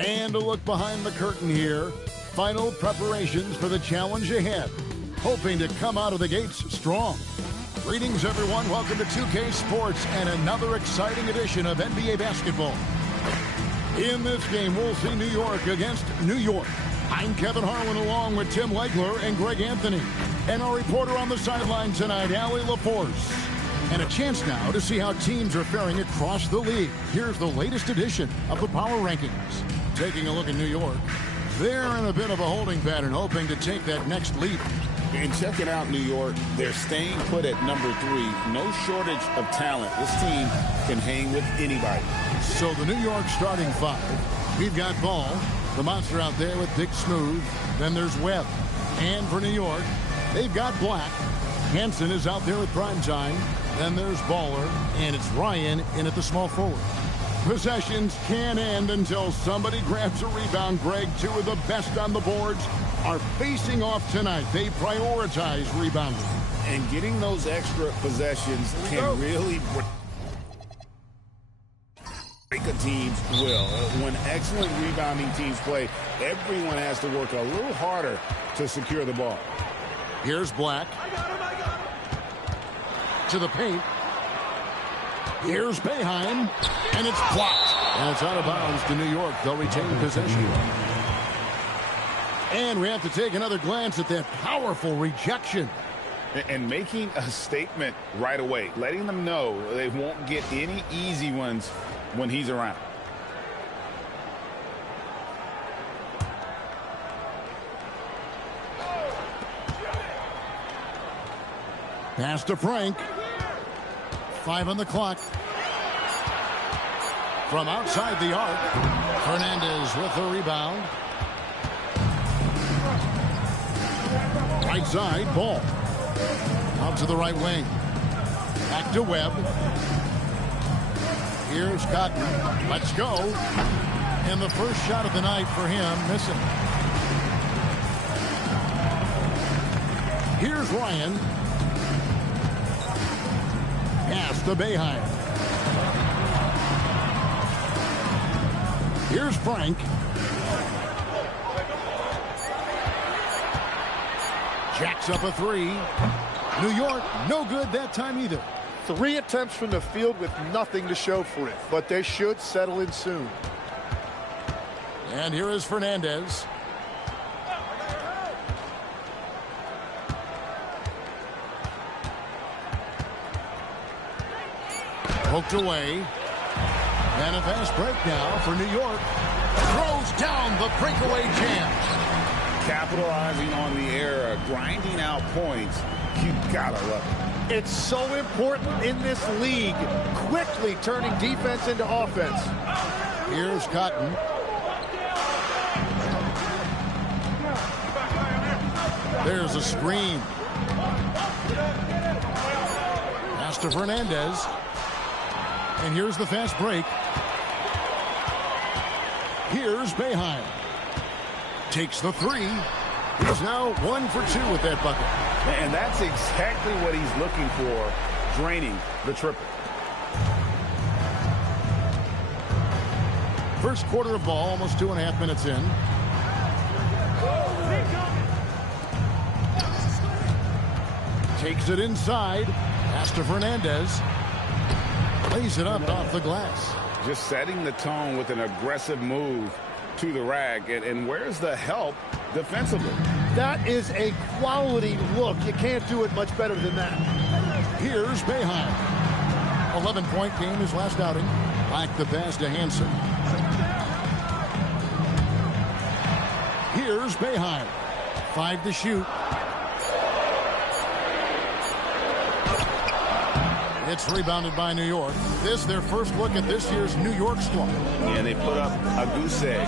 And a look behind the curtain here. Final preparations for the challenge ahead. Hoping to come out of the gates strong. Greetings, everyone. Welcome to 2K Sports and another exciting edition of NBA basketball. In this game, we'll see New York against New York. I'm Kevin Harlan along with Tim Legler and Greg Anthony. And our reporter on the sideline tonight, Allie LaForce. And a chance now to see how teams are faring across the league. Here's the latest edition of the Power Rankings. Taking a look at New York. They're in a bit of a holding pattern, hoping to take that next leap. And checking out New York, they're staying put at number 3. No shortage of talent. This team can hang with anybody. So the New York starting 5. We've got Ball, the monster out there with Dick Smooth. Then there's Webb. And for New York, they've got Black. Hansen is out there with Primetime. Then there's Baller, and it's Ryan in at the small forward. Possessions can't end until somebody grabs a rebound. Greg, 2 of the best on the boards are facing off tonight. They prioritize rebounding. And getting those extra possessions can really break a team's will. When excellent rebounding teams play, everyone has to work a little harder to secure the ball. Here's Black. To the paint. Here's Boeheim. And it's blocked. And it's out of bounds to New York. They'll retain possession. And we have to take another glance at that powerful rejection. And making a statement right away. Letting them know they won't get any easy ones when he's around. Pass to Frank. 5 on the clock. From outside the arc, Fernandez with the rebound. Right side, Ball. Out to the right wing. Back to Webb. Here's Cotton. Let's go. And the first shot of the night for him, missing. Here's Ryan. Pass to Boeheim. Here's Frank. Jacks up a 3. New York, no good that time either. 3 attempts from the field with nothing to show for it, but they should settle in soon. And here is Fernandez. Poked away. And a fast break now for New York. Throws down the breakaway jam. Capitalizing on the error, grinding out points. You gotta love it. It's so important in this league, quickly turning defense into offense. Here's Cotton. There's a screen. Pass to Fernandez. And here's the fast break. Here's Boeheim. Takes the 3. He's now 1 for 2 with that bucket. And that's exactly what he's looking for, draining the triple. First quarter of ball, almost 2.5 minutes in. Takes it inside. Pass to Fernandez. Lays it up off the glass. Just setting the tone with an aggressive move to the rack. And where's the help defensively? That is a quality look. You can't do it much better than that. Here's Boeheim. 11-point game his last outing. Back the pass to Hansen. Here's Boeheim. 5 to shoot. It's rebounded by New York. This their first look at this year's New York squad. Yeah, they put up a goose egg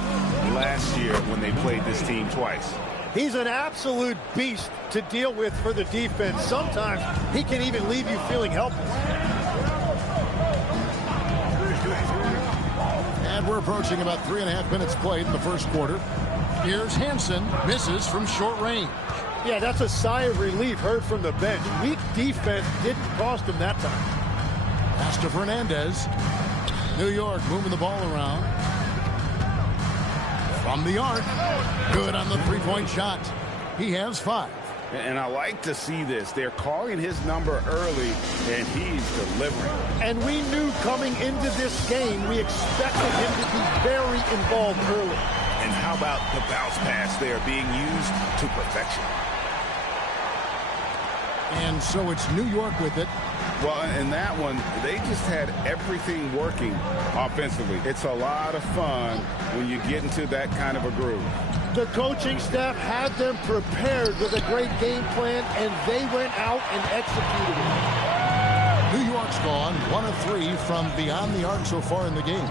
last year when they played this team twice. He's an absolute beast to deal with for the defense. Sometimes he can even leave you feeling helpless. And we're approaching about 3.5 minutes played in the first quarter. Here's Hansen. Misses from short range. Yeah, that's a sigh of relief heard from the bench. Weak defense didn't cost him that time. Pass to Fernandez. New York moving the ball around. From the arc. Good on the three-point shot. He has 5. And I like to see this. They're calling his number early, and he's delivering. And we knew coming into this game, we expected him to be very involved early. And how about the bounce pass there being used to perfection? And so it's New York with it. Well, in that one, they just had everything working offensively. It's a lot of fun when you get into that kind of a groove. The coaching staff had them prepared with a great game plan, and they went out and executed it. New York's gone 1 of 3 from beyond the arc so far in the game.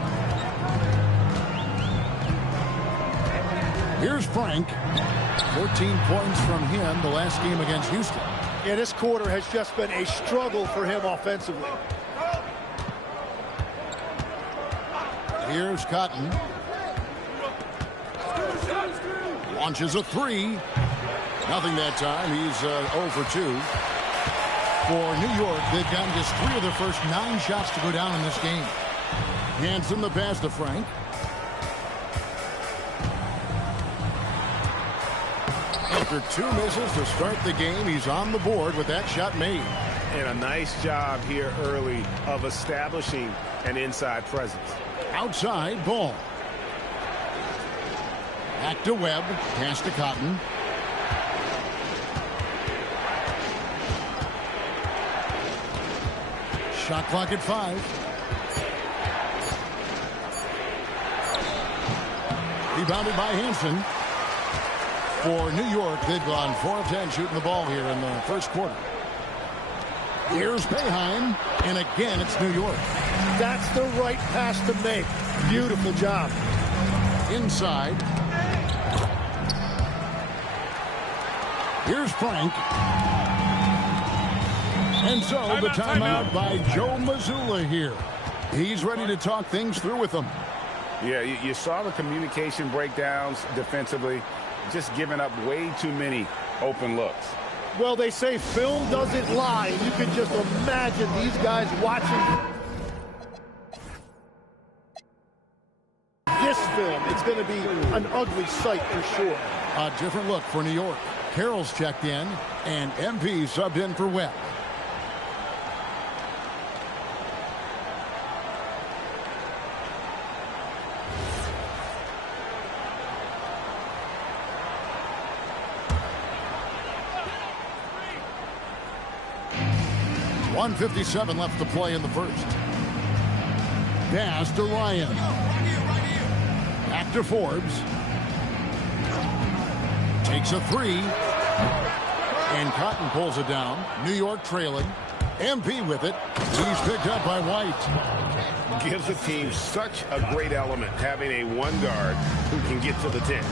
Here's Frank. 14 points from him the last game against Houston. Yeah, this quarter has just been a struggle for him offensively. Here's Cotton. Launches a 3. Nothing that time. He's 0 for 2. For New York, they've gotten just 3 of their first 9 shots to go down in this game. Hanson the pass to Frank. After 2 misses to start the game, he's on the board with that shot made. And a nice job here early of establishing an inside presence. Outside ball. Back to Webb. Pass to Cotton. Shot clock at 5. Rebounded by Hanson. For New York, they've gone 4 of 10 shooting the ball here in the first quarter. Here's Boeheim, and again it's New York. That's the right pass to make. Beautiful job. Inside. Here's Frank. And so the timeout by Joe Mazzulla here. He's ready to talk things through with them. Yeah, you saw the communication breakdowns defensively. Just giving up way too many open looks. Well, they say film doesn't lie. You can just imagine these guys watching this film. It's going to be an ugly sight for sure. A different look for New York. Carroll's checked in, and MP subbed in for Webb. .157 left to play in the first. Pass to Ryan. Back to Forbes. Takes a 3. And Cotton pulls it down. New York trailing. MP with it. He's picked up by White. Gives the team such a great element having a one guard who can get to the 10.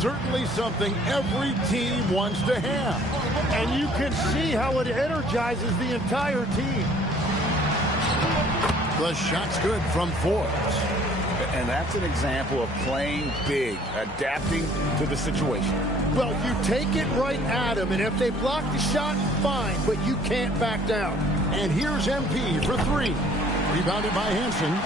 Certainly something every team wants to have. And you can see how it energizes the entire team. The shot's good from Forbes. And that's an example of playing big, adapting to the situation. Well, you take it right at him, and if they block the shot, fine, but you can't back down. And here's MP for 3. Rebounded by Hanson.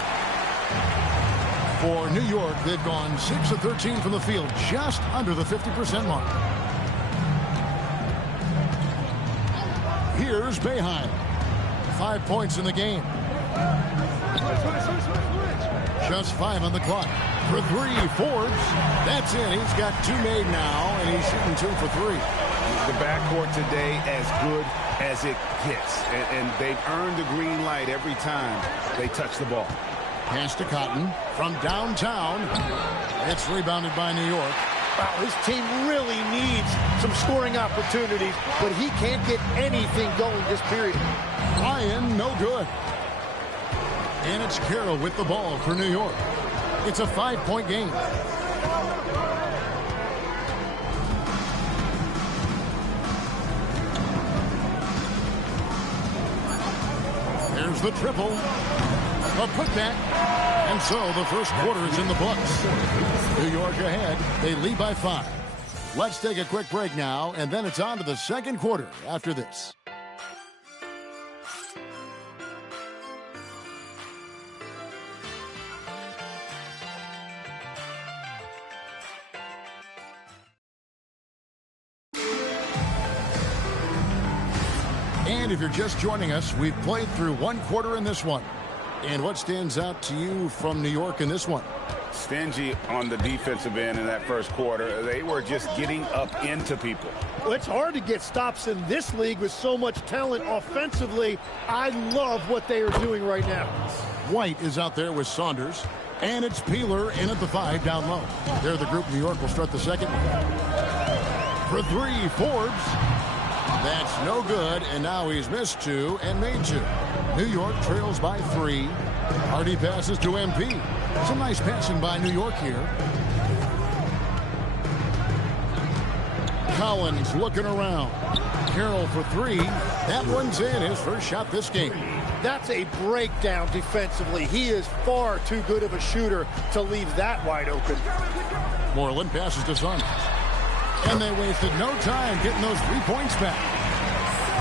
For New York, they've gone 6 of 13 from the field, just under the 50% mark. Here's Boeheim. 5 points in the game. Just 5 on the clock. For 3, Forbes. That's it. He's got 2 made now, and he's shooting 2 for 3. The backcourt today as good as it gets. And they've earned the green light every time they touch the ball. Pass to Cotton from downtown. It's rebounded by New York. Wow, his team really needs some scoring opportunities, but he can't get anything going this period. Ryan, no good. And it's Carroll with the ball for New York. It's a 5-point game. There's the triple. A putback. And so the first quarter is in the books. New York ahead. They lead by 5. Let's take a quick break now, and then it's on to the second quarter after this. And if you're just joining us, we've played through one quarter in this one. And what stands out to you from New York in this one? Stingy on the defensive end in that first quarter. They were just getting up into people. Well, it's hard to get stops in this league with so much talent offensively. I love what they are doing right now. White is out there with Saunders. And it's Peeler in at the 5 down low. They're the group New York will start the second one. For 3, Forbes. That's no good, and now he's missed 2 and made 2. New York trails by 3. Hardy passes to MP. Some nice passing by New York here. Collins looking around. Carroll for 3. That one's in, his first shot this game. That's a breakdown defensively. He is far too good of a shooter to leave that wide open. Moreland passes to Saunders. And they wasted no time getting those 3 points back.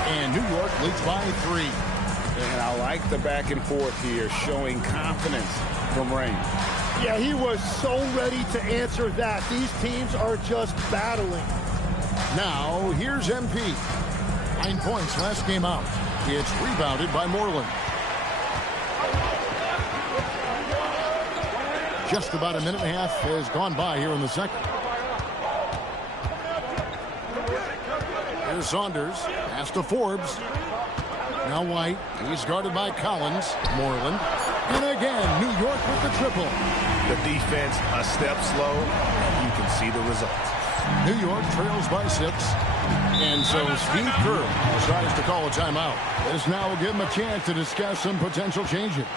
And New York leads by 3. And I like the back and forth here, showing confidence from Rain. Yeah, he was so ready to answer that. These teams are just battling. Now, here's MP. 9 points last game out. It's rebounded by Moreland. Just about a minute and a half has gone by here in the second. Here's Saunders. Pass to Forbes. Now White. He's guarded by Collins. Moreland. And again, New York with the triple. The defense a step slow, and you can see the results. New York trails by 6. And so Steve Kerr decides to call a timeout. This now will give him a chance to discuss some potential changes.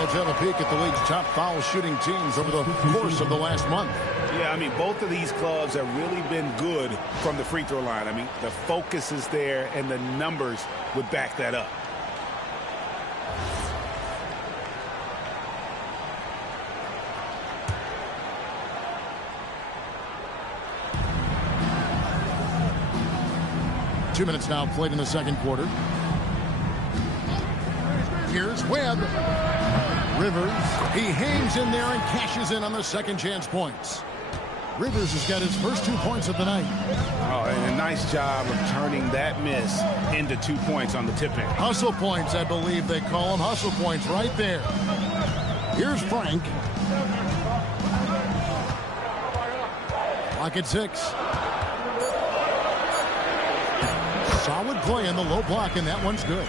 Let's have a peek at the league's top foul shooting teams over the course of the last month. Yeah, I mean, both of these clubs have really been good from the free throw line. I mean, the focus is there, and the numbers would back that up. Two minutes now played in the second quarter. Here's Webb. Rivers, he hangs in there and cashes in on the second chance points. Rivers has got his first 2 points of the night. Oh, and a nice job of turning that miss into 2 points on the tip-in. Hustle points, I believe they call them. Hustle points right there. Here's Frank. Clock at 6. Solid play in the low block, and that one's good.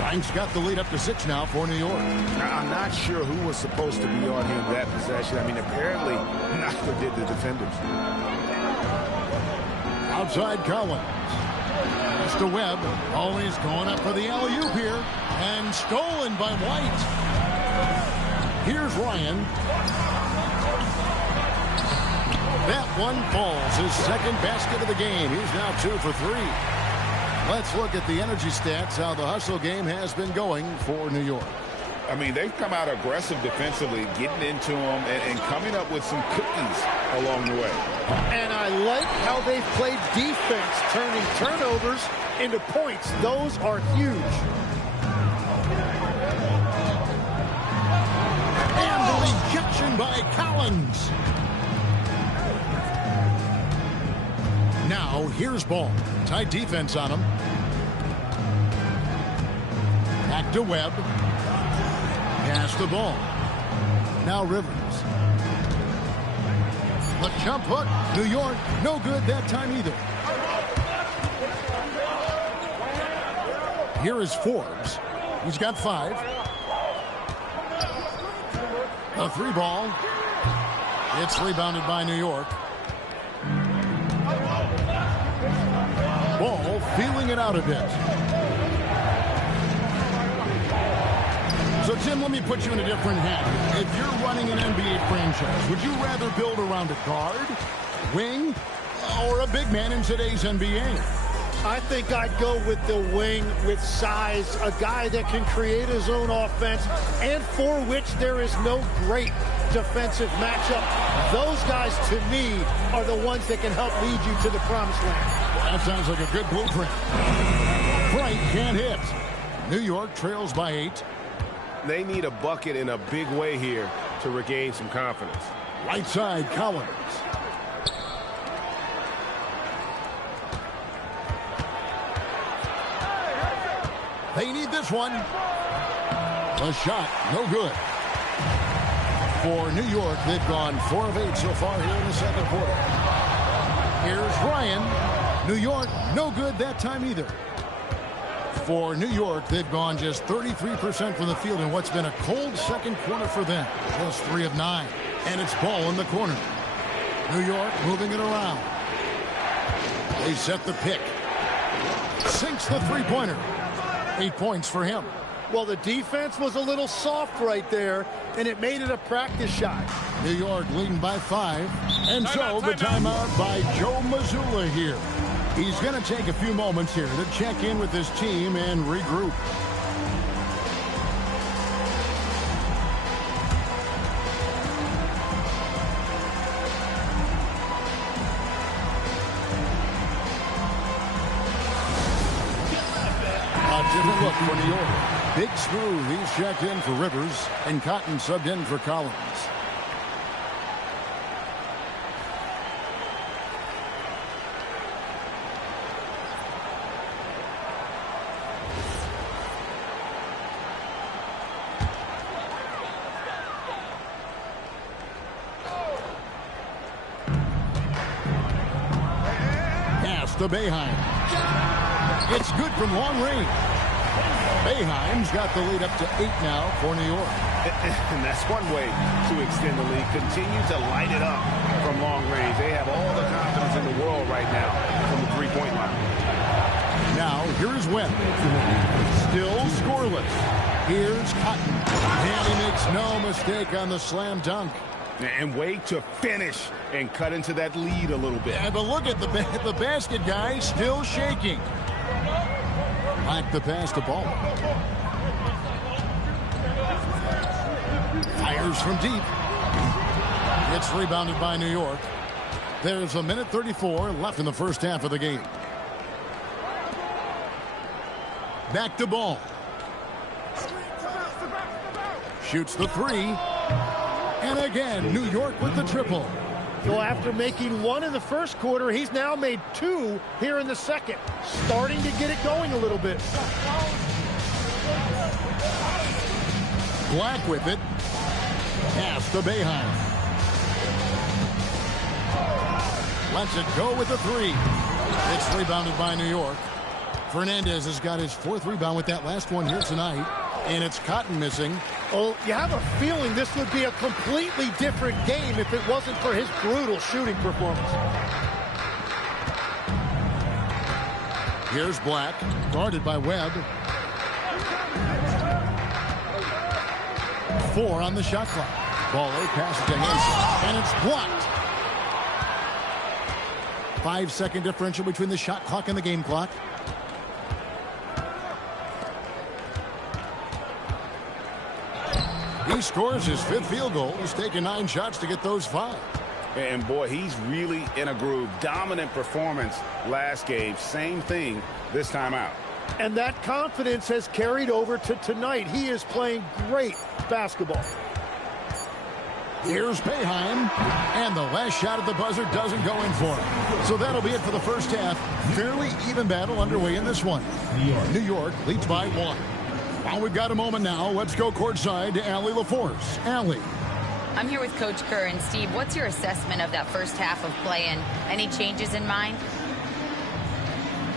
Frank's got the lead up to 6 now for New York. I'm not sure who was supposed to be on him that possession. I mean, apparently, neither did the defenders. Outside Collins. Pass to Webb. Always going up for the alley-oop here. And stolen by White. Here's Ryan. That one falls. His second basket of the game. He's now 2 for 3. Let's look at the energy stats, how the hustle game has been going for New York. I mean, they've come out aggressive defensively, getting into them and coming up with some cookies along the way. And I like how they've played defense, turning turnovers into points. Those are huge. And the rejection by Collins. Now, here's Ball. Tight defense on him. Back to Webb. Pass the ball. Now Rivers. The jump hook. New York, no good that time either. Here is Forbes. He's got 5. A 3 ball. It's rebounded by New York. Ball feeling it out a bit. So, Tim, let me put you in a different hat. If you're running an NBA franchise, would you rather build around a guard, wing, or a big man in today's NBA? I think I'd go with the wing with size, a guy that can create his own offense and for which there is no great defensive matchup. Those guys, to me, are the ones that can help lead you to the promised land. That sounds like a good blueprint. Bright can't hit. New York trails by 8. They need a bucket in a big way here to regain some confidence. Right side, Collins. They need this one. The shot, no good. For New York, they've gone 4 of 8 so far here in the second quarter. Here's Ryan. New York, no good that time either. For New York, they've gone just 33% from the field in what's been a cold second quarter for them. Just 3 of 9. And it's ball in the corner. New York moving it around. They set the pick. Sinks the three-pointer. 8 points for him. Well, the defense was a little soft right there, and it made it a practice shot. New York leading by 5. And so the timeout by Joe Mazzulla here. He's going to take a few moments here to check in with his team and regroup. A different look for New York. Big Smooth, he's checked in for Rivers, and Cotton subbed in for Collins. Pass to Boeheim. It's good from long range. Boeheim's got the lead up to 8 now for New York. And that's one way to extend the lead. Continue to light it up from long range. They have all the confidence in the world right now from the three-point line. Now, here's Webb. Still scoreless. Here's Cotton. And he makes no mistake on the slam dunk. And wait to finish and cut into that lead a little bit. Yeah, but look at the basket guy still shaking. Like the pass to ball. Fires from deep. It's rebounded by New York. There's a minute 34 left in the first half of the game. Back to ball. Shoots the 3. And again, New York with the triple. So after making 1 in the first quarter, he's now made 2 here in the second. Starting to get it going a little bit. Black with it. Pass to Boeheim. Lets it go with the 3. It's rebounded by New York. Fernandez has got his 4th rebound with that last one here tonight. And it's Cotton missing. Oh, you have a feeling this would be a completely different game if it wasn't for his brutal shooting performance. Here's Black, guarded by Webb. 4 on the shot clock. Baller passes to Hanson, and it's blocked. 5-second differential between the shot clock and the game clock. He scores his 5th field goal. He's taken 9 shots to get those 5. And boy, he's really in a groove. Dominant performance last game. Same thing this time out. And that confidence has carried over to tonight. He is playing great basketball. Here's Boeheim, and the last shot at the buzzer doesn't go in for him. So that'll be it for the first half. Fairly even battle underway in this one. New York leads by 1. Well, we've got a moment now. Let's go courtside to Allie LaForce. Allie. I'm here with Coach Kerr. And Steve, what's your assessment of that first half of play, and any changes in mind?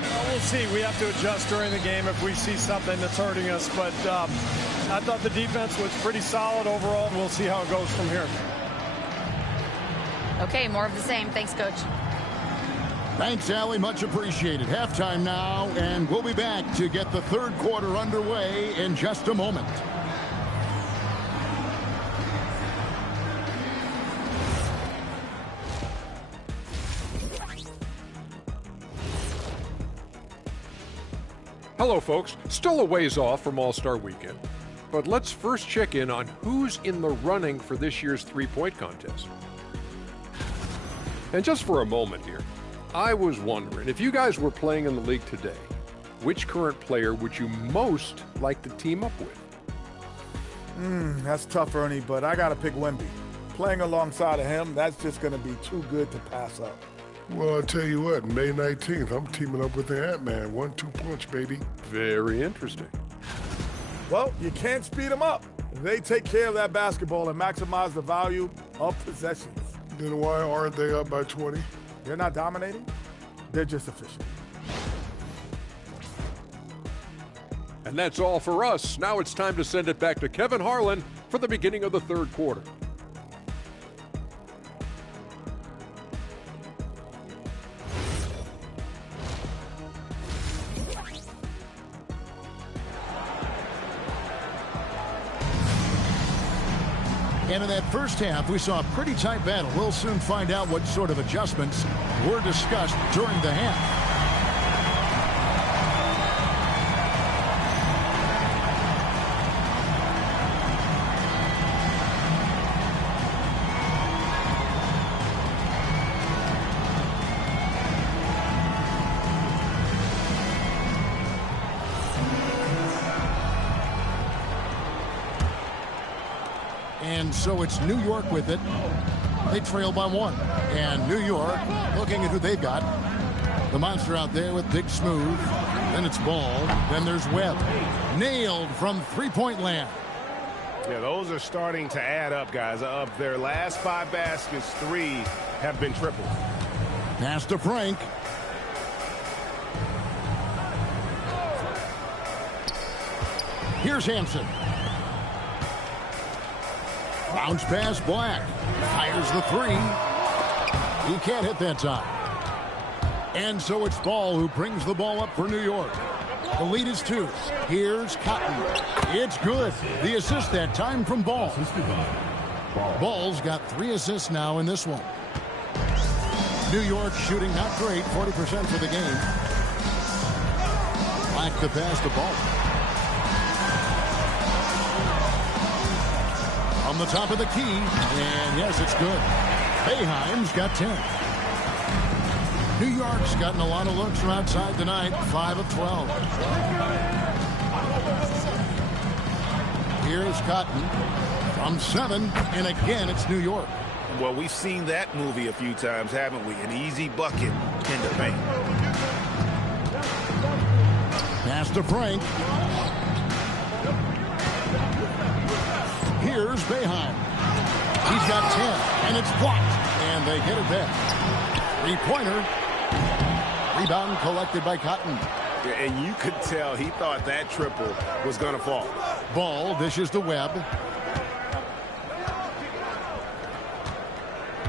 Well, we'll see. We have to adjust during the game if we see something that's hurting us. But I thought the defense was pretty solid overall, and we'll see how it goes from here. Okay, more of the same. Thanks, Coach. Thanks, Allie. Much appreciated. Halftime now, and we'll be back to get the third quarter underway in just a moment. Hello, folks. Still a ways off from All-Star Weekend, but let's first check in on who's in the running for this year's three-point contest. And just for a moment here, I was wondering, if you guys were playing in the league today, which current player would you most like to team up with? That's tough, Ernie, but I got to pick Wemby. Playing alongside of him, that's just going to be too good to pass up. Well, I'll tell you what, May 19th, I'm teaming up with the Ant-Man. 1-2 punch, baby. Very interesting. Well, you can't speed them up. They take care of that basketball and maximize the value of possessions. Then why aren't they up by 20? They're not dominating. They're just efficient. And that's all for us. Now it's time to send it back to Kevin Harlan for the beginning of the third quarter. And in that first half, we saw a pretty tight battle. We'll soon find out what sort of adjustments were discussed during the half. And so it's New York with it. They trail by 1. And New York looking at who they've got. The monster out there with Big Smooth. Then it's Ball. Then there's Webb. Nailed from three-point land. Yeah, those are starting to add up, guys. Of their last 5 baskets, 3 have been triple. Pass to Frank. Here's Hampson. Bounce pass, Black. Fires the 3. He can't hit that time. And so it's Ball who brings the ball up for New York. The lead is 2. Here's Cotton. It's good. The assist that time from Ball. Ball's got 3 assists now in this one. New York shooting not great, 40% for the game. Black the pass to Ball. On the top of the key, and yes, it's good. Boeheim's got 10. New York's gotten a lot of looks from outside tonight, 5 of 12. Here's Cotton from 7, and again, it's New York. Well, we've seen that movie a few times, haven't we? An easy bucket in the paint. Pass to Frank. Here's Boeheim. He's got 10, and it's blocked. And they get it back. Three-pointer. Rebound collected by Cotton. Yeah, and you could tell he thought that triple was going to fall. Ball dishes to Webb.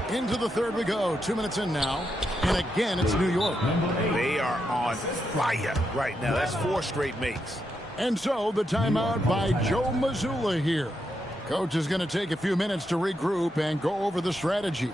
Into the third we go. 2 minutes in now. And again, it's New York. They are on fire right now. That's 4 straight makes. And so the timeout by Joe Mazzulla here. Coach is going to take a few minutes to regroup and go over the strategy.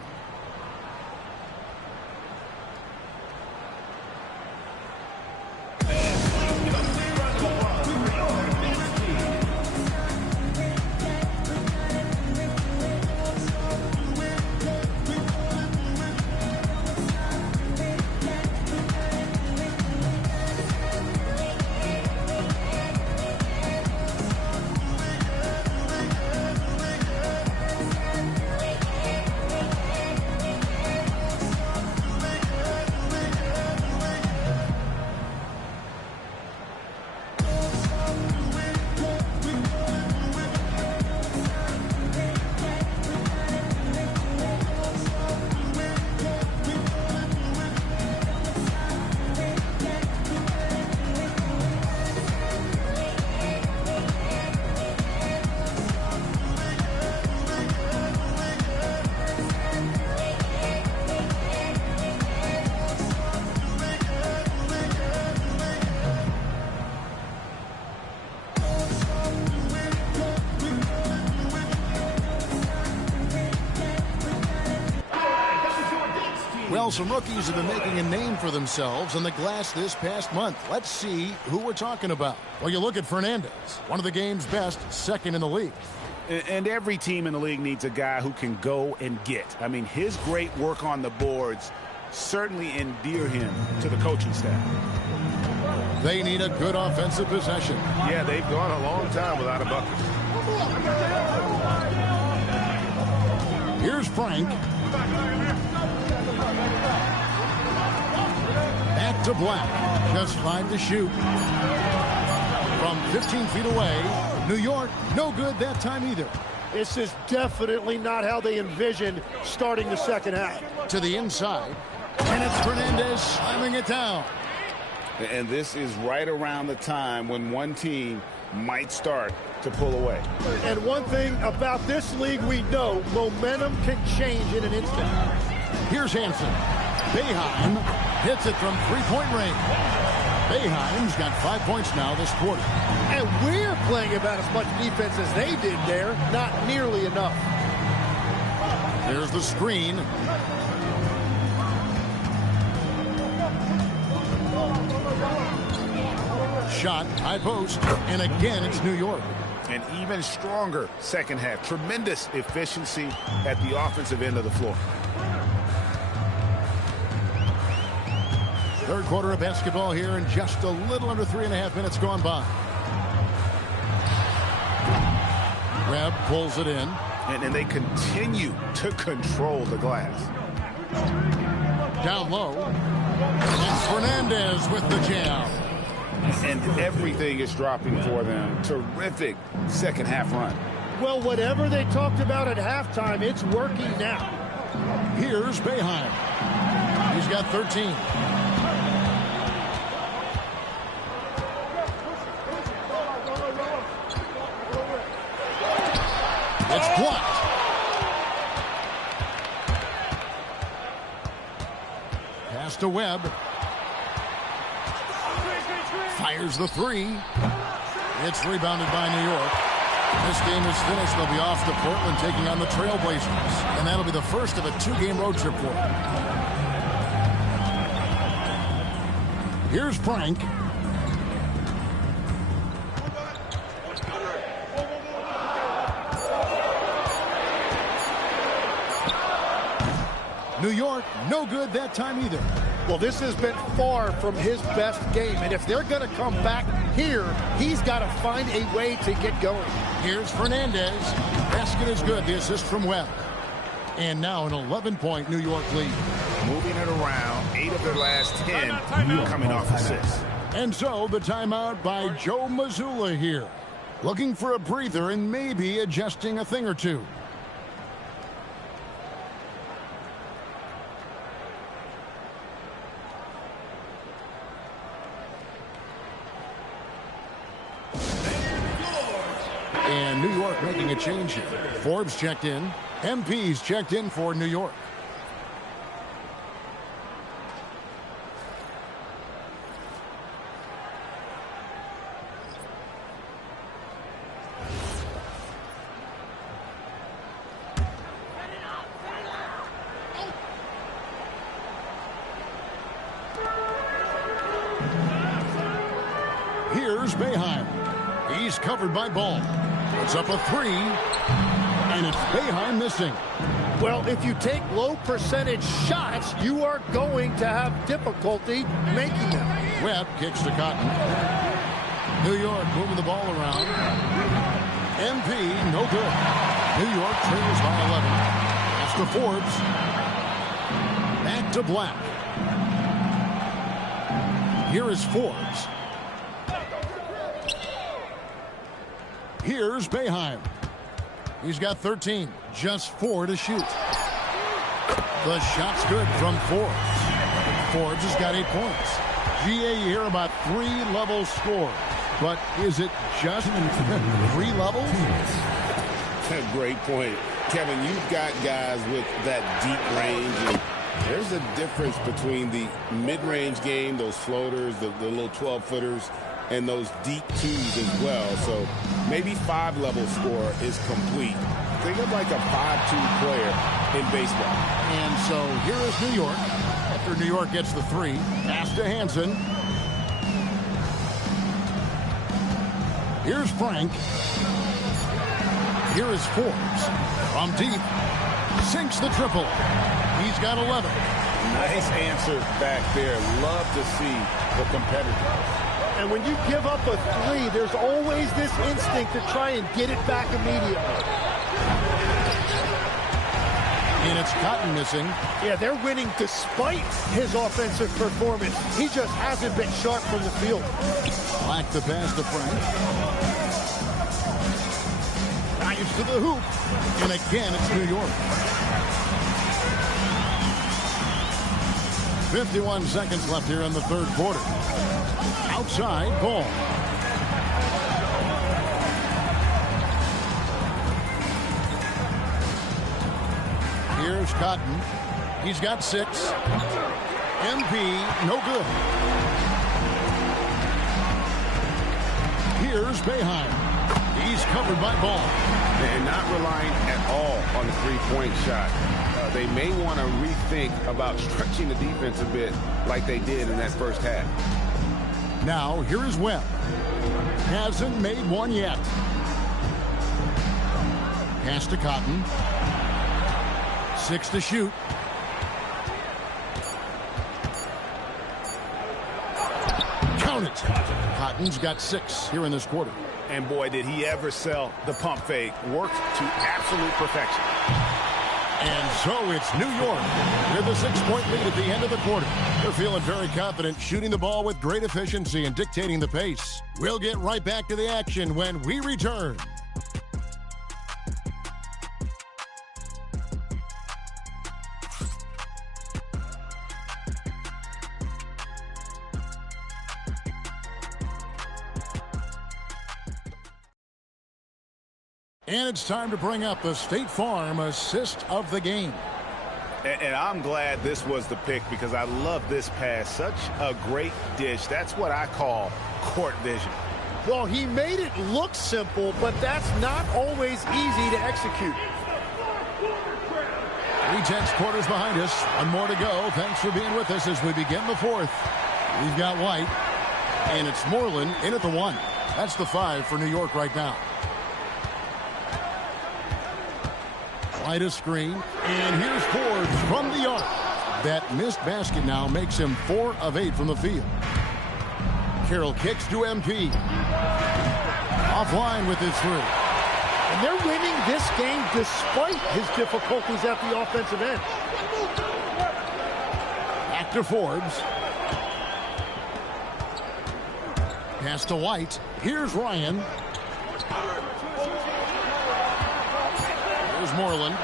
Well, some rookies have been making a name for themselves on the glass this past month. Let's see who we're talking about. Well, you look at Fernandez, one of the game's best, second in the league. And every team in the league needs a guy who can go and get. I mean, his great work on the boards certainly endear him to the coaching staff. They need a good offensive possession. Yeah, they've gone a long time without a bucket. Here's Frank. Back to Black. Just 5 to shoot. From 15 feet away, New York, no good that time either. This is definitely not how they envisioned starting the second half. To the inside, and it's Fernandez slamming it down. And this is right around the time when one team might start to pull away. And one thing about this league we know, momentum can change in an instant. Here's Hansen. Boeheim hits it from three-point range. Boeheim's got 5 points now this quarter. And we're playing about as much defense as they did there. Not nearly enough. There's the screen. Shot, high post, and again it's New York. An even stronger second half. Tremendous efficiency at the offensive end of the floor. Third quarter of basketball here, and just a little under 3.5 minutes gone by. Webb pulls it in. And they continue to control the glass. Down low. And Fernandez with the jam. And everything is dropping for them. Terrific second half run. Well, whatever they talked about at halftime, it's working now. Here's Boeheim. He's got 13. It's blocked. Pass to Webb. Fires the three. It's rebounded by New York. This game is finished. They'll be off to Portland taking on the Trailblazers. And that'll be the first of a 2-game road trip for them. Here's Frank. New York, no good that time either. Well, this has been far from his best game, and if they're going to come back here, he's got to find a way to get going. Here's Fernandez. Basket is good. The assist from Webb. And now an 11-point New York lead. Moving it around, 8 of their last 10 coming off assists. And so the timeout by Joe Mazzulla here. Looking for a breather and maybe adjusting a thing or two. And New York making a change here. Forbes checked in. MP's checked in for New York. Here's Boeheim. He's covered by Ball. Puts up a three, and it's Boeheim missing. Well, if you take low percentage shots, you are going to have difficulty making them. Webb kicks to Cotton. New York moving the ball around. MP, no good. New York trails by 11. Pass to Forbes. Back to Black. Here is Forbes. Here's Boeheim. He's got 13. Just 4 to shoot. The shot's good from Forbes. Forbes has got 8 points. GA, you hear about 3-level score. But is it just 3 levels? Great point. Kevin, you've got guys with that deep range. And there's a difference between the mid-range game, those floaters, the little 12-footers, and those deep twos as well. So maybe 5-level score is complete. Think of like a 5-2 player in baseball. And so here is New York. After New York gets the 3, pass to Hansen. Here's Frank. Here is Forbes. From deep. Sinks the triple. He's got 11. Nice answer back there. Love to see the competitor. And when you give up a 3, there's always this instinct to try and get it back immediately. And it's Cotton missing. Yeah, they're winning despite his offensive performance. He just hasn't been sharp from the field. Black the pass to Frank. Drives to the hoop. And again, it's New York. 51 seconds left here in the third quarter. Outside ball. Here's Cotton. He's got 6. MP, no good. Here's Boeheim. He's covered by Ball. And not relying at all on the three-point shot. They may want to rethink about stretching the defense a bit like they did in that first half. Now, here is Webb. Hasn't made one yet. Pass to Cotton. 6 to shoot. Count it. Cotton's got 6 here in this quarter. And boy, did he ever sell the pump fake. Worked to absolute perfection. And so it's New York with a 6-point lead at the end of the quarter. They're feeling very confident, shooting the ball with great efficiency and dictating the pace. We'll get right back to the action when we return. And it's time to bring up the State Farm assist of the game. And I'm glad this was the pick because I love this pass. Such a great dish. That's what I call court vision. Well, he made it look simple, but that's not always easy to execute. 3/10 quarters behind us. One more to go. Thanks for being with us as we begin the fourth. We've got White, and it's Moreland in at the 1. That's the 5 for New York right now. White a screen, and here's Forbes from the arc. That missed basket now makes him 4 of 8 from the field. Carroll kicks to MP. Offline with his 3. And they're winning this game despite his difficulties at the offensive end. Back to Forbes. Pass to White. Here's Ryan. Here's Moreland.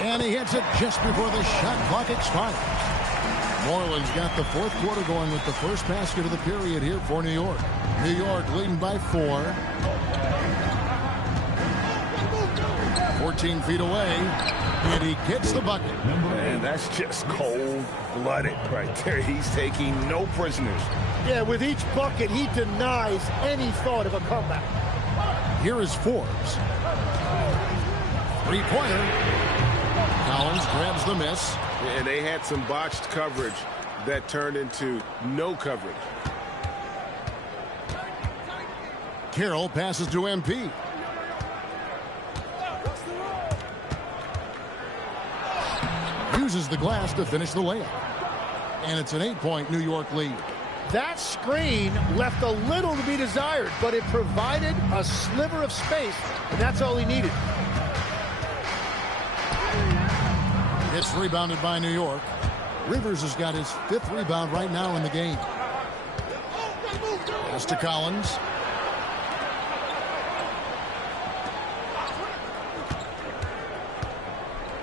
And he hits it just before the shot clock expires. Moreland's got the fourth quarter going with the first basket of the period here for New York. New York leading by 4. 14 feet away. And he gets the bucket. And that's just cold-blooded right there. He's taking no prisoners. Yeah, with each bucket, he denies any thought of a comeback. Here is Forbes. Three-pointer. Collins grabs the miss. And they had some botched coverage that turned into no coverage. Carroll passes to MP. Uses the glass to finish the layup. And it's an 8-point New York lead. That screen left a little to be desired, but it provided a sliver of space, and that's all he needed. It's rebounded by New York. Rivers has got his 5th rebound right now in the game. Pass to Collins.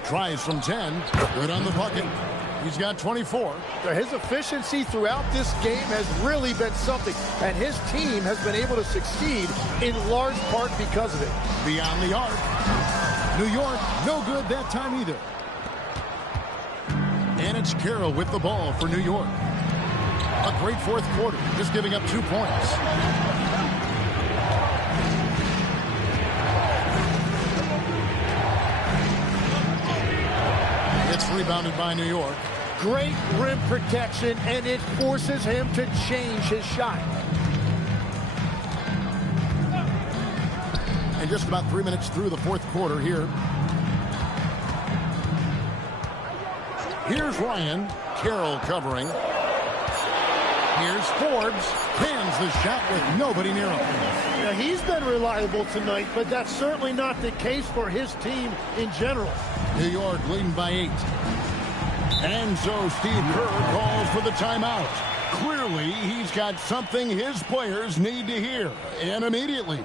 Tries from 10. Good on the bucket. He's got 24. His efficiency throughout this game has really been something, and his team has been able to succeed in large part because of it. Beyond the arc. New York, no good that time either. And it's Carroll with the ball for New York. A great fourth quarter, just giving up 2 points. rebounded by New York. Great rim protection, and it forces him to change his shot. And just about 3 minutes through the fourth quarter here. Here's Ryan. Carroll covering. Here's Forbes. Hands the shot with nobody near him. Now, he's been reliable tonight, but that's certainly not the case for his team in general. New York leading by 8. And so Steve Kerr calls for the timeout. Clearly, he's got something his players need to hear, and immediately.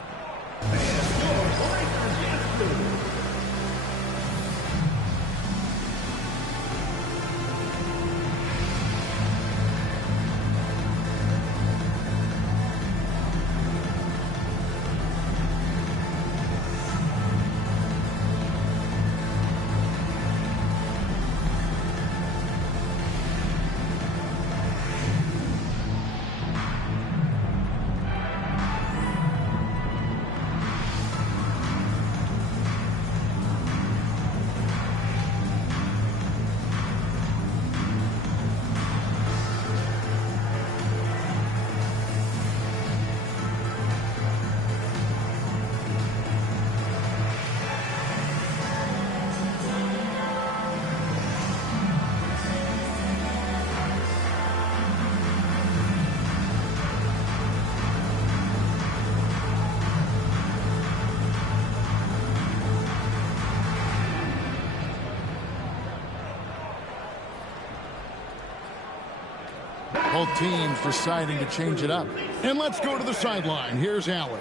Both teams deciding to change it up. And let's go to the sideline. Here's Allen.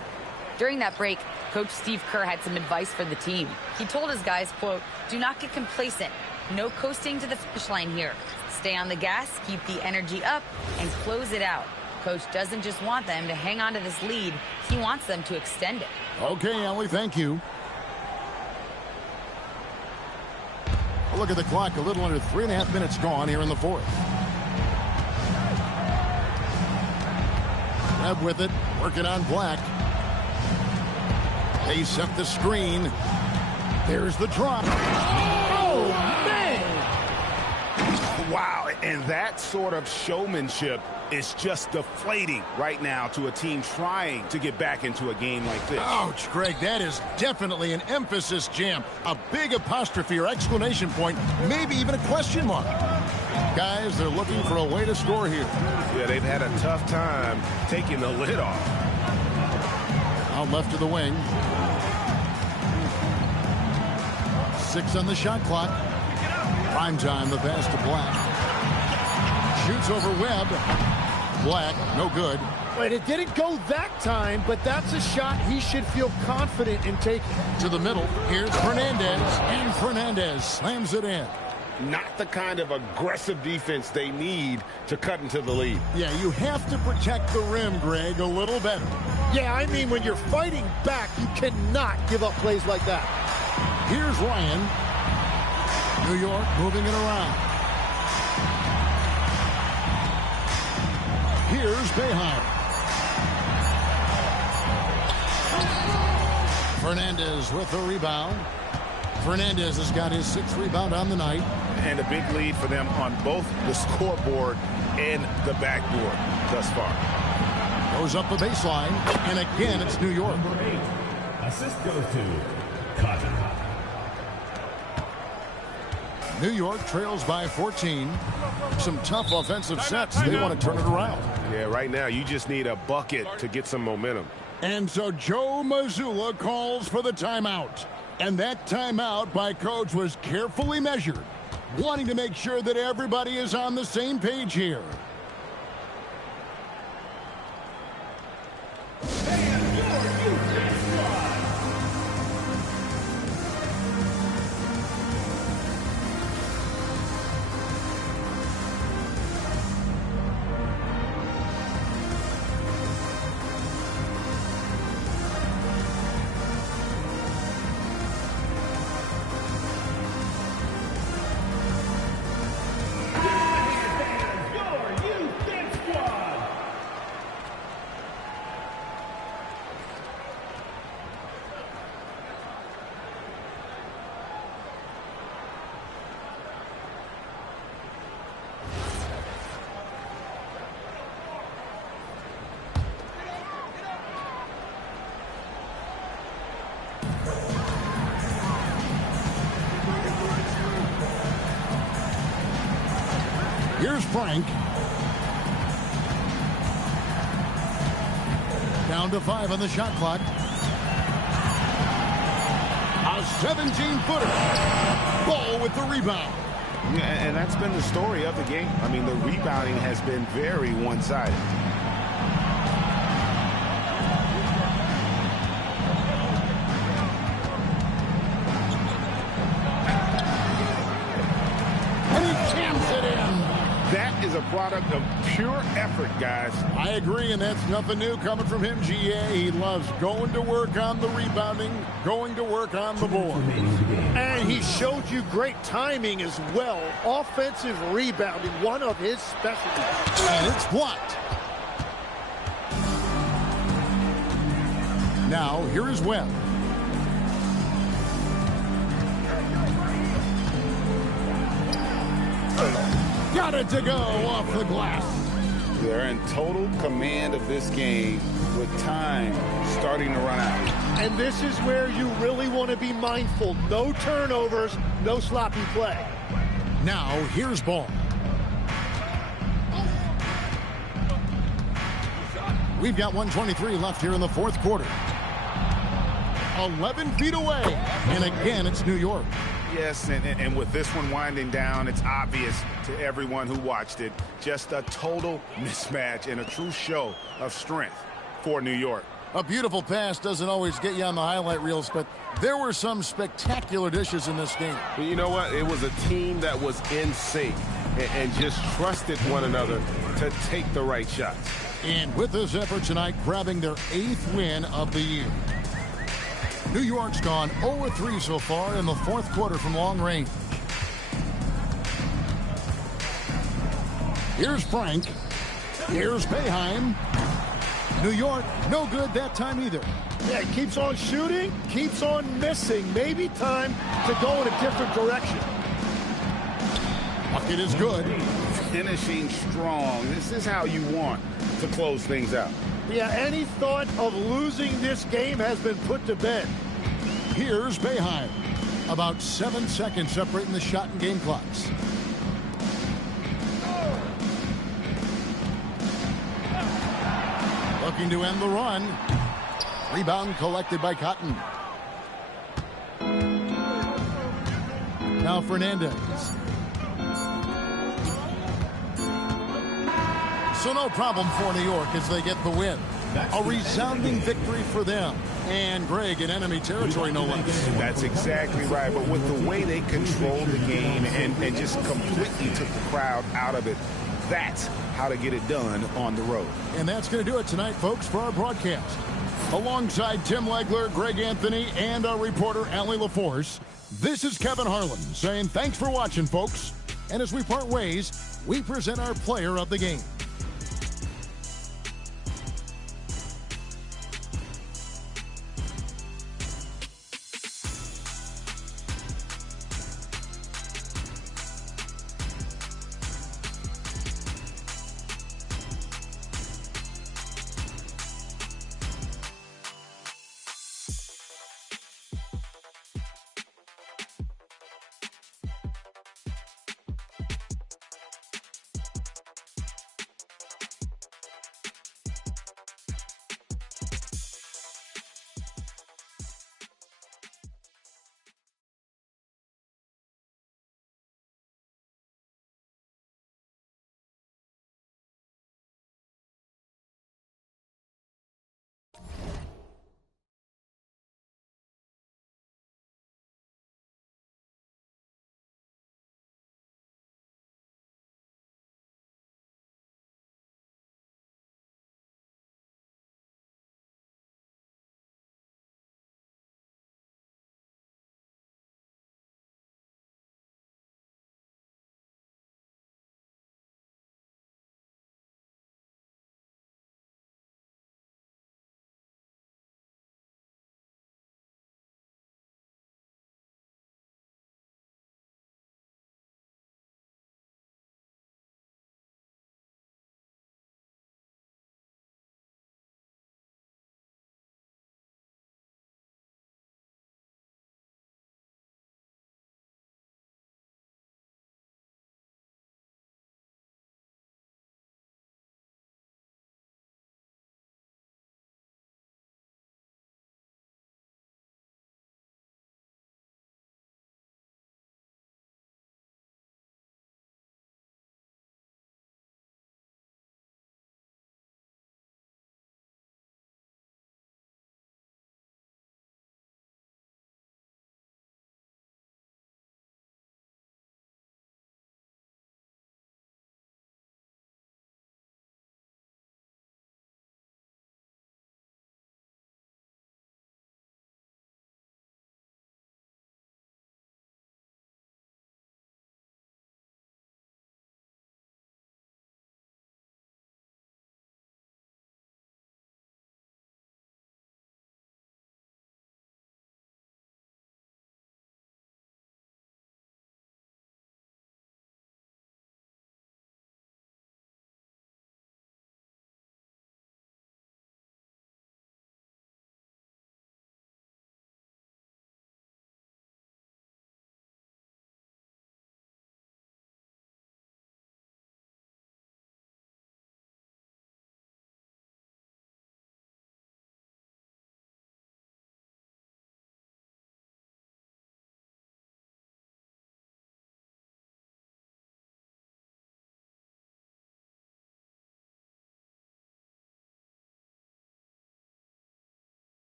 During that break, Coach Steve Kerr had some advice for the team. He told his guys, quote, "Do not get complacent. No coasting to the finish line here. Stay on the gas, keep the energy up, and close it out." Coach doesn't just want them to hang on to this lead. He wants them to extend it. Okay, Ellie, thank you. Look at the clock. A little under 3.5 minutes gone here in the fourth. Webb with it, working on Black. They set the screen. There's the drop. Oh, man! Wow, and that sort of showmanship is just deflating right now to a team trying to get back into a game like this. Ouch, Greg, that is definitely an emphasis jam. A big apostrophe or exclamation point, maybe even a question mark. Guys, they're looking for a way to score here. Yeah, they've had a tough time taking the lid off. Out left of the wing. 6 on the shot clock. Prime time, the pass to Black. Shoots over Webb. Black, no good. Wait, it didn't go that time, but that's a shot he should feel confident in taking. To the middle, here's Fernandez, and Fernandez slams it in. Not the kind of aggressive defense they need to cut into the lead. Yeah, you have to protect the rim, Greg, a little better. Yeah, I mean, when you're fighting back, you cannot give up plays like that. Here's Ryan. New York moving it around. Here's Boeheim. Fernandez with the rebound. Fernandez has got his 6th rebound on the night. And a big lead for them on both the scoreboard and the backboard thus far. Goes up the baseline, and again it's New York. Assist goes to Cotton. New York trails by 14. Some tough offensive sets. They want to turn it around. Yeah, right now you just need a bucket to get some momentum. And so Joe Mazzulla calls for the timeout. And that timeout by Coach was carefully measured, wanting to make sure that everybody is on the same page here. Here's Frank. Down to 5 on the shot clock. A 17-footer. Ball with the rebound. Yeah, and that's been the story of the game. I mean, the rebounding has been very one-sided. And he jams it in. That is a product of pure effort, guys. I agree, and that's nothing new coming from him, GA. He loves going to work on the rebounding, going to work on the board. And he showed you great timing as well. Offensive rebounding, one of his specialties. And it's blocked. Now, here is Webb. Got it to go off the glass. They're in total command of this game with time starting to run out. And this is where you really want to be mindful. No turnovers, no sloppy play. Now, here's ball. We've got 1:23 left here in the fourth quarter. 11 feet away. And again, it's New York. Yes, and with this one winding down, it's obvious to everyone who watched it. Just a total mismatch and a true show of strength for New York. A beautiful pass doesn't always get you on the highlight reels, but there were some spectacular dishes in this game. You know what? It was a team that was in sync and just trusted one another to take the right shots. And with this effort tonight, grabbing their 8th win of the year. New York's gone 0-3 so far in the fourth quarter from long range. Here's Frank. Here's Boeheim. New York, no good that time either. Yeah, he keeps on shooting, keeps on missing. Maybe time to go in a different direction. Bucket is good. Finishing strong. This is how you want to close things out. Yeah, any thought of losing this game has been put to bed. Here's Boeheim. About 7 seconds separating the shot and game clocks. Looking to end the run. Rebound collected by Cotton. Now Fernandez. So no problem for New York as they get the win. A resounding victory for them. And Greg in enemy territory, no less. That's exactly right. But with the way they controlled the game and just completely took the crowd out of it, that's how to get it done on the road. And that's going to do it tonight, folks, for our broadcast. Alongside Tim Legler, Greg Anthony, and our reporter, Allie LaForce, this is Kevin Harlan saying thanks for watching, folks. And as we part ways, we present our player of the game.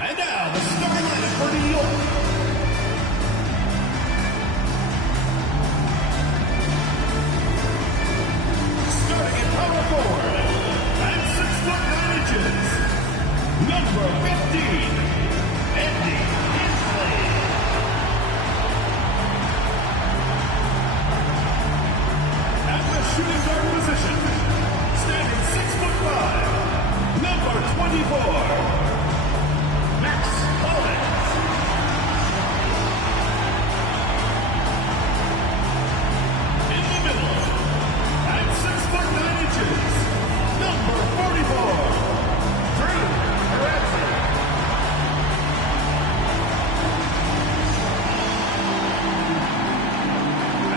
And now the starting lineup for New York. Starting at power forward at 6'9", number 15, Andy Hensley. At the shooting guard position, standing 6'5", number 24, Max Hollins. In the middle, at 6'9", number 44, Drew Ramsey.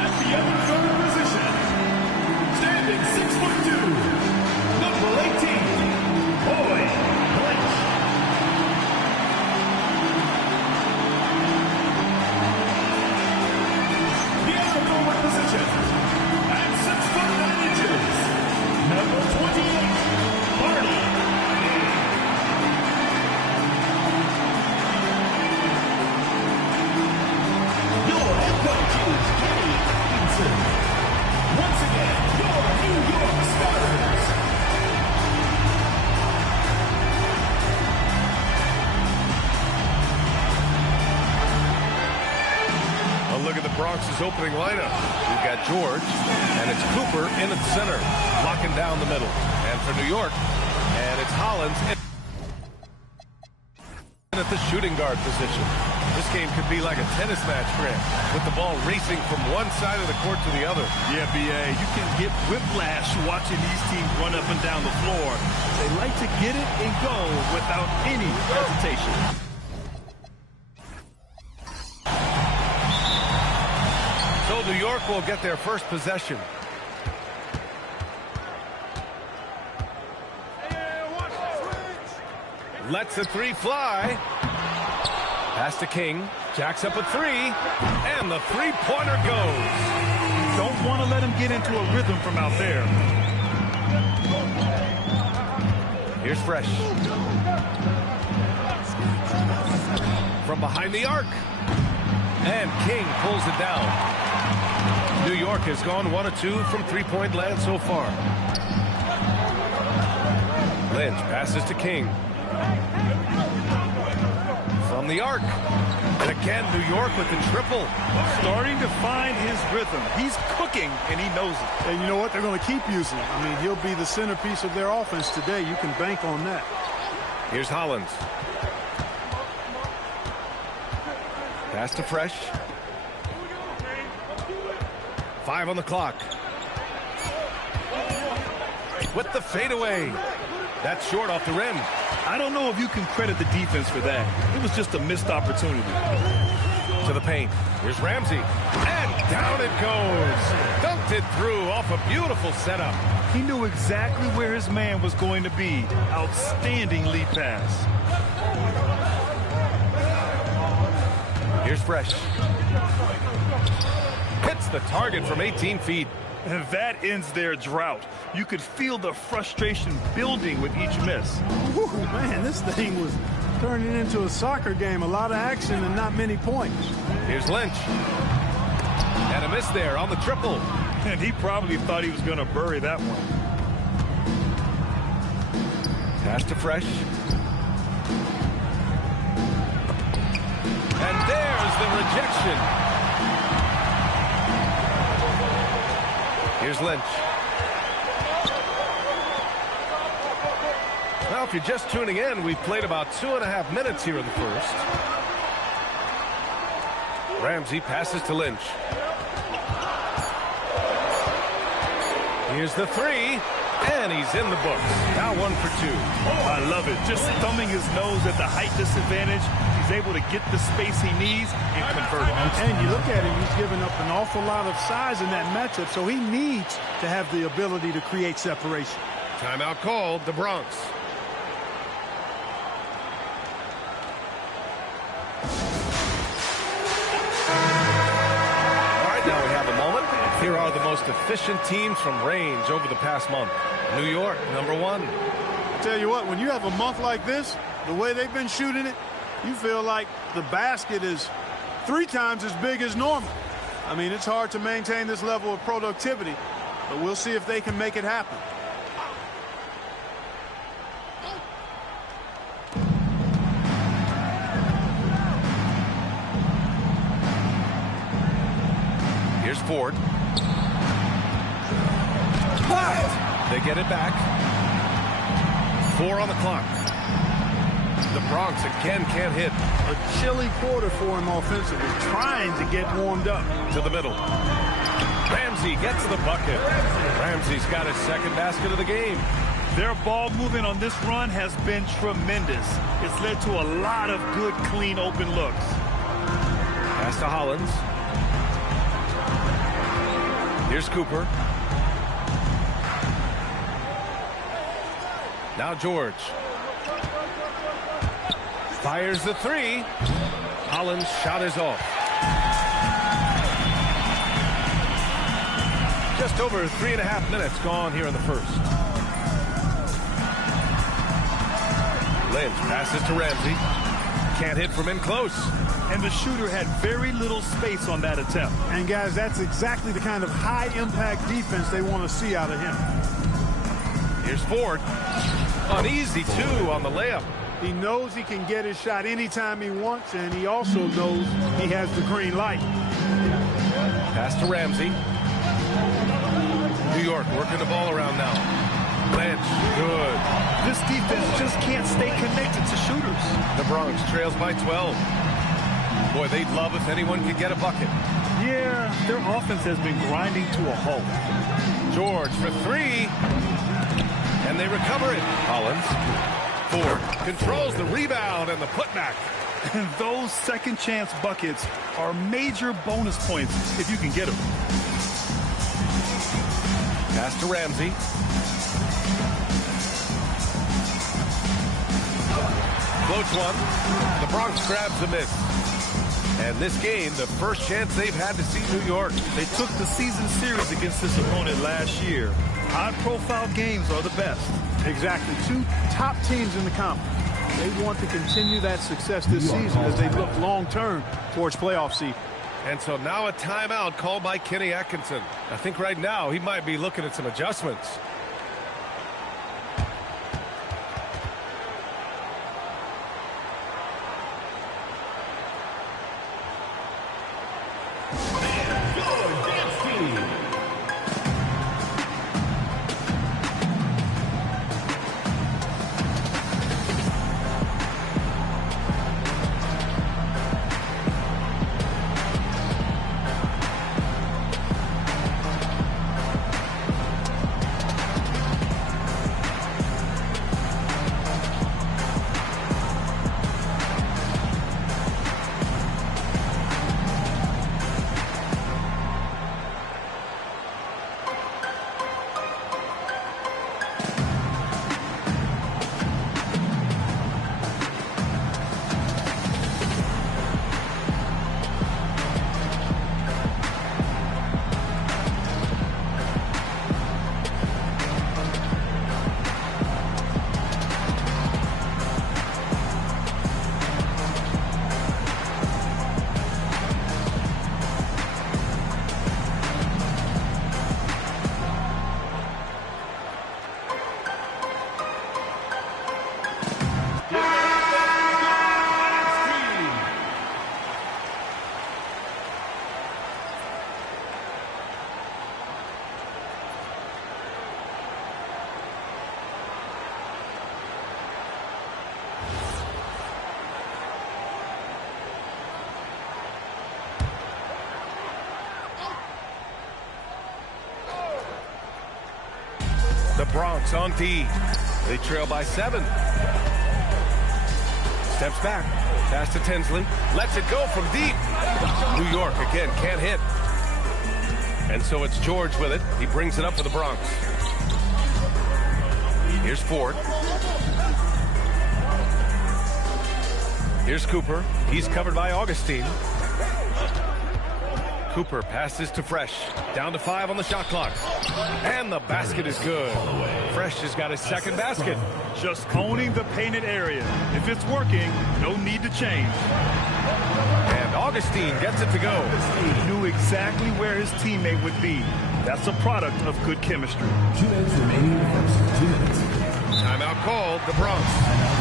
At the other guard position, standing 6'2", number 18, Boyd Lynch. The other forward position, at 6'9", number 28, Barney. Your head coach is Kenny Atkinson. Once again, your New York starters. A look at the Bronx's opening lineup. We've got George, and it's Cooper in at the center, locking down the middle. And for New York, and it's Hollins in at the shooting guard position. This game could be like a tennis match, Grant, with the ball racing from one side of the court to the other. Yeah, B.A., you can get whiplash watching these teams run up and down the floor. They like to get it and go without any hesitation. So New York will get their first possession. Lets the three fly. Pass to King. Jacks up a three. And the three-pointer goes. Don't want to let him get into a rhythm from out there. Here's Fresh. From behind the arc. And King pulls it down. New York has gone 1 of 2 from three-point land so far. Lynch passes to King. From the arc. And again, New York with the triple. Starting to find his rhythm. He's cooking, and he knows it. And you know what? They're going to keep using him. I mean, he'll be the centerpiece of their offense today. You can bank on that. Here's Hollins. Pass to Fresh. 5 on the clock. With the fadeaway. That's short off the rim. I don't know if you can credit the defense for that. It was just a missed opportunity. To the paint. Here's Ramsey. And down it goes. Dunked it through off a beautiful setup. He knew exactly where his man was going to be. Outstanding lead pass. Here's Fresh. Hits the target from 18 feet. And that ends their drought. You could feel the frustration building with each miss. Whew, man, this thing was turning into a soccer game. A lot of action and not many points. Here's Lynch. And a miss there on the triple. And he probably thought he was going to bury that one. Pass to Fresh. And there's the rejection. Here's Lynch. Well, if you're just tuning in, we've played about 2.5 minutes here in the first. Ramsey passes to Lynch. Here's the three, and he's in the books. Now 1 for 2. I love it. Just thumbing his nose at the height disadvantage. He's able to get the space he needs and convert it. And you look at him, he's giving up an awful lot of size in that matchup, so he needs to have the ability to create separation. Timeout called, the Bronx. Here are the most efficient teams from range over the past month. New York, #1. Tell you what, when you have a month like this, the way they've been shooting it, you feel like the basket is 3 times as big as normal. I mean, it's hard to maintain this level of productivity, but we'll see if they can make it happen. Here's Ford. They get it back. 4 on the clock. The Bronx again can't hit. A chilly quarter for him offensively, trying to get warmed up. To the middle. Ramsey gets the bucket. Ramsey's got his second basket of the game. Their ball movement on this run has been tremendous. It's led to a lot of good, clean, open looks. Pass to Hollins. Here's Cooper. Now George. Fires the 3. Hollins' shot is off. Just over 3.5 minutes gone here in the first. Lynch passes to Ramsey. Can't hit from in close. And the shooter had very little space on that attempt. And guys, that's exactly the kind of high-impact defense they want to see out of him. Here's Ford. An easy 2 on the layup. He knows he can get his shot anytime he wants, and he also knows he has the green light. Pass to Ramsey. New York working the ball around now. Lynch, good. This defense just can't stay connected to shooters. The Bronx trails by 12. Boy, they'd love if anyone could get a bucket. Yeah, their offense has been grinding to a halt. George for 3. And they recover it. Hollins. Ford controls the rebound and the putback. And those second chance buckets are major bonus points if you can get them. Pass to Ramsey. Floats one. The Bronx grabs the miss. And this game, the first chance they've had to see New York. They took the season series against this opponent last year. High-profile games are the best. Exactly. 2 top teams in the conference. They want to continue that success this season as they look long-term towards playoff seed. And so now a timeout called by Kenny Atkinson. I think right now he might be looking at some adjustments. The Bronx on D. They trail by 7. Steps back. Pass to Tinsley. Lets it go from deep. New York again can't hit. And so it's George with it. He brings it up for the Bronx. Here's Ford. Here's Cooper. He's covered by Augustine. Cooper passes to Fresh. Down to 5 on the shot clock. And the basket is good. Fresh has got his second basket. Just owning the painted area. If it's working, no need to change. And Augustine gets it to go. He knew exactly where his teammate would be. That's a product of good chemistry. 2 minutes remaining in the first. 2 minutes. Timeout called, the Bronx.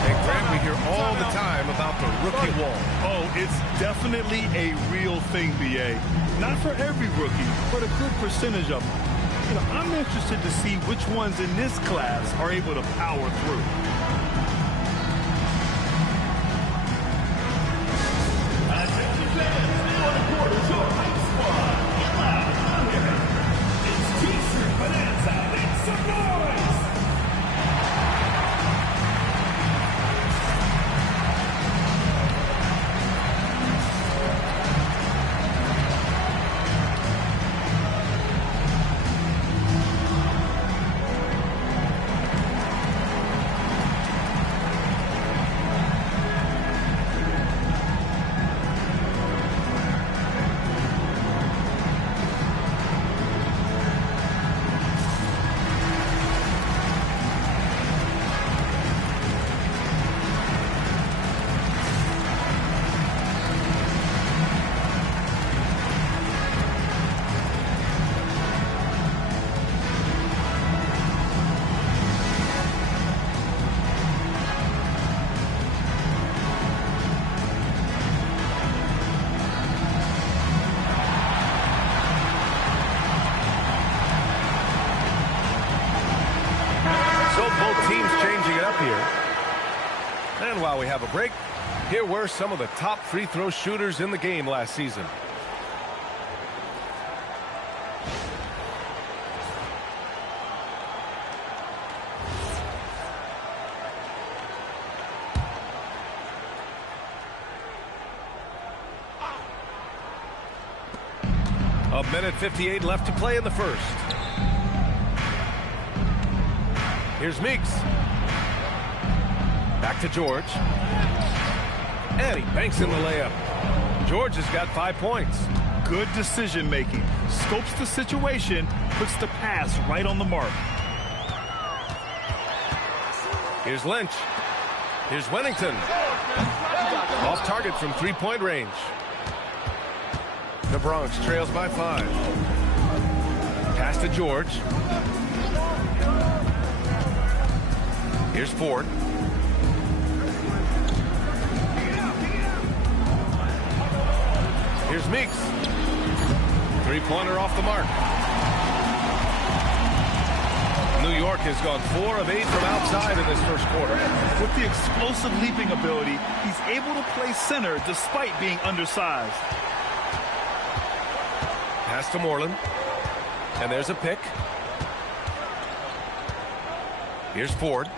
And Grant, we hear all the time about the rookie wall. Oh, it's definitely a real thing, B.A. Not for every rookie, but a good percentage of them. You know, I'm interested to see which ones in this class are able to power through. Attention fans, for the quarter short hype squad. Get loud, hear it. It's T-shirt bonanza. Make some noise. And while we have a break, here were some of the top free throw shooters in the game last season. A minute 58 left to play in the first. Here's Meeks. Back to George. And he banks in the layup. George has got 5 points. Good decision making. Scopes the situation, puts the pass right on the mark. Here's Lynch. Here's Wennington. Off target from 3-point range. The Bronx trails by 5. Pass to George. Here's Ford. Here's Meeks. 3-pointer off the mark. New York has gone 4 of 8 from outside in this first quarter. With the explosive leaping ability, he's able to play center despite being undersized. Pass to Moreland. And there's a pick. Here's Ford.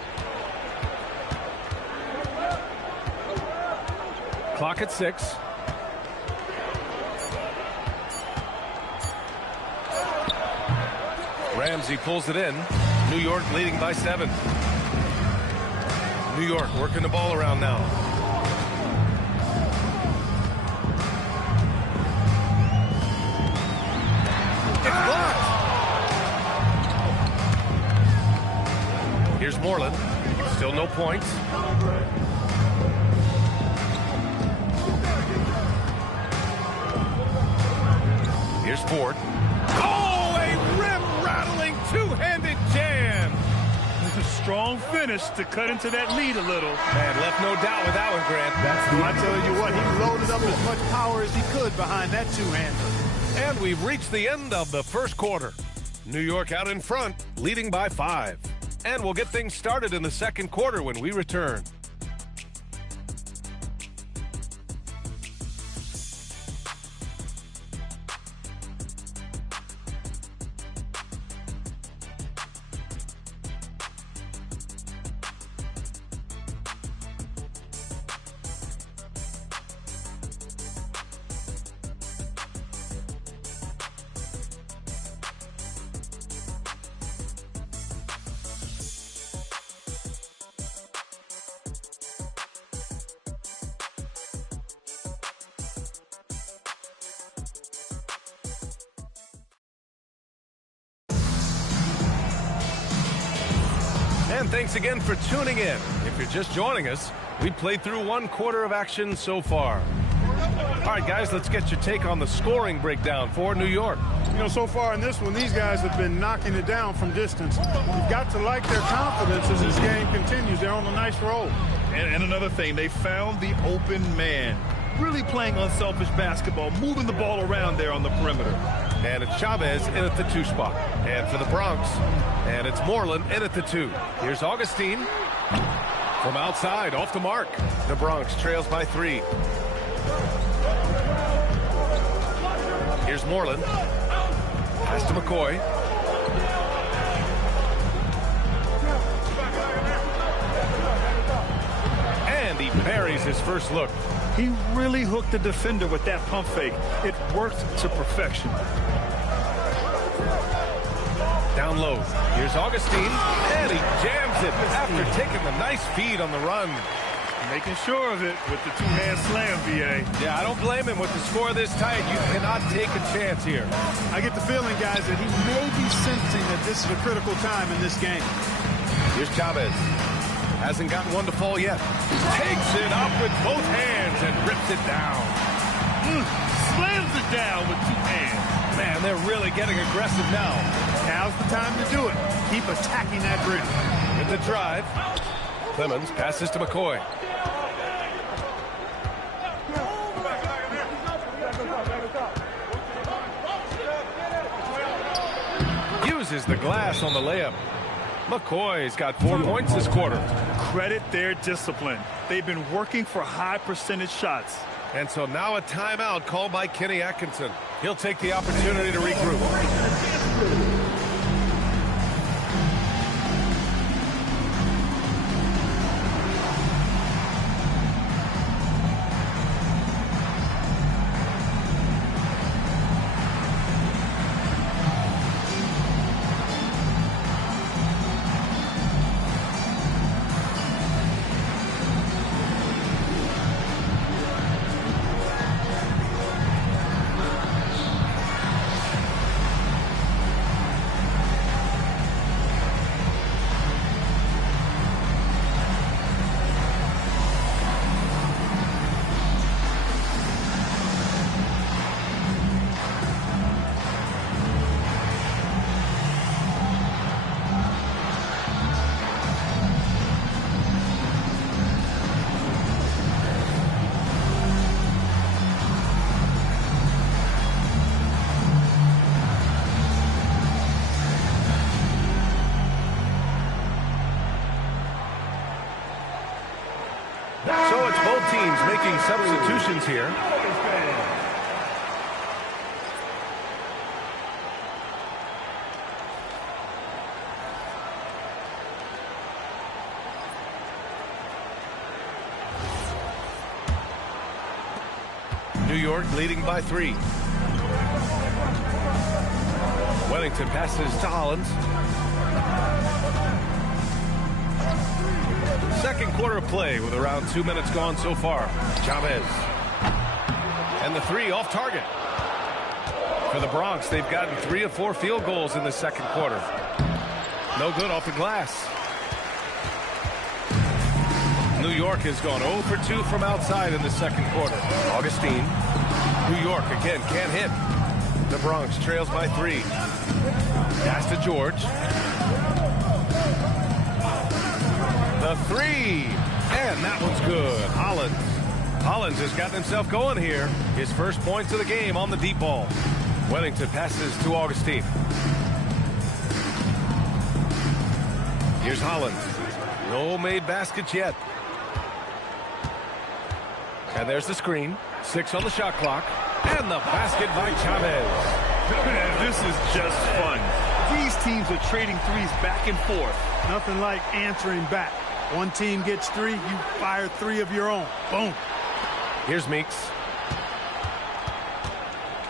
Clock at 6. Ramsey pulls it in. New York leading by 7. New York working the ball around now. It's blocked. Here's Moreland. Still no points. Here's Ford. Two-handed jam. A strong finish to cut into that lead a little. Man, left no doubt with that one, Grant. I tell you what, he loaded up as much power as he could behind that two-hander. And we've reached the end of the first quarter. New York out in front, leading by 5. And we'll get things started in the second quarter when we return. And thanks again for tuning in. If you're just joining us, we played through 1 quarter of action so far. All right, guys, let's get your take on the scoring breakdown for New York. You know, so far in this one, these guys have been knocking it down from distance. You've got to like their confidence as this game continues. They're on a nice roll. And another thing, they found the open man. Really playing unselfish basketball, moving the ball around there on the perimeter. And it's Chavez in at the 2 spot. And for the Bronx, and it's Moreland in at the 2. Here's Augustine from outside, off the mark. The Bronx trails by 3. Here's Moreland. Pass to McCoy. And he buries his first look. He really hooked the defender with that pump fake. It worked to perfection. Down low. Here's Augustine. And he jams it after taking the nice feed on the run. Making sure of it with the 2-hand slam, VA. Yeah, I don't blame him with the score this tight. You cannot take a chance here. I get the feeling, guys, that he may be sensing that this is a critical time in this game. Here's Chavez. Hasn't gotten one to fall yet. Takes it up with both hands and rips it down. Slams it down with 2 hands. Man, they're really getting aggressive now. Now's the time to do it. Keep attacking that rim. With the drive, Clemens passes to McCoy. Uses the glass on the layup. McCoy's got 4 points this quarter. Credit their discipline. They've been working for high percentage shots. And so now a timeout called by Kenny Atkinson. He'll take the opportunity to regroup. So it's both teams making substitutions here. New York leading by 3. Wellington passes to Hollins. Second quarter of play with around 2 minutes gone so far. Chavez. And the 3 off target. For the Bronx, they've gotten 3 of 4 field goals in the second quarter. No good off the glass. New York has gone 0 for 2 from outside in the second quarter. Augustine. New York again can't hit. The Bronx trails by 3. Pass to George. The 3, and that one's good. Hollins has gotten himself going here. His first points of the game on the deep ball. Wellington passes to Augustine. Here's Hollins. No made baskets yet. And there's the screen. 6 on the shot clock. And the basket by Chavez. This is just fun. These teams are trading threes back and forth. Nothing like answering back. One team gets 3, you fire 3 of your own. Boom. Here's Meeks.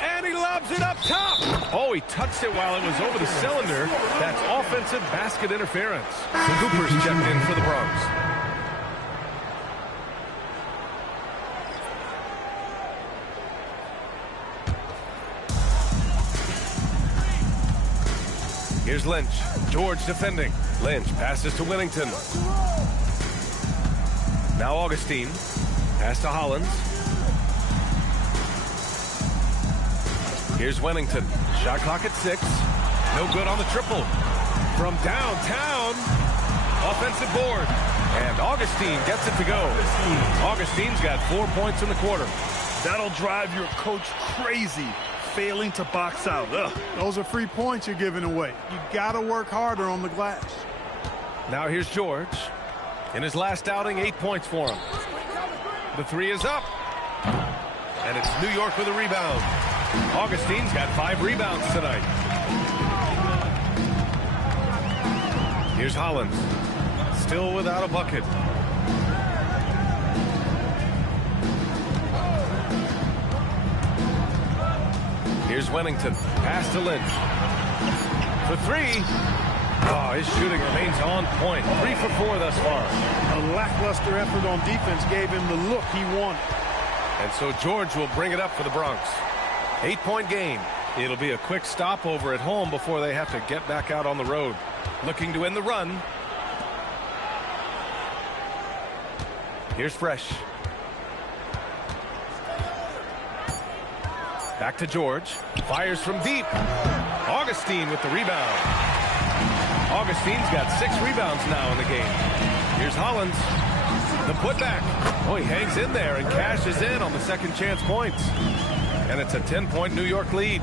And he lobs it up top. Oh, he touched it while it was over the cylinder. That's offensive basket interference. The Hoopers checked in for the Bronx. Here's Lynch. George defending. Lynch passes to Whittington. Now Augustine. Pass to Hollins. Here's Whittington. Shot clock at 6. No good on the triple. From downtown. Offensive board. And Augustine gets it to go. Augustine's got 4 points in the quarter. That'll drive your coach crazy, failing to box out. Ugh. Those are free points you're giving away. You got to work harder on the glass. Now here's George. In his last outing, 8 points for him. The 3 is up. And it's New York with a rebound. Augustine's got 5 rebounds tonight. Here's Hollins. Still without a bucket. Here's Whittington. Pass to Lynch. For 3. Oh, his shooting remains on point. 3 for 4 thus far. A lackluster effort on defense gave him the look he wanted. And so George will bring it up for the Bronx. 8-point game. It'll be a quick stopover at home before they have to get back out on the road. Looking to end the run. Here's Fresh. Back to George. Fires from deep. Augustine with the rebound. Augustine's got 6 rebounds now in the game. Here's Hollins. The putback. Oh, he hangs in there and cashes in on the second chance points. And it's a 10-point New York lead.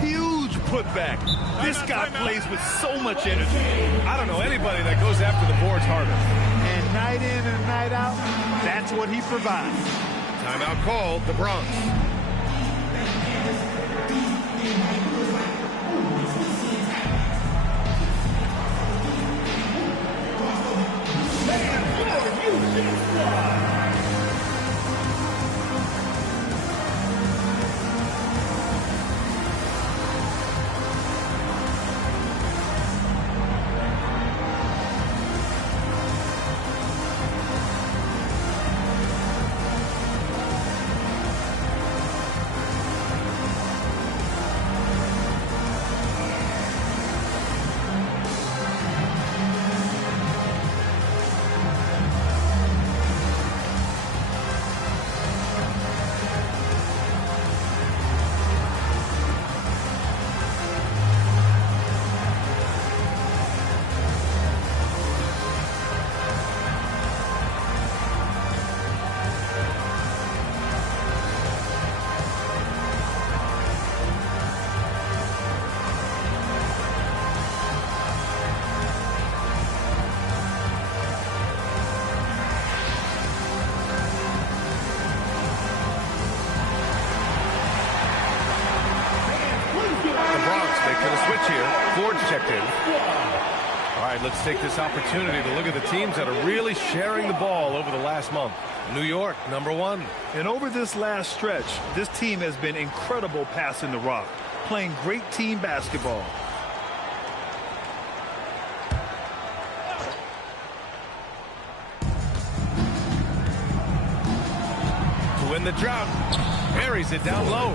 Huge putback. This guy plays with so much energy. I don't know anybody that goes after the boards harder. And night in and night out, that's what he provides. Timeout called, the Bronx. Checked in. All right, let's take this opportunity to look at the teams that are really sharing the ball over the last month. New York, #1. And over this last stretch, this team has been incredible passing the rock, playing great team basketball. To win the drought, buries it down low.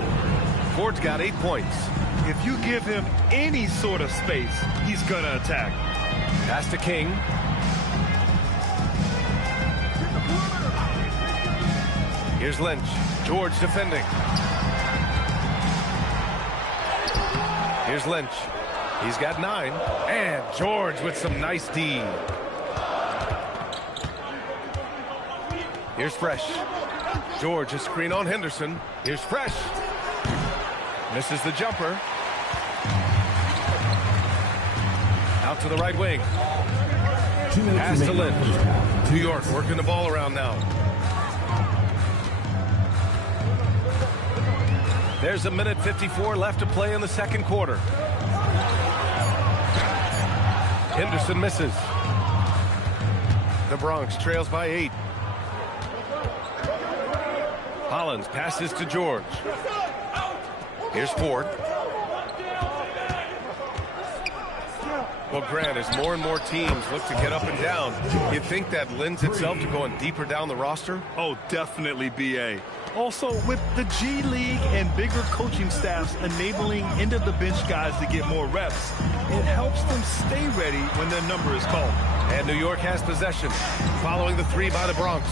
Ford's got 8 points. If you give him any sort of space, he's going to attack. Pass to King. Here's Lynch. George defending. Here's Lynch. He's got 9. And George with some nice D. Here's Fresh. George, a screen on Henderson. Here's Fresh. Misses the jumper. Out to the right wing. Pass to Lynch. New York working the ball around now. There's 1:54 left to play in the second quarter. Henderson misses. The Bronx trails by 8. Hollins passes to George. Here's Ford. Well, Grant, as more and more teams look to get up and down, you think that lends itself to going deeper down the roster? Oh, definitely, B.A. Also, with the G League and bigger coaching staffs enabling end-of-the-bench guys to get more reps, it helps them stay ready when their number is called. And New York has possession, following the three by the Bronx.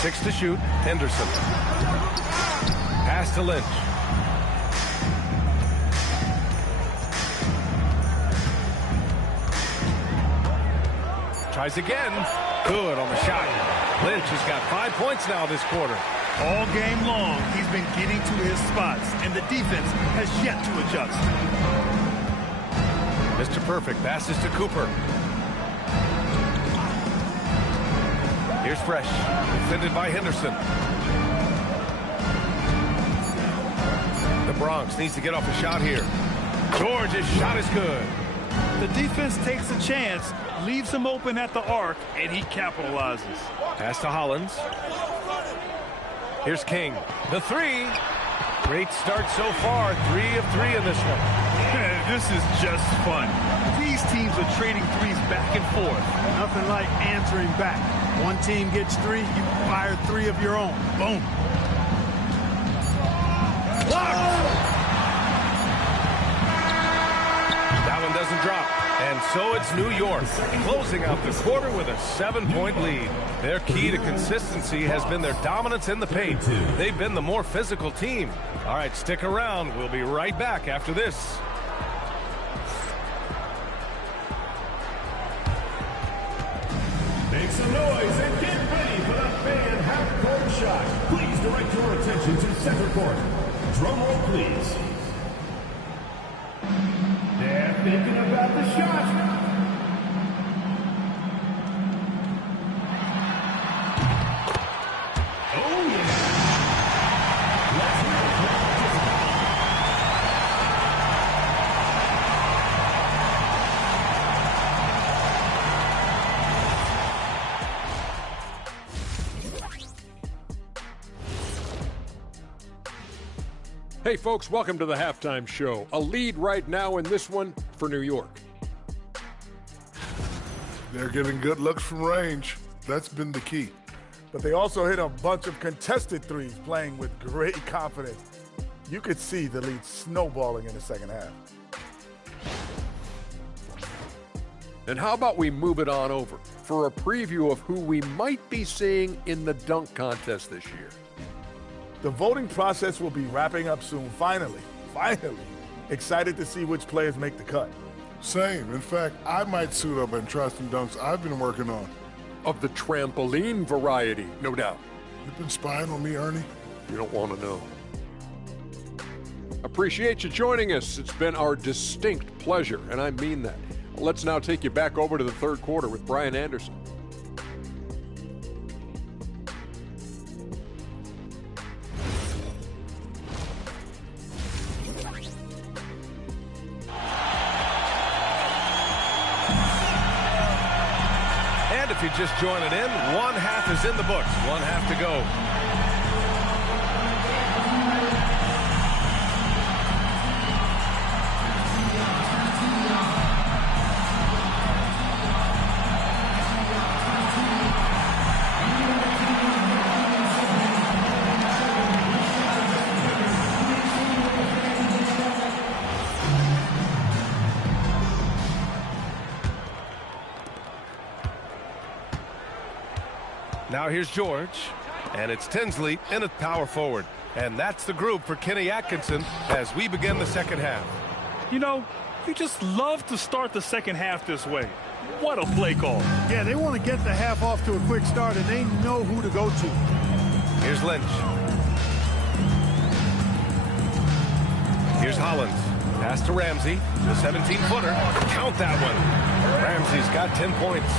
6 to shoot, Henderson. Pass to Lynch. Tries again. Good on the shot. Lynch has got 5 points now this quarter. All game long, he's been getting to his spots, and the defense has yet to adjust. Mr. Perfect passes to Cooper. Here's Fresh, defended by Henderson. The Bronx needs to get off a shot here. George's shot is good. The defense takes a chance, leaves him open at the arc, and he capitalizes. Pass to Hollins. Here's King. The three. Great start so far. 3 of 3 in this one. This is just fun. These teams are trading threes back and forth. Nothing like answering back. One team gets 3, you fire 3 of your own. Boom. That one doesn't drop. And so it's New York, closing out the quarter with a 7-point lead. Their key to consistency has been their dominance in the paint. They've been the more physical team. All right, stick around. We'll be right back after this. Make some noise and get ready for the fan half-court shot. Please direct your attention to center court. Drum roll, please. They're thinking about the shot. Oh, yeah. Let's hear it for Hey folks, welcome to the halftime show. A lead right now in this one for New York. They're getting good looks from range. That's been the key. But they also hit a bunch of contested threes, playing with great confidence. You could see the lead snowballing in the second half. And how about we move it on over for a preview of who we might be seeing in the dunk contest this year. The voting process will be wrapping up soon. Finally. Excited to see which players make the cut. Same. In fact, I might suit up and try some dunks I've been working on. Of the trampoline variety, no doubt. You've been spying on me, Ernie? You don't want to know. Appreciate you joining us. It's been our distinct pleasure, and I mean that. Let's now take you back over to the third quarter with Brian Anderson. And if you're just joining in, 1/2 is in the books. 1/2 to go. Now here's George, and it's Tinsley in at power forward. And that's the group for Kenny Atkinson as we begin the second half. You know, you just love to start the second half this way. What a play call. Yeah, they want to get the half off to a quick start, and they know who to go to. Here's Lynch. Here's Hollins. Pass to Ramsey, the 17-footer. Count that one. Ramsey's got 10 points.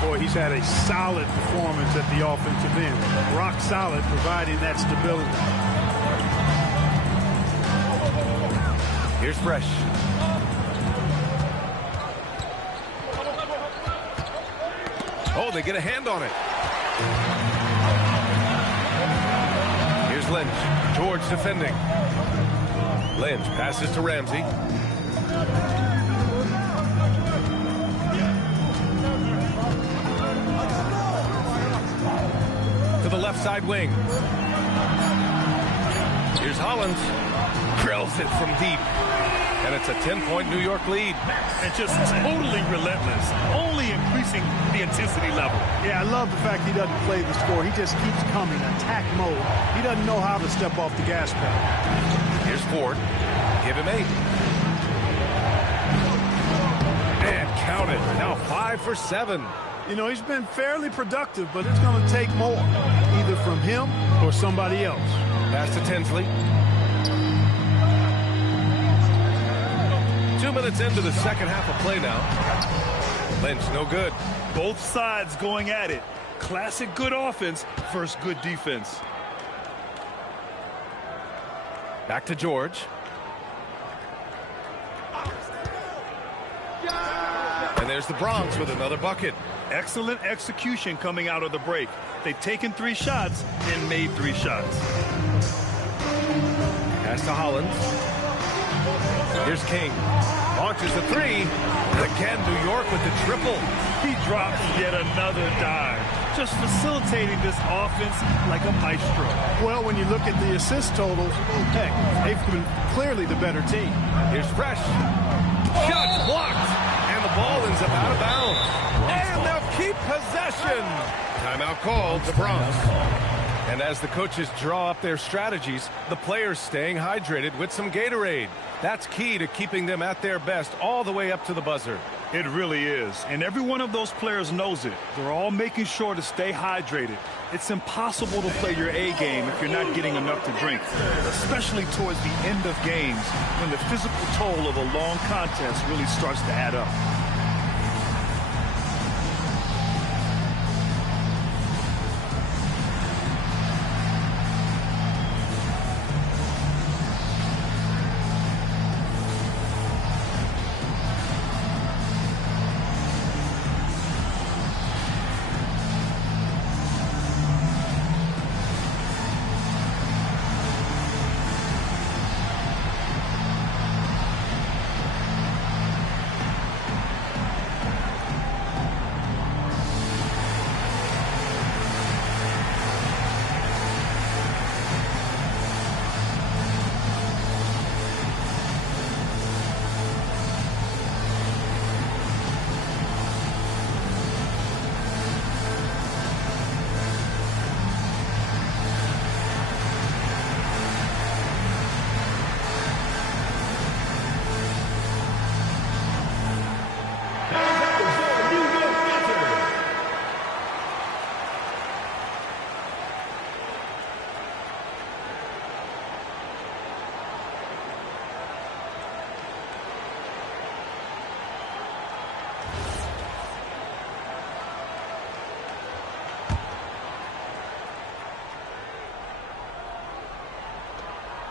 Boy, he's had a solid performance at the offensive end. Rock solid, providing that stability. Here's Fresh. Oh, they get a hand on it. Here's Lynch. George defending. Lynch passes to Ramsey. To the left side wing. Here's Hollins. Drills it from deep. And it's a 10-point New York lead. And just totally relentless, only increasing the intensity level. Yeah, I love the fact he doesn't play the score. He just keeps coming, attack mode. He doesn't know how to step off the gas pedal. Here's Ford. Give him 8. And count it. Now 5 for 7. You know, he's been fairly productive, but it's going to take more, either from him or somebody else. Pass to Tinsley. 2 minutes into the second half of play now. Lynch, no good. Both sides going at it. Classic good offense versus good defense. Back to George. And there's the Bronx with another bucket. Excellent execution coming out of the break. They've taken 3 shots and made 3 shots. Pass to Hollins. Here's King. Launches the 3. And again, New York with the triple. He drops yet another dive. Just facilitating this offense like a maestro. Well, when you look at the assist totals, heck, they've been clearly the better team. Here's Fresh. Shot blocked. And the ball ends up out of bounds. And they'll keep possession. Timeout called, the Bronx. And as the coaches draw up their strategies, the players staying hydrated with some Gatorade. That's key to keeping them at their best all the way up to the buzzer. It really is. And every one of those players knows it. They're all making sure to stay hydrated. It's impossible to play your A game if you're not getting enough to drink, especially towards the end of games when the physical toll of a long contest really starts to add up.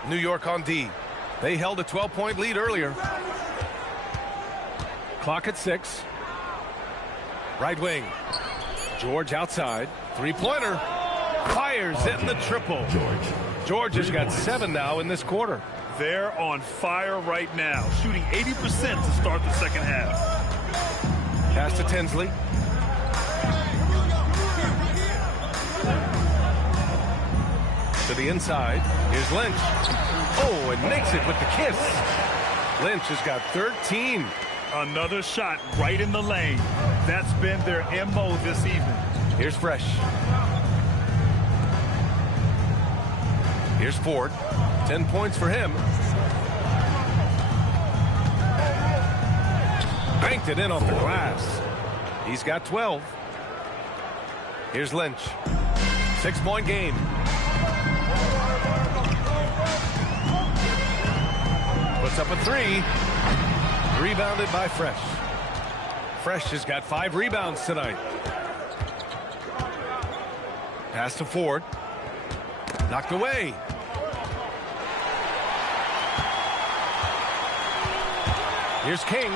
New York on D. They held a 12-point lead earlier. Clock at 6. Right wing. George outside. Three-pointer. Fires in the triple. George has got 7 now in this quarter. They're on fire right now, shooting 80% to start the second half. Pass to Tinsley. To the inside. Here's Lynch. Oh, and makes it with the kiss. Lynch has got 13. Another shot right in the lane. That's been their MO this evening. Here's Fresh. Here's Ford. 10 points for him. Banked it in off the glass. He's got 12. Here's Lynch. 6-point game. Puts up a 3. Rebounded by Fresh. Fresh has got 5 rebounds tonight. Pass to Ford. Knocked away. Here's King.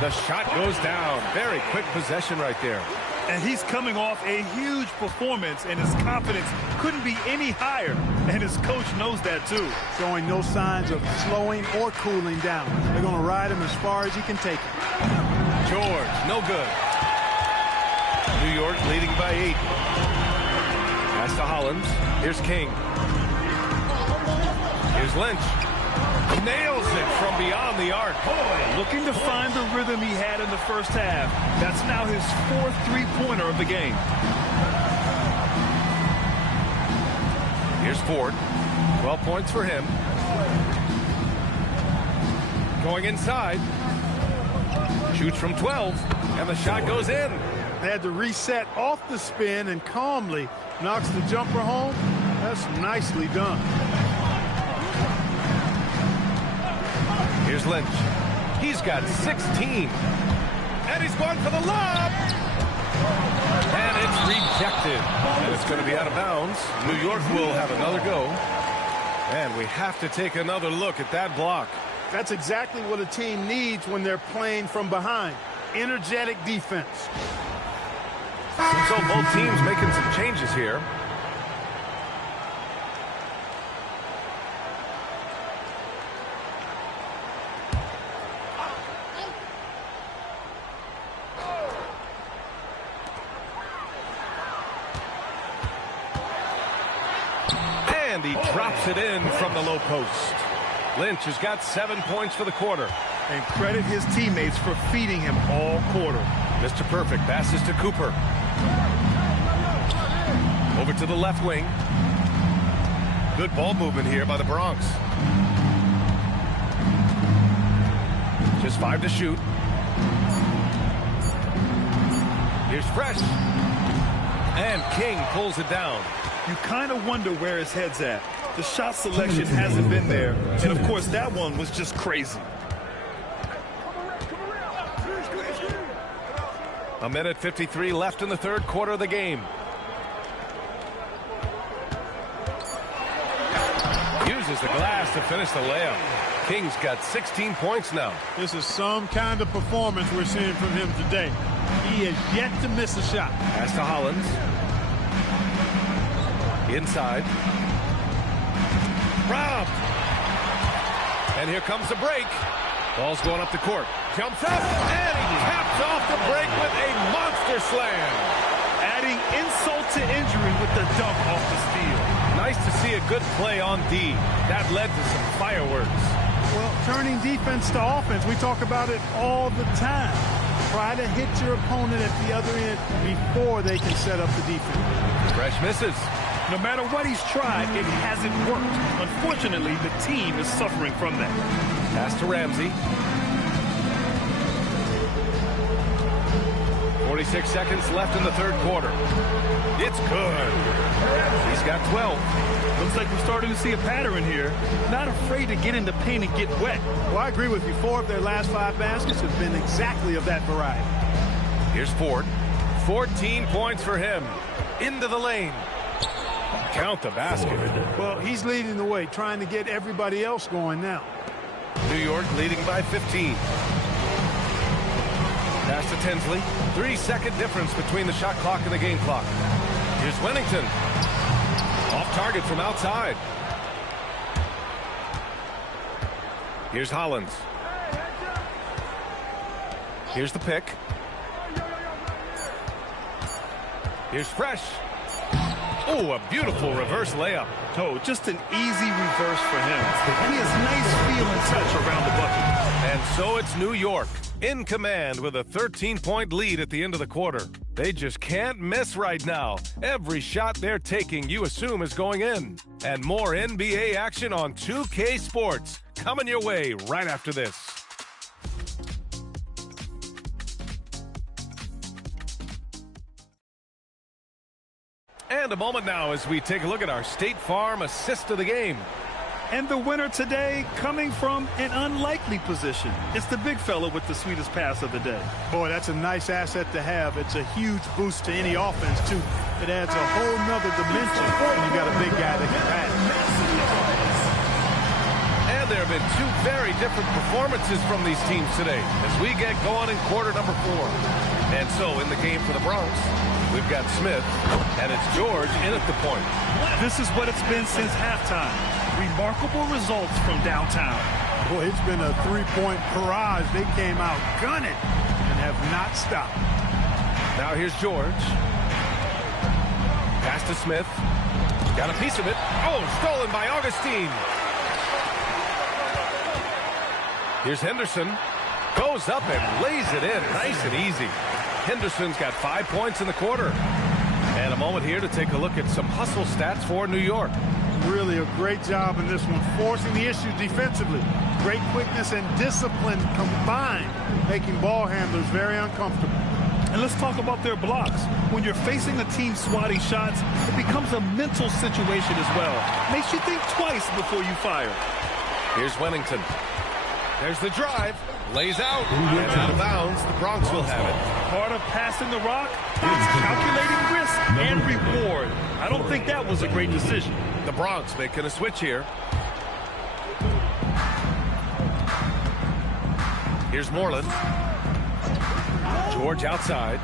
The shot goes down. Very quick possession right there. And he's coming off a huge performance, and his confidence couldn't be any higher. And his coach knows that, too. Showing no signs of slowing or cooling down. They're going to ride him as far as he can take him. George, no good. New York leading by 8. Pass to Hollins. Here's King. Here's Lynch. Nails it from beyond the arc. Looking to find the rhythm he had in the first half. That's now his 4th three-pointer of the game. Here's Ford. 12 points for him. Going inside. Shoots from 12, and the shot goes in. They had to reset off the spin and calmly knocks the jumper home. That's nicely done. Here's Lynch. He's got 16. And he's going for the lob. And it's rejected. And it's going to be out of bounds. New York will have another go. And we have to take another look at that block. That's exactly what a team needs when they're playing from behind. Energetic defense. So both teams making some changes here. And he drops it in from the low post. Lynch has got 7 points for the quarter. And credit his teammates for feeding him all quarter. Mr. Perfect passes to Cooper. Over to the left wing. Good ball movement here by the Bronx. Just 5 to shoot. Here's Fresh. And King pulls it down. You kind of wonder where his head's at. The shot selection hasn't been there. And, of course, that one was just crazy. A minute 53 left in the third quarter of the game. Uses the glass to finish the layup. King's got 16 points now. This is some kind of performance we're seeing from him today. He has yet to miss a shot. Pass to Hollins. Inside. Robbed. And here comes the break. Ball's going up the court. Jumps up, and he caps off the break with a monster slam. Adding insult to injury with the dunk off the steal. Nice to see a good play on D. That led to some fireworks. Well, turning defense to offense, we talk about it all the time. Try to hit your opponent at the other end before they can set up the defense. Fresh misses. No matter what he's tried, it hasn't worked. Unfortunately, the team is suffering from that. Pass to Ramsey. 46 seconds left in the third quarter. It's good. He's got 12. Looks like we're starting to see a pattern here. Not afraid to get in the paint and get wet. Well, I agree with you. 4 of their last 5 baskets have been exactly of that variety. Here's Ford. 14 points for him. Into the lane. Count the basket. Well, he's leading the way, trying to get everybody else going now. New York leading by 15. Pass to Tinsley. 3-second difference between the shot clock and the game clock. Here's Wennington. Off target from outside. Here's Hollins. Here's the pick. Here's Fresh. Oh, a beautiful reverse layup. Oh, just an easy reverse for him. And he has nice feel and touch around the bucket. And so it's New York in command with a 13-point lead at the end of the quarter. They just can't miss right now. Every shot they're taking, you assume, is going in. And more NBA action on 2K Sports coming your way right after this. And a moment now as we take a look at our State Farm assist of the game. And the winner today coming from an unlikely position. It's the big fella with the sweetest pass of the day. Boy, that's a nice asset to have. It's a huge boost to any offense, too. It adds a whole nother dimension when you got a big guy that can pass. And there have been 2 very different performances from these teams today as we get going in quarter number 4. And And so in the game for the Bronx, we've got Smith, and it's George in at the point. This is what it's been since halftime. Remarkable results from downtown. Boy, it's been a three-point barrage. They came out gunning and have not stopped. Now here's George. Pass to Smith. Got a piece of it. Oh, stolen by Augustine. Here's Henderson. Goes up and lays it in. Nice and easy. Henderson's got 5 points in the quarter. And a moment here to take a look at some hustle stats for New York. Really a great job in this one, forcing the issue defensively. Great quickness and discipline combined, making ball handlers very uncomfortable. And let's talk about their blocks. When you're facing a team swatting shots, it becomes a mental situation as well. Makes you think twice before you fire. Here's Wennington. There's the drive. Lays out. And out of bounds. The Bronx will have it. Part of passing the rock is calculating risk and reward. I don't think that was a great decision. The Bronx making a switch here. Here's Moreland. George outside.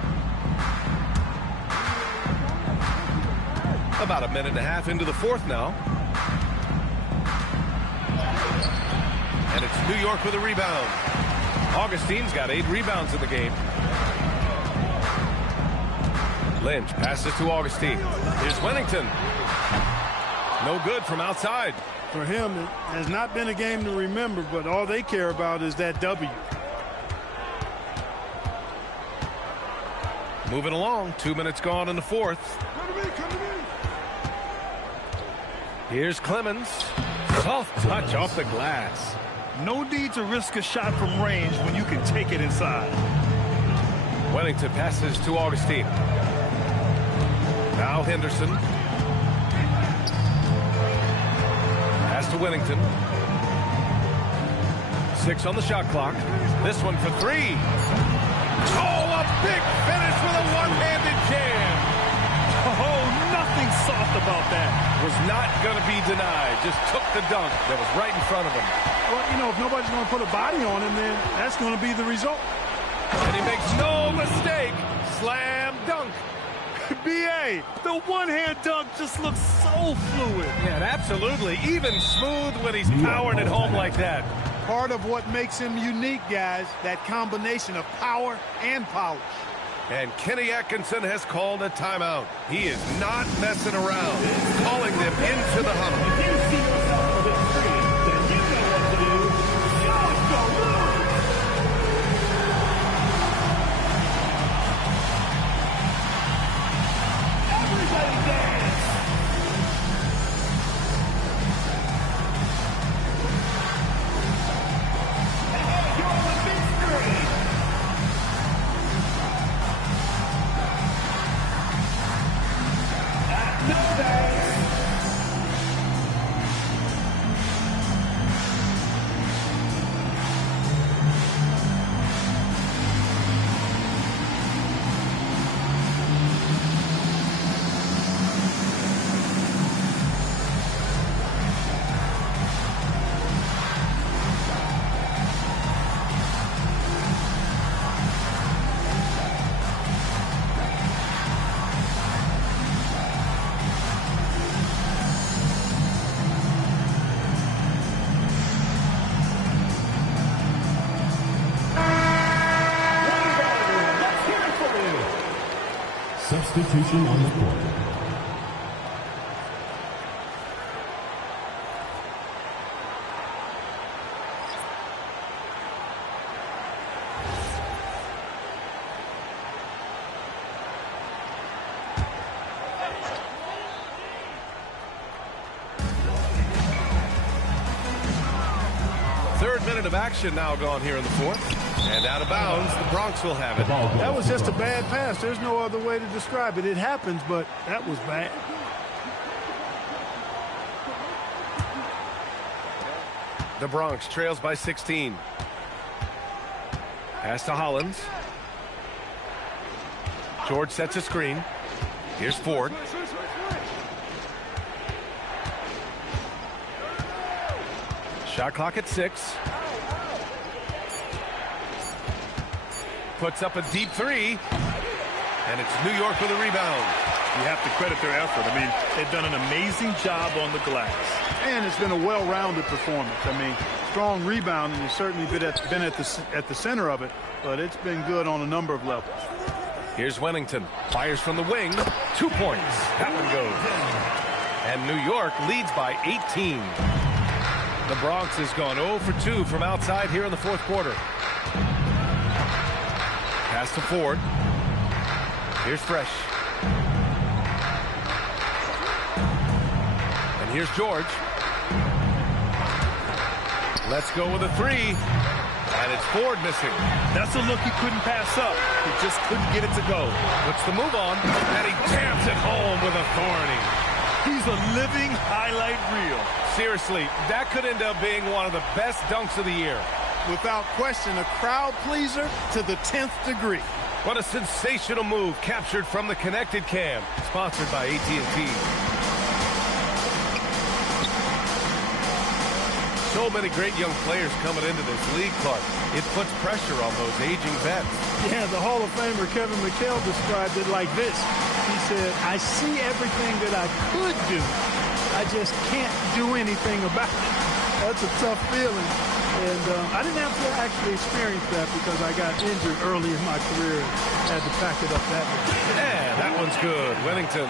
About a minute and a half into the fourth now. And it's New York with a rebound. Augustine's got 8 rebounds in the game. Lynch passes to Augustine. Here's Wennington. No good from outside. For him, it has not been a game to remember, but all they care about is that W. Moving along. 2 minutes gone in the fourth. Here's Clemens. Soft touch off the glass. No need to risk a shot from range when you can take it inside. Wennington passes to Augustine. Now Henderson. Pass to Wennington. 6 on the shot clock. This one for 3. Oh, a big finish with a one-handed jam. Oh, nothing soft about that. Was not going to be denied. Just took the dunk that was right in front of him. Well, you know, if nobody's going to put a body on him, then that's going to be the result. And he makes no mistake. Slam dunk. B.A., the one-hand dunk just looks so fluid. Yeah, absolutely. Even smooth when he's powering it home like that. Part of what makes him unique, guys, that combination of power and polish. And Kenny Atkinson has called a timeout. He is not messing around. Calling them into the huddle. If you see yourself on the screen, then you know what to do. Shoot the move! Everybody dance! Hey, you're on the big screen! No thanks! Substitution on the court. Third minute of action now gone here in the fourth. And out of bounds, the Bronx will have it. That was just a bad pass. There's no other way to describe it. It happens, but that was bad. The Bronx trails by 16. Pass to Hollins. George sets a screen. Here's Ford. Shot clock at 6. Puts up a deep 3. And it's New York with a rebound. You have to credit their effort. I mean, they've done an amazing job on the glass. And it's been a well-rounded performance. I mean, strong rebounding has certainly been at the center of it, but it's been good on a number of levels. Here's Wennington. Fires from the wing. 2 points. That one goes. And New York leads by 18. The Bronx has gone 0 for 2 from outside here in the fourth quarter. Pass to Ford. Here's Fresh. And here's George. Let's go with a three. And it's Ford missing. That's a look he couldn't pass up. He just couldn't get it to go. Puts the move on, and he jams it home with authority. He's a living highlight reel. Seriously, that could end up being one of the best dunks of the year. Without question, a crowd pleaser to the 10th degree. What a sensational move captured from the connected cam. Sponsored by AT&T. So many great young players coming into this league, Clark. It puts pressure on those aging vets. Yeah, the Hall of Famer Kevin McHale described it like this. He said, I see everything that I could do. I just can't do anything about it. That's a tough feeling. And I didn't have to actually experience that because I got injured early in my career and had to pack it up that way. And that one's good. Wennington.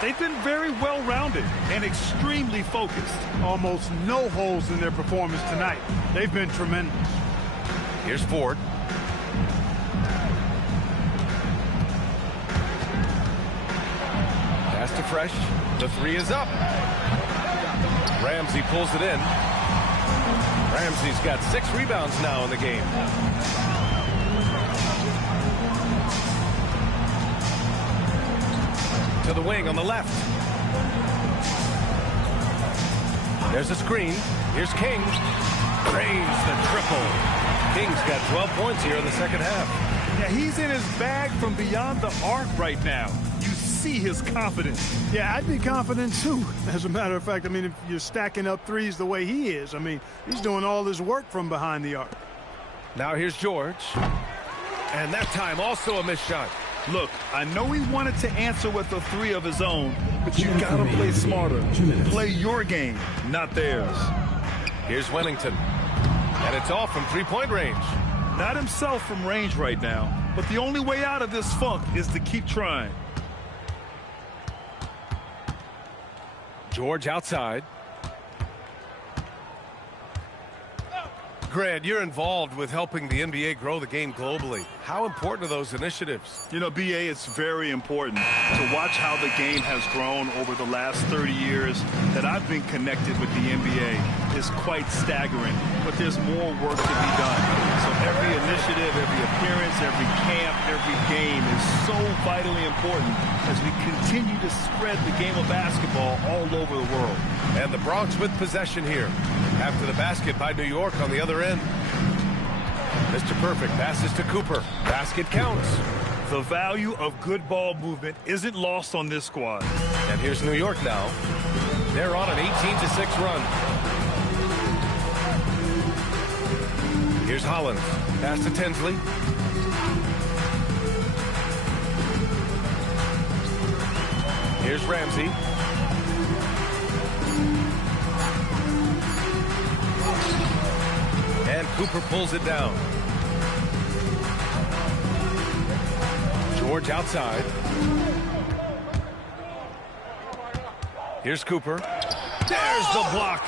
They've been very well-rounded and extremely focused. Almost no holes in their performance tonight. They've been tremendous. Here's Ford. Pass to Fresh. The three is up. Ramsey pulls it in. Ramsey's got 6 rebounds now in the game. To the wing on the left. There's a screen. Here's King. Drains the triple. King's got 12 points here in the second half. Yeah, he's in his bag from beyond the arc right now. You see his confidence. Yeah, I'd be confident too. As a matter of fact, I mean, if you're stacking up threes the way he is, I mean, he's doing all his work from behind the arc. Now here's George. And that time also a missed shot. Look, I know he wanted to answer with a three of his own, but you gotta play smarter. Play your game, not theirs. Here's Wennington. And it's off from three-point range. Not himself from range right now, but the only way out of this funk is to keep trying. George outside. Grant, you're involved with helping the NBA grow the game globally. How important are those initiatives? You know, BA, it's very important to watch how the game has grown over the last 30 years that I've been connected with the NBA. Is quite staggering, but there's more work to be done. So every initiative, every appearance, every camp, every game is so vitally important as we continue to spread the game of basketball all over the world. And the Bronx with possession here. After the basket by New York on the other end. Mr. Perfect passes to Cooper. Basket counts. The value of good ball movement isn't lost on this squad. And here's New York now. They're on an 18-6 run. Here's Hollins. Pass to Tinsley. Here's Ramsey. And Cooper pulls it down. George outside. Here's Cooper. There's the block.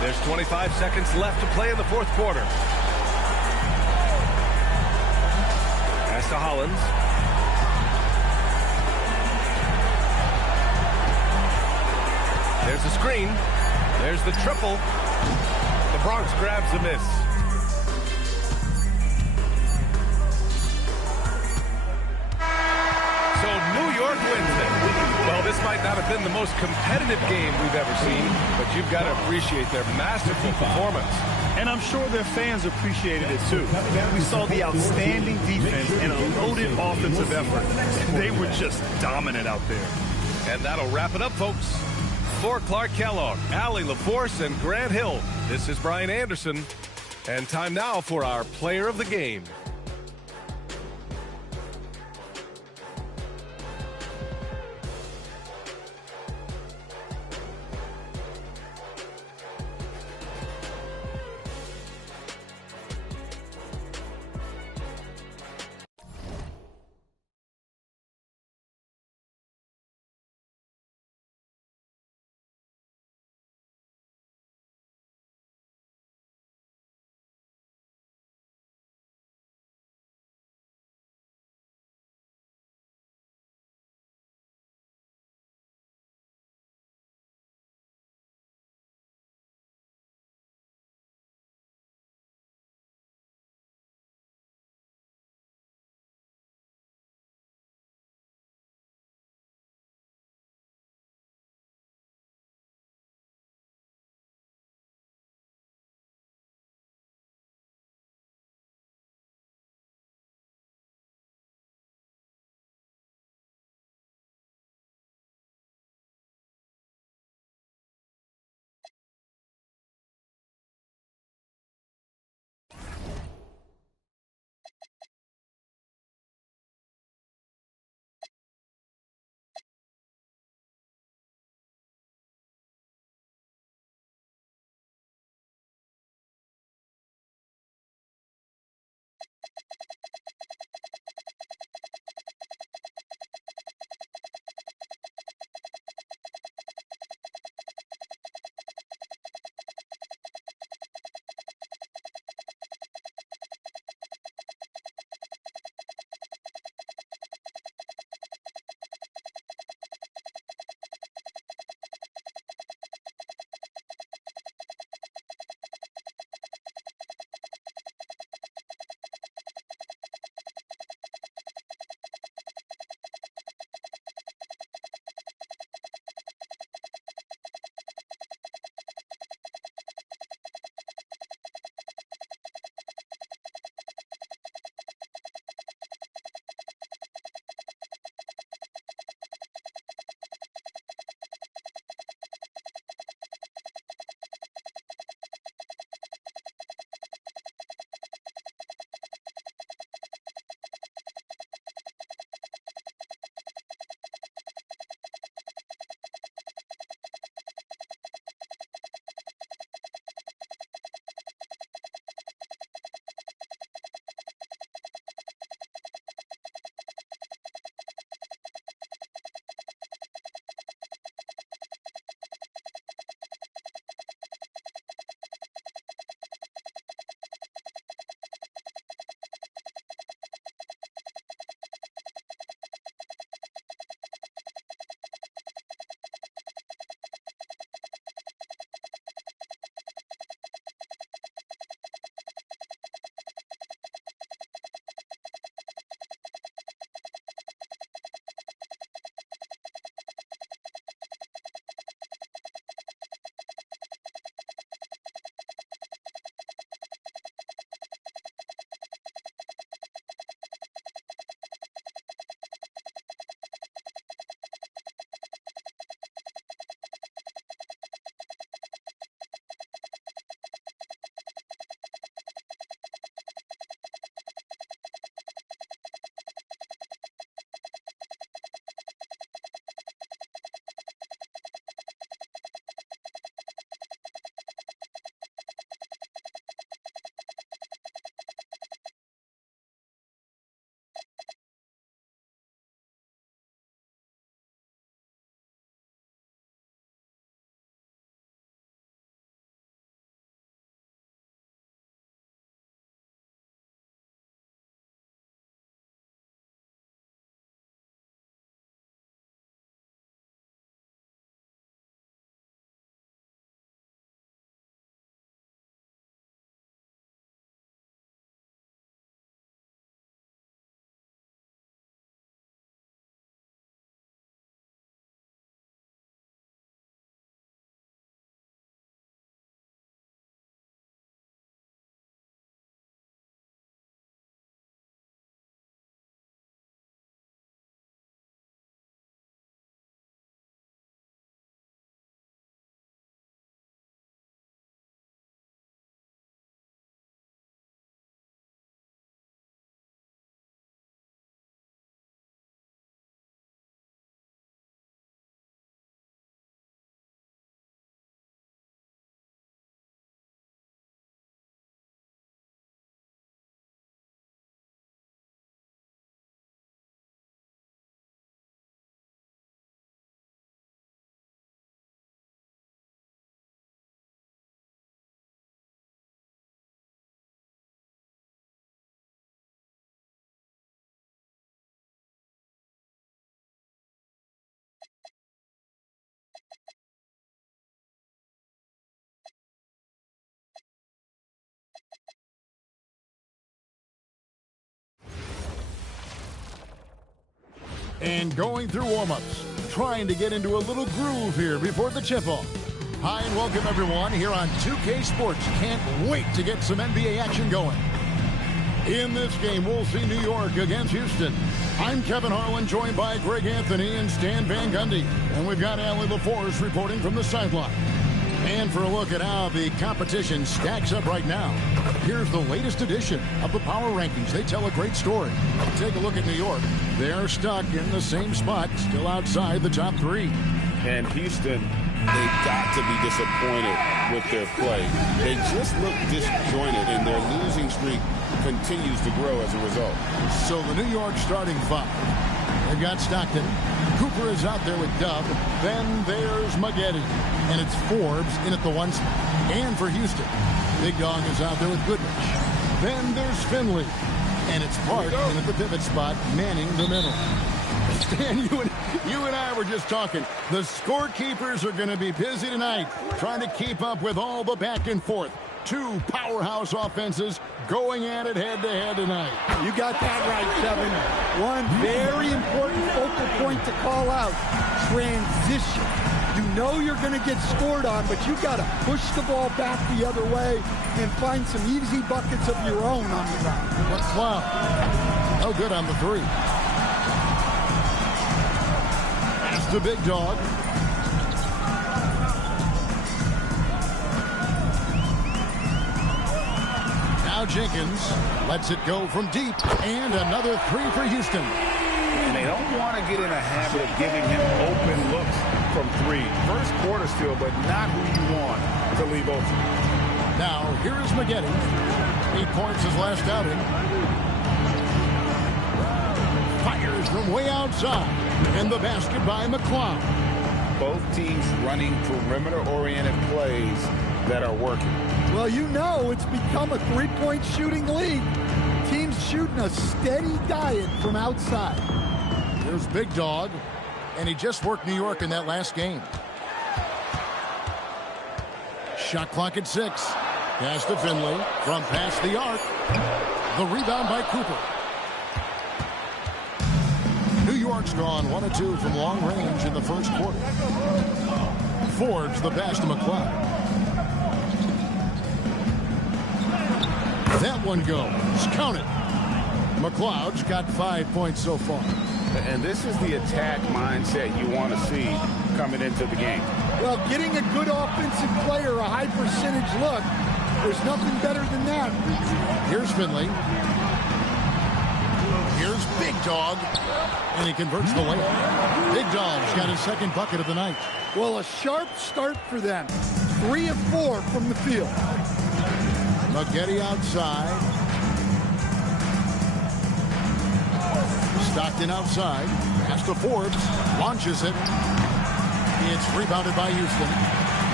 There's 25 seconds left to play in the fourth quarter. Pass to Hollins. There's the screen. There's the triple. The Bronx grabs the miss. So New York wins it. Well, this might not have been the most competitive game we've ever seen, but you've got to appreciate their masterful performance. And I'm sure their fans appreciated it too. We saw the outstanding defense and a loaded offensive effort. They were just dominant out there. And that'll wrap it up, folks. For Clark Kellogg, Allie LaForce, and Grant Hill, this is Brian Anderson. And time now for our player of the game. and going through warm-ups, trying to get into a little groove here before the tip-off. Hi, and welcome, everyone, here on 2K Sports. Can't wait to get some NBA action going. In this game, we'll see New York against Houston. I'm Kevin Harlan, joined by Greg Anthony and Stan Van Gundy. And we've got Allie LaForce reporting from the sideline. And for a look at how the competition stacks up right now, here's the latest edition of the Power Rankings. They tell a great story. Take a look at New York. They're stuck in the same spot, still outside the top 3. And Houston, they've got to be disappointed with their play. They just look disjointed, and their losing streak continues to grow as a result. So the New York starting 5. They've got Stockton. Cooper is out there with Dub. Then there's Maggette. And it's Forbes in at the 1 spot. And for Houston, Big Dog is out there with Goodrich. Then there's Finley. And it's Park in at the pivot spot, manning the middle. Stan, you and I were just talking. The scorekeepers are going to be busy tonight, trying to keep up with all the back and forth. 2 powerhouse offenses going at it head-to-head tonight. You got that right, Kevin. One very important focal point to call out, transition. You know you're going to get scored on, but you got to push the ball back the other way and find some easy buckets of your own on the ground. Wow. No good on the 3. That's the Big Dog. Now Jenkins lets it go from deep, and another 3 for Houston. And they don't want to get in a habit of giving him open looks from 3. First quarter still, but not who you want to leave open. Now, here is Maggette. 8 points his last outing. Fires from way outside. And the basket by McCloud. Both teams running perimeter-oriented plays that are working. Well, you know it's become a 3-point shooting league. Teams shooting a steady diet from outside. Here's Big Dog, and he just worked New York in that last game. Shot clock at 6. Pass to Finley from past the arc. The rebound by Cooper. New York's gone 1 of 2 from long range in the first quarter. Forbes the pass to McCloud. That one goes. Count it. McCloud's got 5 points so far. And this is the attack mindset you want to see coming into the game. Well, getting a good offensive player a high percentage look, there's nothing better than that. Here's Finley. Here's Big Dog. And he converts the layup. Big Dog's got his 2nd bucket of the night. Well, a sharp start for them. 3 of 4 from the field. Maggette outside. Stockton outside. Pass to Forbes. Launches it. It's rebounded by Houston.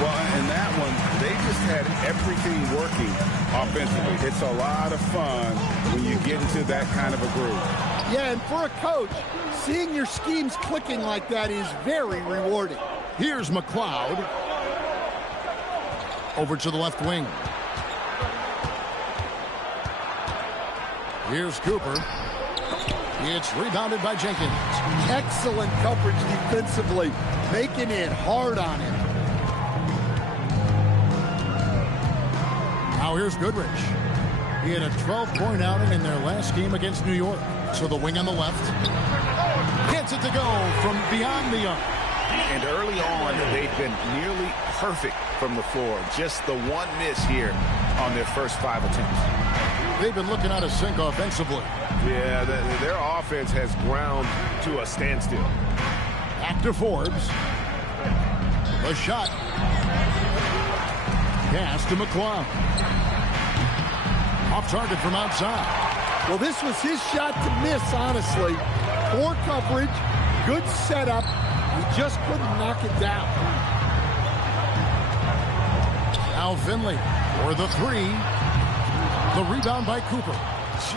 Well, in that one, they just had everything working offensively. It's a lot of fun when you get into that kind of a groove. Yeah, and for a coach, seeing your schemes clicking like that is very rewarding. Here's McCloud. Over to the left wing. Here's Cooper. It's rebounded by Jenkins. Excellent coverage defensively, making it hard on him. Now here's Goodrich. He had a 12-point outing in their last game against New York. So the wing on the left. Gets it to go from beyond the arc. And early on, they've been nearly perfect from the floor. Just the one miss here on their first 5 attempts. They've been looking out of sync offensively. Yeah, their offense has ground to a standstill. Back to Forbes. A shot. Pass to McCloud. Off target from outside. Well, this was his shot to miss, honestly. Poor coverage, good setup. He just couldn't knock it down. Now Finley for the 3. The rebound by Cooper.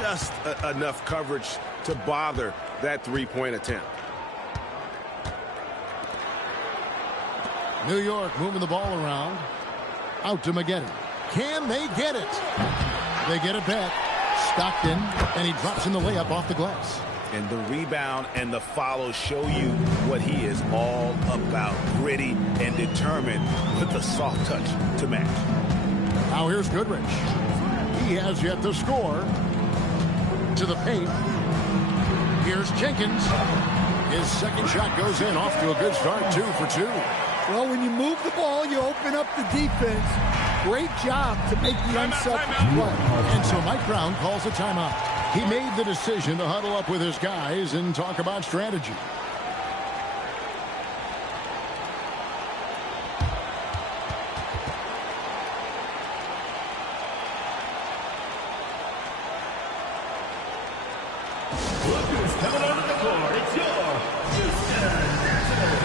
Just enough coverage to bother that 3-point attempt. New York moving the ball around. Out to Maggette. Can they get it? They get it back. Stockton, and he drops in the layup off the glass. And the rebound and the follow show you what he is all about. Gritty and determined with the soft touch to match. Now here's Goodrich. He has yet to score. To the paint. Here's Jenkins. His second shot goes in, off to a good start, 2 for 2. Well, when you move the ball, you open up the defense. Great job to make the unselfish play. And so Mike Brown calls a timeout. He made the decision to huddle up with his guys and talk about strategy. Look who's coming onto the court. It's your Houston Nationals.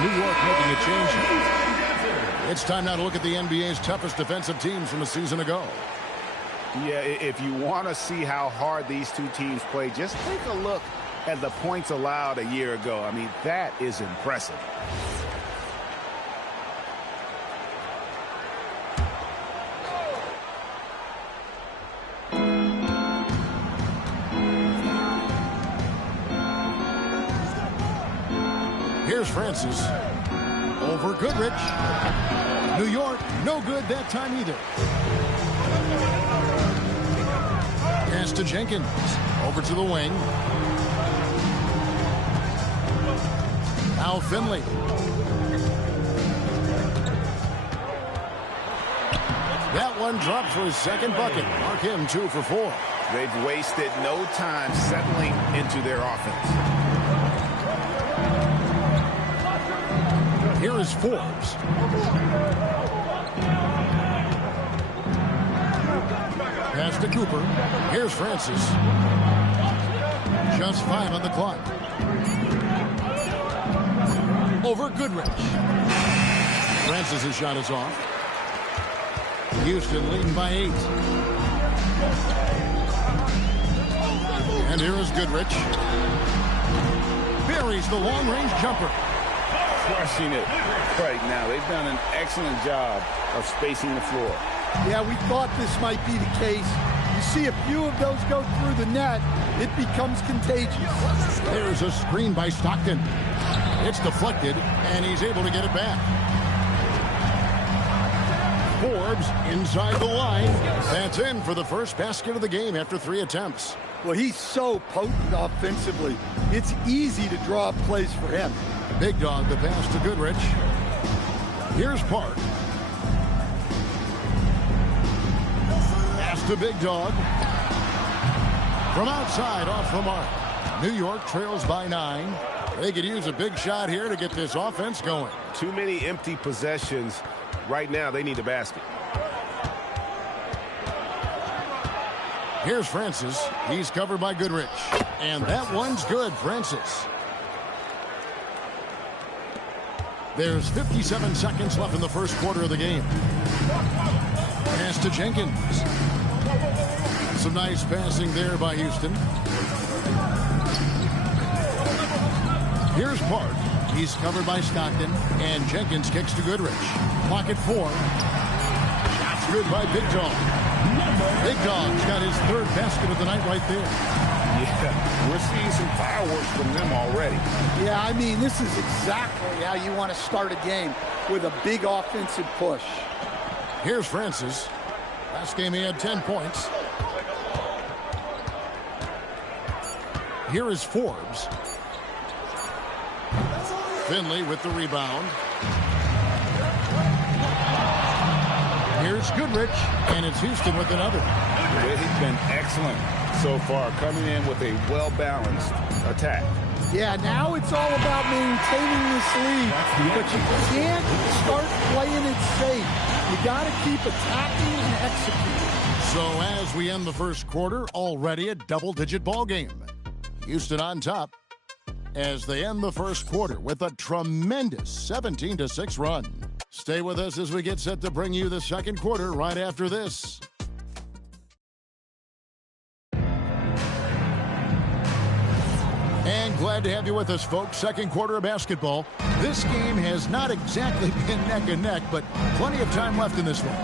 New York making a change. It's time now to look at the NBA's toughest defensive teams from a season ago. Yeah, if you want to see how hard these two teams play, just take a look at the points allowed a year ago. I mean, that is impressive. Here's Francis. Over Goodrich. New York, no good that time either. Pass to Jenkins. Over to the wing. Now Finley. That one dropped for his second bucket. Mark him 2 for 4. They've wasted no time settling into their offense. Here is Forbes. Pass to Cooper. Here's Francis. Just 5 on the clock. Over Goodrich. Francis' shot is off. Houston leading by 8. And here is Goodrich. Buries the long-range jumper. Crushing it right now. They've done an excellent job of spacing the floor. Yeah, we thought this might be the case. You see a few of those go through the net, it becomes contagious. There's a screen by Stockton. It's deflected, and he's able to get it back. Forbes inside the line. That's in for the first basket of the game after 3 attempts. Well, he's so potent offensively. It's easy to draw up plays for him. Big Dog, the pass to Goodrich. Here's Park. Pass to Big Dog. From outside, off the mark. New York trails by 9. They could use a big shot here to get this offense going. Too many empty possessions. Right now, they need a basket. Here's Francis. He's covered by Goodrich. And that one's good, Francis. There's 57 seconds left in the first quarter of the game. Pass to Jenkins. Some nice passing there by Houston. Here's Park. He's covered by Stockton. And Jenkins kicks to Goodrich. Pocket 4. Shots good by Big Dog. Big Dog's got his 3rd basket of the night right there. Yeah, we're seeing some fireworks from them already. Yeah, I mean, this is exactly how you want to start a game, with a big offensive push. Here's Francis. Last game he had 10 points. Here is Forbes. Finley with the rebound. Here's Goodrich, and it's Houston with another. Yeah, he's been excellent so far, coming in with a well-balanced attack. Yeah, now it's all about maintaining this lead, but you can't start playing it safe. You got to keep attacking and executing. So as we end the first quarter, already a double-digit ball game. Houston on top as they end the first quarter with a tremendous 17-6 run. Stay with us as we get set to bring you the second quarter right after this. And glad to have you with us, folks. Second quarter of basketball. This game has not exactly been neck and neck, but plenty of time left in this one.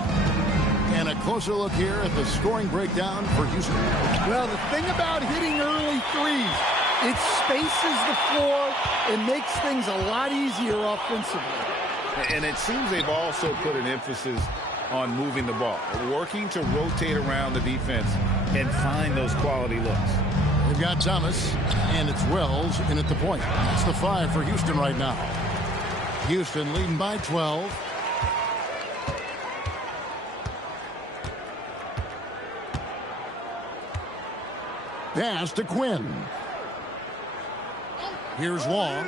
And a closer look here at the scoring breakdown for Houston. Well, the thing about hitting early threes, it spaces the floor and makes things a lot easier offensively. And it seems they've also put an emphasis on moving the ball, working to rotate around the defense and find those quality looks. They've got Thomas, and it's Wells in at the point. It's the 5 for Houston right now. Houston leading by 12. Pass to Quinn. Here's Law.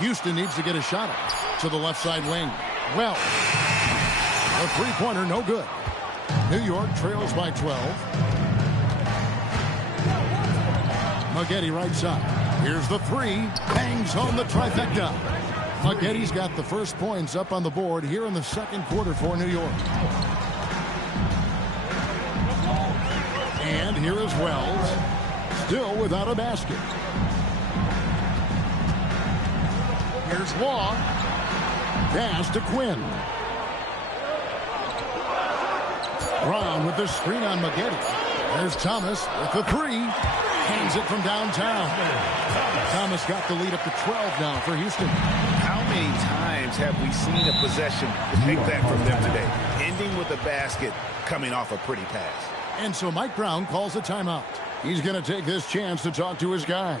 Houston needs to get a shot up to the left side wing. Well, a three-pointer, no good. New York trails by 12. Maggette right side. Here's the 3. Bangs home the trifecta. Maggette's got the first points up on the board here in the second quarter for New York. And here is Wells, still without a basket. Here's Law. Pass to Quinn. Brown with the screen on Maggette. There's Thomas with the 3. Hangs it from downtown. Thomas got the lead up to 12 now for Houston. How many times have we seen a possession take that from them today? Ending with a basket, coming off a pretty pass. And so Mike Brown calls a timeout. He's going to take this chance to talk to his guys.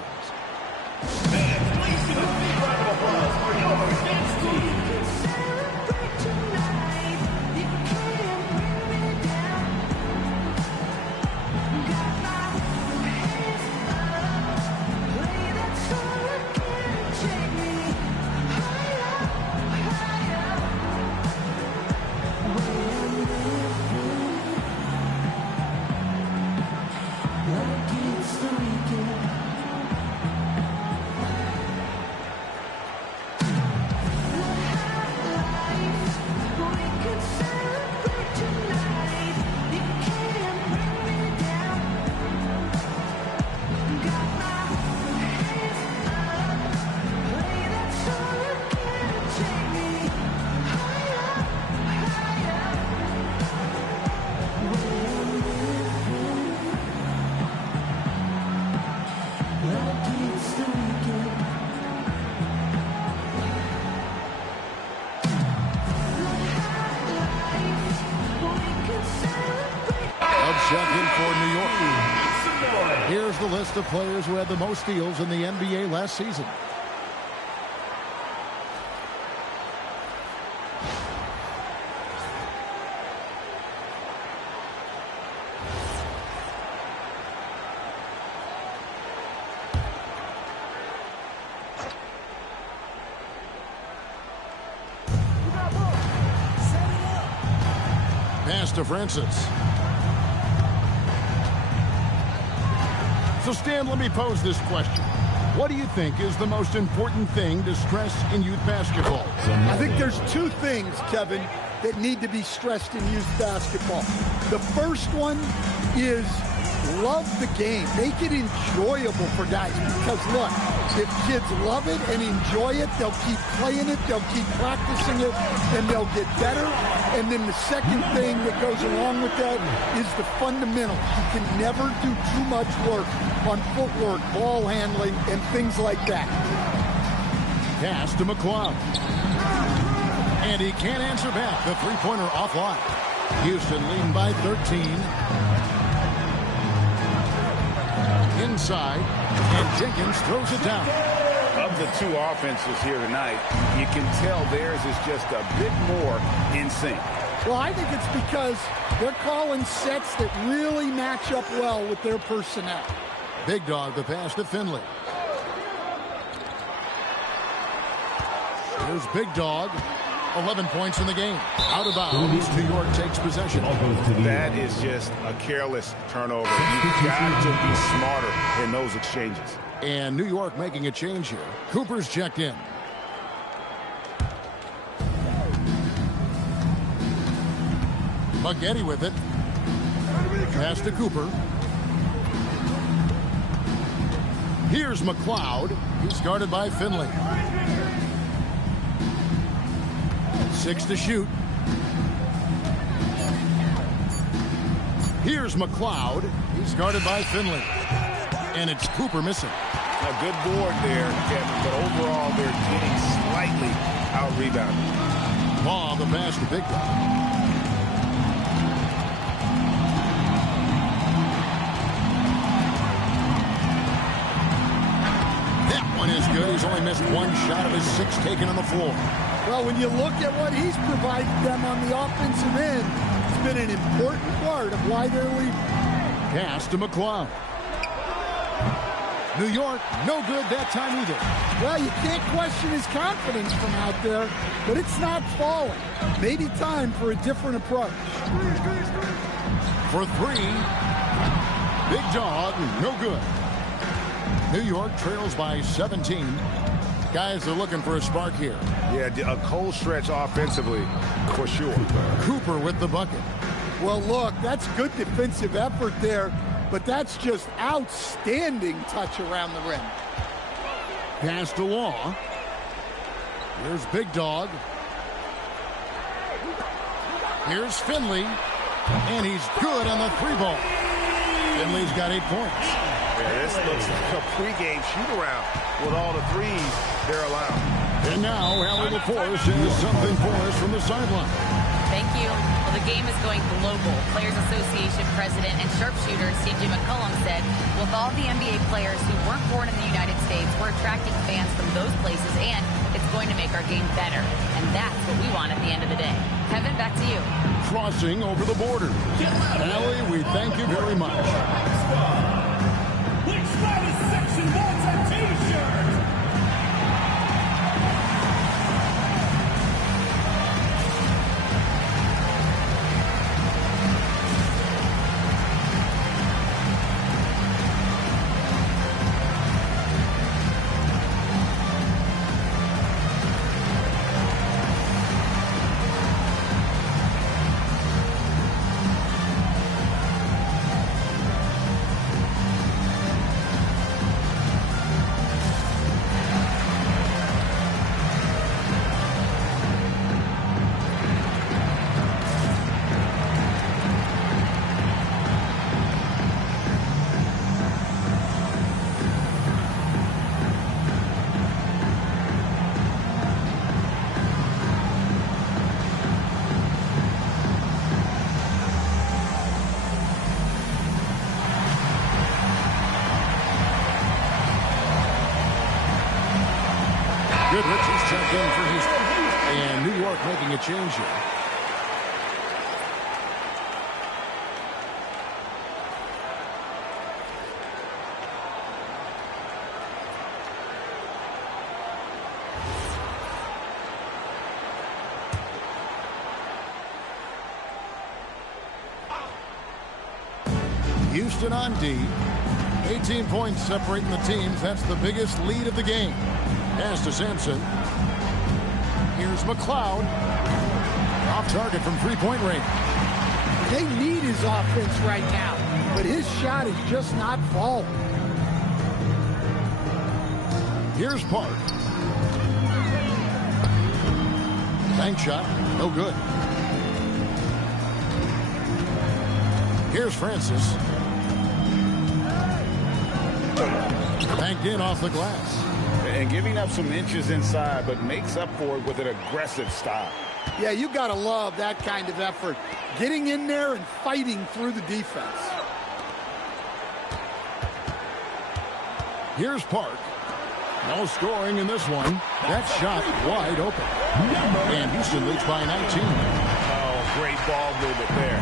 Second for New York. Here's the list of players who had the most steals in the NBA last season. Pass to Francis. So, Stan, let me pose this question. What do you think is the most important thing to stress in youth basketball? I think there's two things, Kevin, that need to be stressed in youth basketball. The first one is love the game. Make it enjoyable for guys. Because, look, if kids love it and enjoy it, they'll keep playing it, they'll keep practicing it, and they'll get better. And then the second thing that goes along with that is the fundamentals. You can never do too much work on footwork, ball handling, and things like that. Pass to McClung. And And he can't answer back. The three-pointer offline. Houston leading by 13. Inside, and Jenkins throws it down. Of the two offenses here tonight, you can tell theirs is just a bit more in sync. Well, I think it's because they're calling sets that really match up well with their personnel. Big Dog the pass to Finley. Here's Big Dog. 11 points in the game. Out of bounds. New York takes possession. That is just a careless turnover. You've got to be smarter in those exchanges. And New York making a change here. Cooper's checked in. Spaghetti with it. Pass to Cooper. Here's McLeod. He's guarded by Finley. 6 to shoot. Here's McLeod. He's guarded by Finley. And it's Cooper missing. A good board there, Kevin, but overall they're getting slightly out-rebounded. Ball the pass to Big Dog. Is good. He's only missed one shot of his 6 taken on the floor. Well, when you look at what he's provided them on the offensive end, it's been an important part of why they're leading. Pass to McLeod. New York, no good that time either. Well, you can't question his confidence from out there, but it's not falling. Maybe time for a different approach. For 3, Big Dog, no good. New York trails by 17. Guys are looking for a spark here. Yeah, a cold stretch offensively, for sure. Cooper with the bucket. Well, look, that's good defensive effort there, but that's just outstanding touch around the rim. Pass to Law. Here's Big Dog. Here's Finley. And he's good on the 3-ball. Finley's got 8 points. Yeah, this looks like a pregame shoot-around with all the threes they're allowed. And now, Allie LaForce has something for us from the sideline. Thank you. Well, the game is going global. Players Association President and sharpshooter C.J. McCollum said, with all the NBA players who weren't born in the United States, we're attracting fans from those places, and it's going to make our game better. And that's what we want at the end of the day. Kevin, back to you. Crossing over the border. Allie, we thank you very much. Which finest section wants a t-shirt? Goodrich is checked in for Houston. And New York making a change here. Houston on D. 18 points separating the teams. That's the biggest lead of the game. Pass to Sampson. Here's McLeod. Off target from three-point range. They need his offense right now, but his shot is just not falling. Here's Park. Bank shot. No good. Here's Francis. Banked in off the glass. And giving up some inches inside, but makes up for it with an aggressive stop. Yeah, you got to love that kind of effort. Getting in there and fighting through the defense. Here's Park. No scoring in this one. That shot wide open. And Houston leads by 19. Oh, great ball movement there.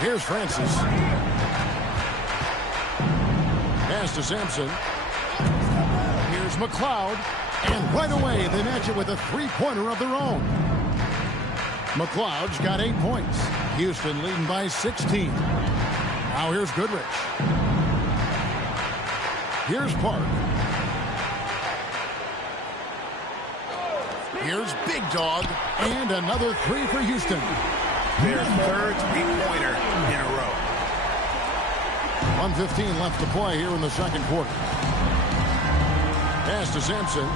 Here's Francis. Pass to Sampson. Here's McLeod. And right away, they match it with a three-pointer of their own. McLeod's got 8 points. Houston leading by 16. Now here's Goodrich. Here's Park. Here's Big Dog. And another three for Houston. Their third three-pointer in a row. 1:15 left to play here in the second quarter. Pass to Sampson.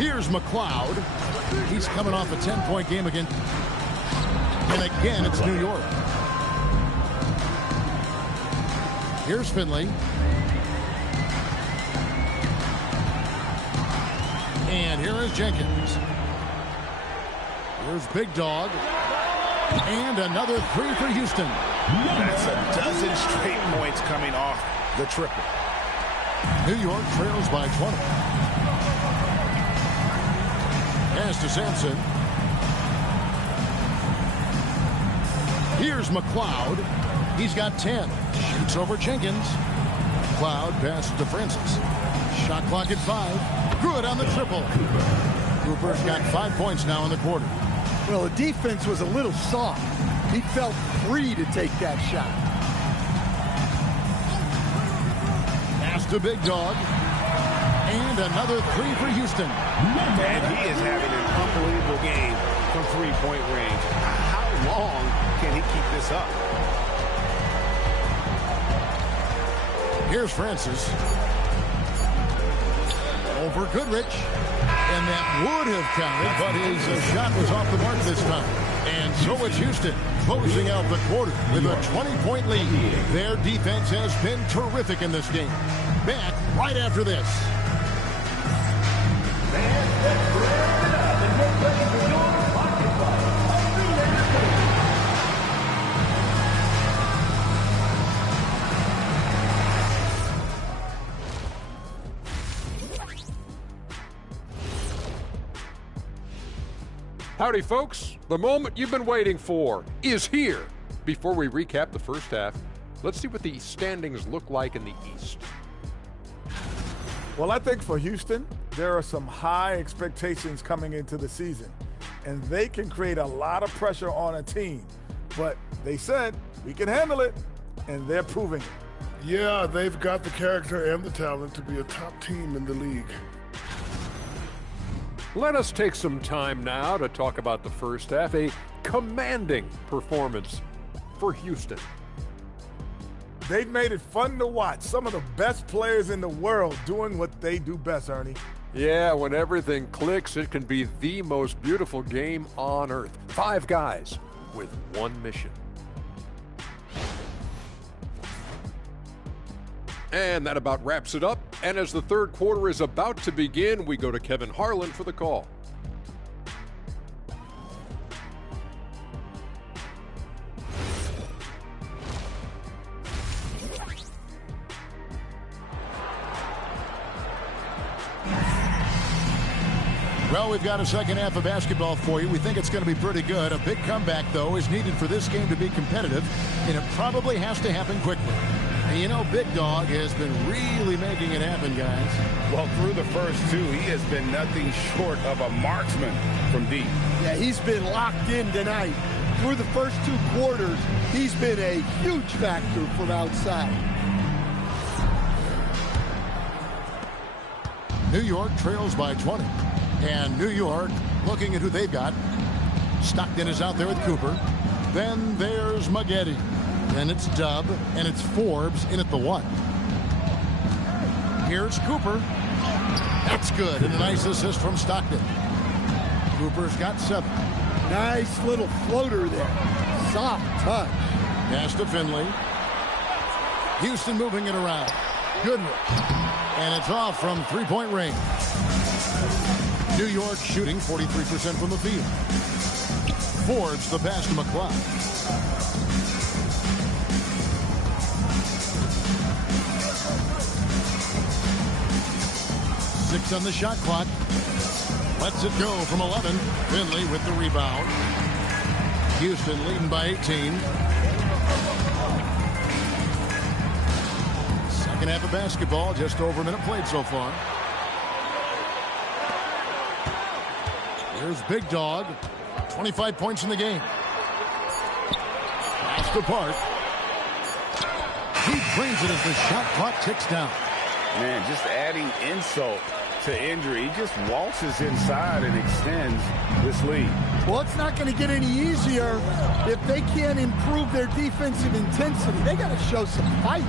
Here's McLeod. He's coming off a 10-point game again. And again, it's New York. Here's Finley. And here is Jenkins. Here's Big Dog. And another three for Houston. That's a dozen straight points coming off the triple. New York trails by 20. Pass to Sampson. Here's McLeod. He's got 10. Shoots over Jenkins. McLeod passes to Francis. Shot clock at 5. Good on the triple. Cooper's got 5 points now in the quarter. Well, the defense was a little soft. He felt free to take that shot. Pass to Big Dog. And another three for Houston. And he is having an unbelievable game from three-point range. How long can he keep this up? Here's Francis. Over Goodrich. And that would have counted, but his shot was off the mark this time. And so it's Houston closing out the quarter with a 20-point lead. Their defense has been terrific in this game. Back right after this. Howdy, folks. The moment you've been waiting for is here. Before we recap the first half, let's see what the standings look like in the East. Well, I think for Houston, there are some high expectations coming into the season, and they can create a lot of pressure on a team. But they said, we can handle it, and they're proving it. Yeah, they've got the character and the talent to be a top team in the league. Let us take some time now to talk about the first half, a commanding performance for Houston. They've made it fun to watch. Some of the best players in the world doing what they do best, Ernie. Yeah, when everything clicks, it can be the most beautiful game on earth. 5 guys with one mission. And that about wraps it up. And as the third quarter is about to begin, we go to Kevin Harlan for the call. Well, we've got a second half of basketball for you. We think it's going to be pretty good. A big comeback, though, is needed for this game to be competitive, and it probably has to happen quickly. And you know, Big Dog has been really making it happen, guys. Well, through the first two, he has been nothing short of a marksman from deep. Yeah, he's been locked in tonight. Through the first 2 quarters, he's been a huge factor from outside. New York trails by 20. And New York looking at who they've got. Stockton is out there with Cooper. Then there's Maggette. Then it's Dub, and it's Forbes in at the 1. Here's Cooper. That's good, and a nice assist from Stockton. Cooper's got 7. Nice little floater there. Soft touch. Pass to Finley. Houston moving it around. Goodrich. And it's off from three-point range. New York shooting 43% from the field. Forbes the pass to McCloud. Six on the shot clock. Lets it go from 11. Finley with the rebound. Houston leading by 18. Second half of basketball, just over a minute played so far. Here's Big Dog. 25 points in the game. Passed apart. He drains it as the shot clock ticks down. Man, just adding insult to injury. He just waltzes inside and extends this lead. Well, it's not going to get any easier if they can't improve their defensive intensity. They got to show some fight.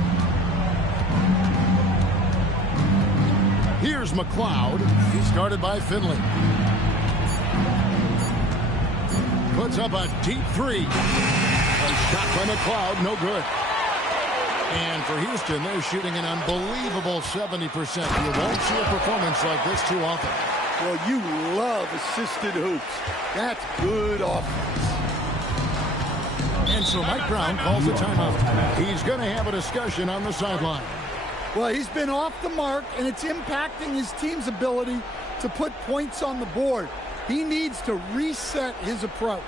Here's McCloud. He's guarded by Finley. Puts up a deep three. A shot by McCloud, no good. And for Houston, they're shooting an unbelievable 70%. You won't see a performance like this too often. Well, you love assisted hoops. That's good offense. And so Mike Brown calls a timeout. He's going to have a discussion on the sideline. Well, he's been off the mark, and it's impacting his team's ability to put points on the board. He needs to reset his approach.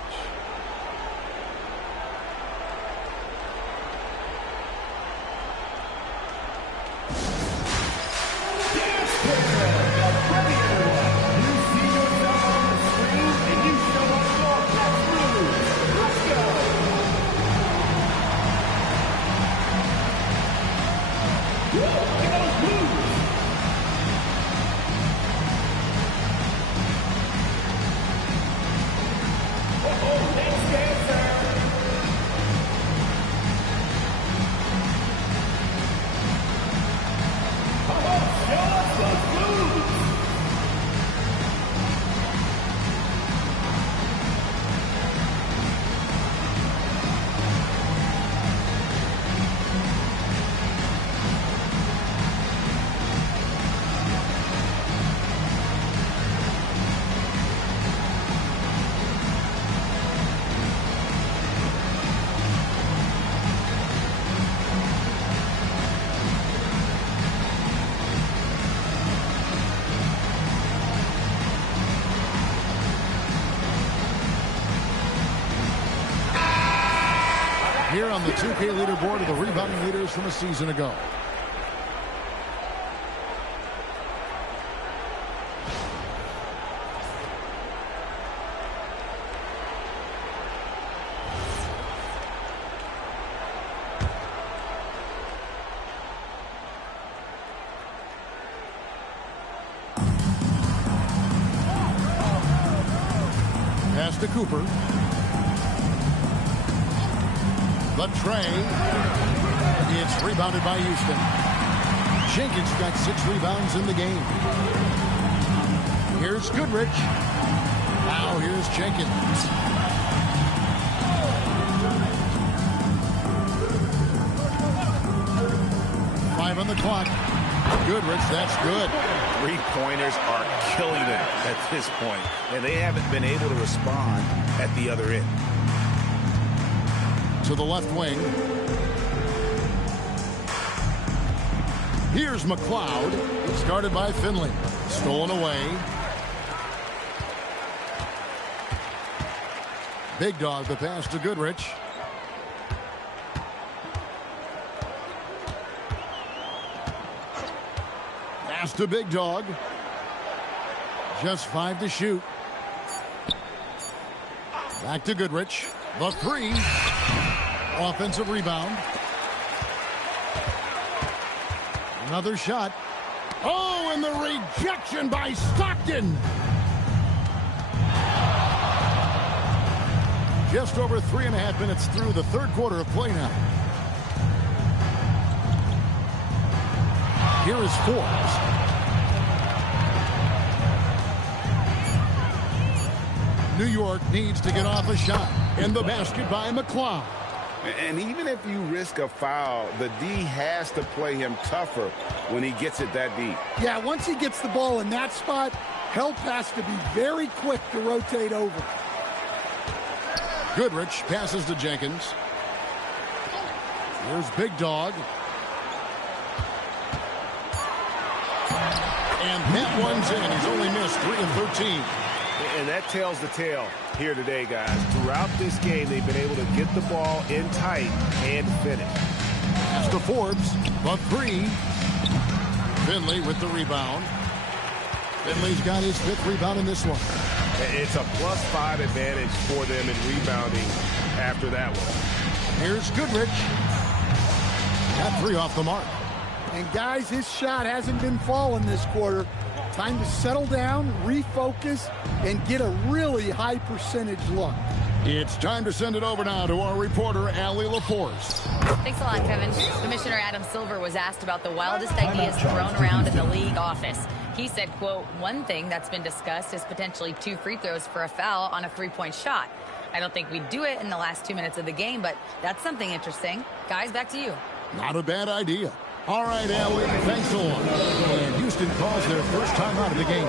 Here on the 2K leaderboard of the rebounding leaders from a season ago. Pass to Cooper. The tray. It's rebounded by Houston. Jenkins got 6 rebounds in the game. Here's Goodrich. Now here's Jenkins. Five on the clock. Goodrich, that's good. Three-pointers are killing them at this point, and they haven't been able to respond at the other end. To the left wing. Here's McCloud. It's guarded by Finley. Stolen away. Big Dog the pass to Goodrich. Pass to Big Dog. Just 5 to shoot. Back to Goodrich. The three. Offensive rebound. Another shot. Oh, and the rejection by Stockton. Just over 3.5 minutes through the third quarter of play now. Here is Forbes. New York needs to get off a shot. And the basket by McCloud. And even if you risk a foul, the D has to play him tougher when he gets it that deep. Yeah, once he gets the ball in that spot, help has to be very quick to rotate over. Goodrich passes to Jenkins. Here's Big Dog. And that one's in. He's only missed 3 of 13. And that tells the tale here today, guys. Throughout this game, they've been able to get the ball in tight and finish. Pass to Forbes. The 3. Finley with the rebound. Finley's got his 5th rebound in this one. It's a +5 advantage for them in rebounding after that one. Here's Goodrich. Got 3 off the mark. And guys, his shot hasn't been falling this quarter. Time to settle down, refocus, and get a really high percentage look. It's time to send it over now to our reporter, Allie LaForce. Thanks a lot, Kevin. Commissioner Adam Silver was asked about the wildest ideas thrown around in the league office. He said, quote, one thing that's been discussed is potentially 2 free throws for a foul on a 3-point shot. I don't think we'd do it in the last 2 minutes of the game, but that's something interesting. Guys, back to you. Not a bad idea. All right, Allie, thanks a lot. And Houston calls their first time out of the game.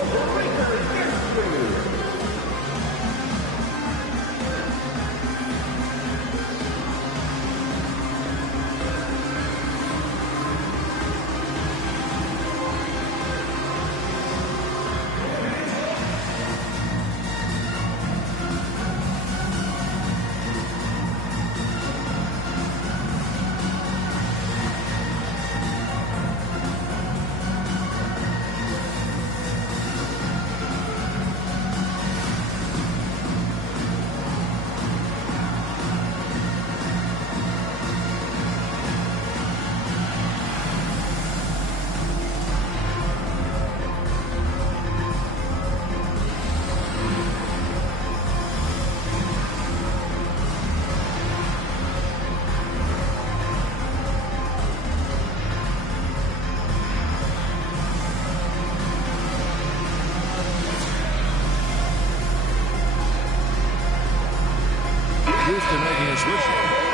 Houston making a switch.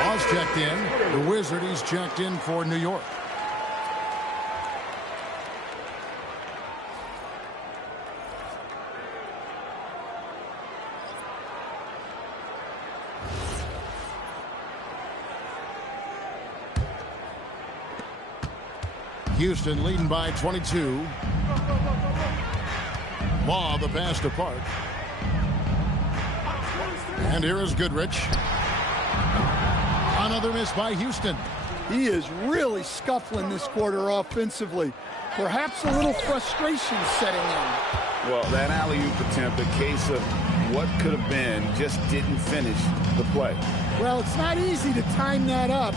Laws checked in. The Wizard, he's checked in for New York. Houston leading by 22. Law, the pass to Park. And here is Goodrich. Another miss by Houston. He is really scuffling this quarter offensively. Perhaps a little frustration setting in. Well, that alley-oop attempt, a case of what could have been, just didn't finish the play. Well, it's not easy to time that up.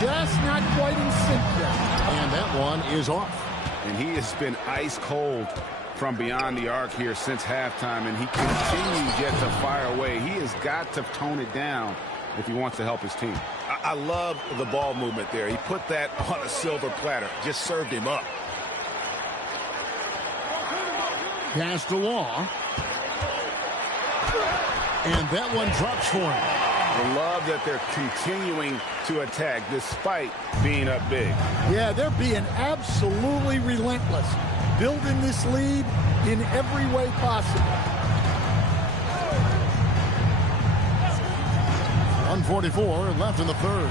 Just not quite in sync yet. And that one is off. And he has been ice cold from beyond the arc here since halftime, and he continues yet to fire away. He has got to tone it down if he wants to help his team. I love the ball movement there. He put that on a silver platter, just served him up. Pass to Law. And that one drops for him. I love that they're continuing to attack despite being up big. Yeah, they're being absolutely relentless, building this lead in every way possible. 1:44 left in the third.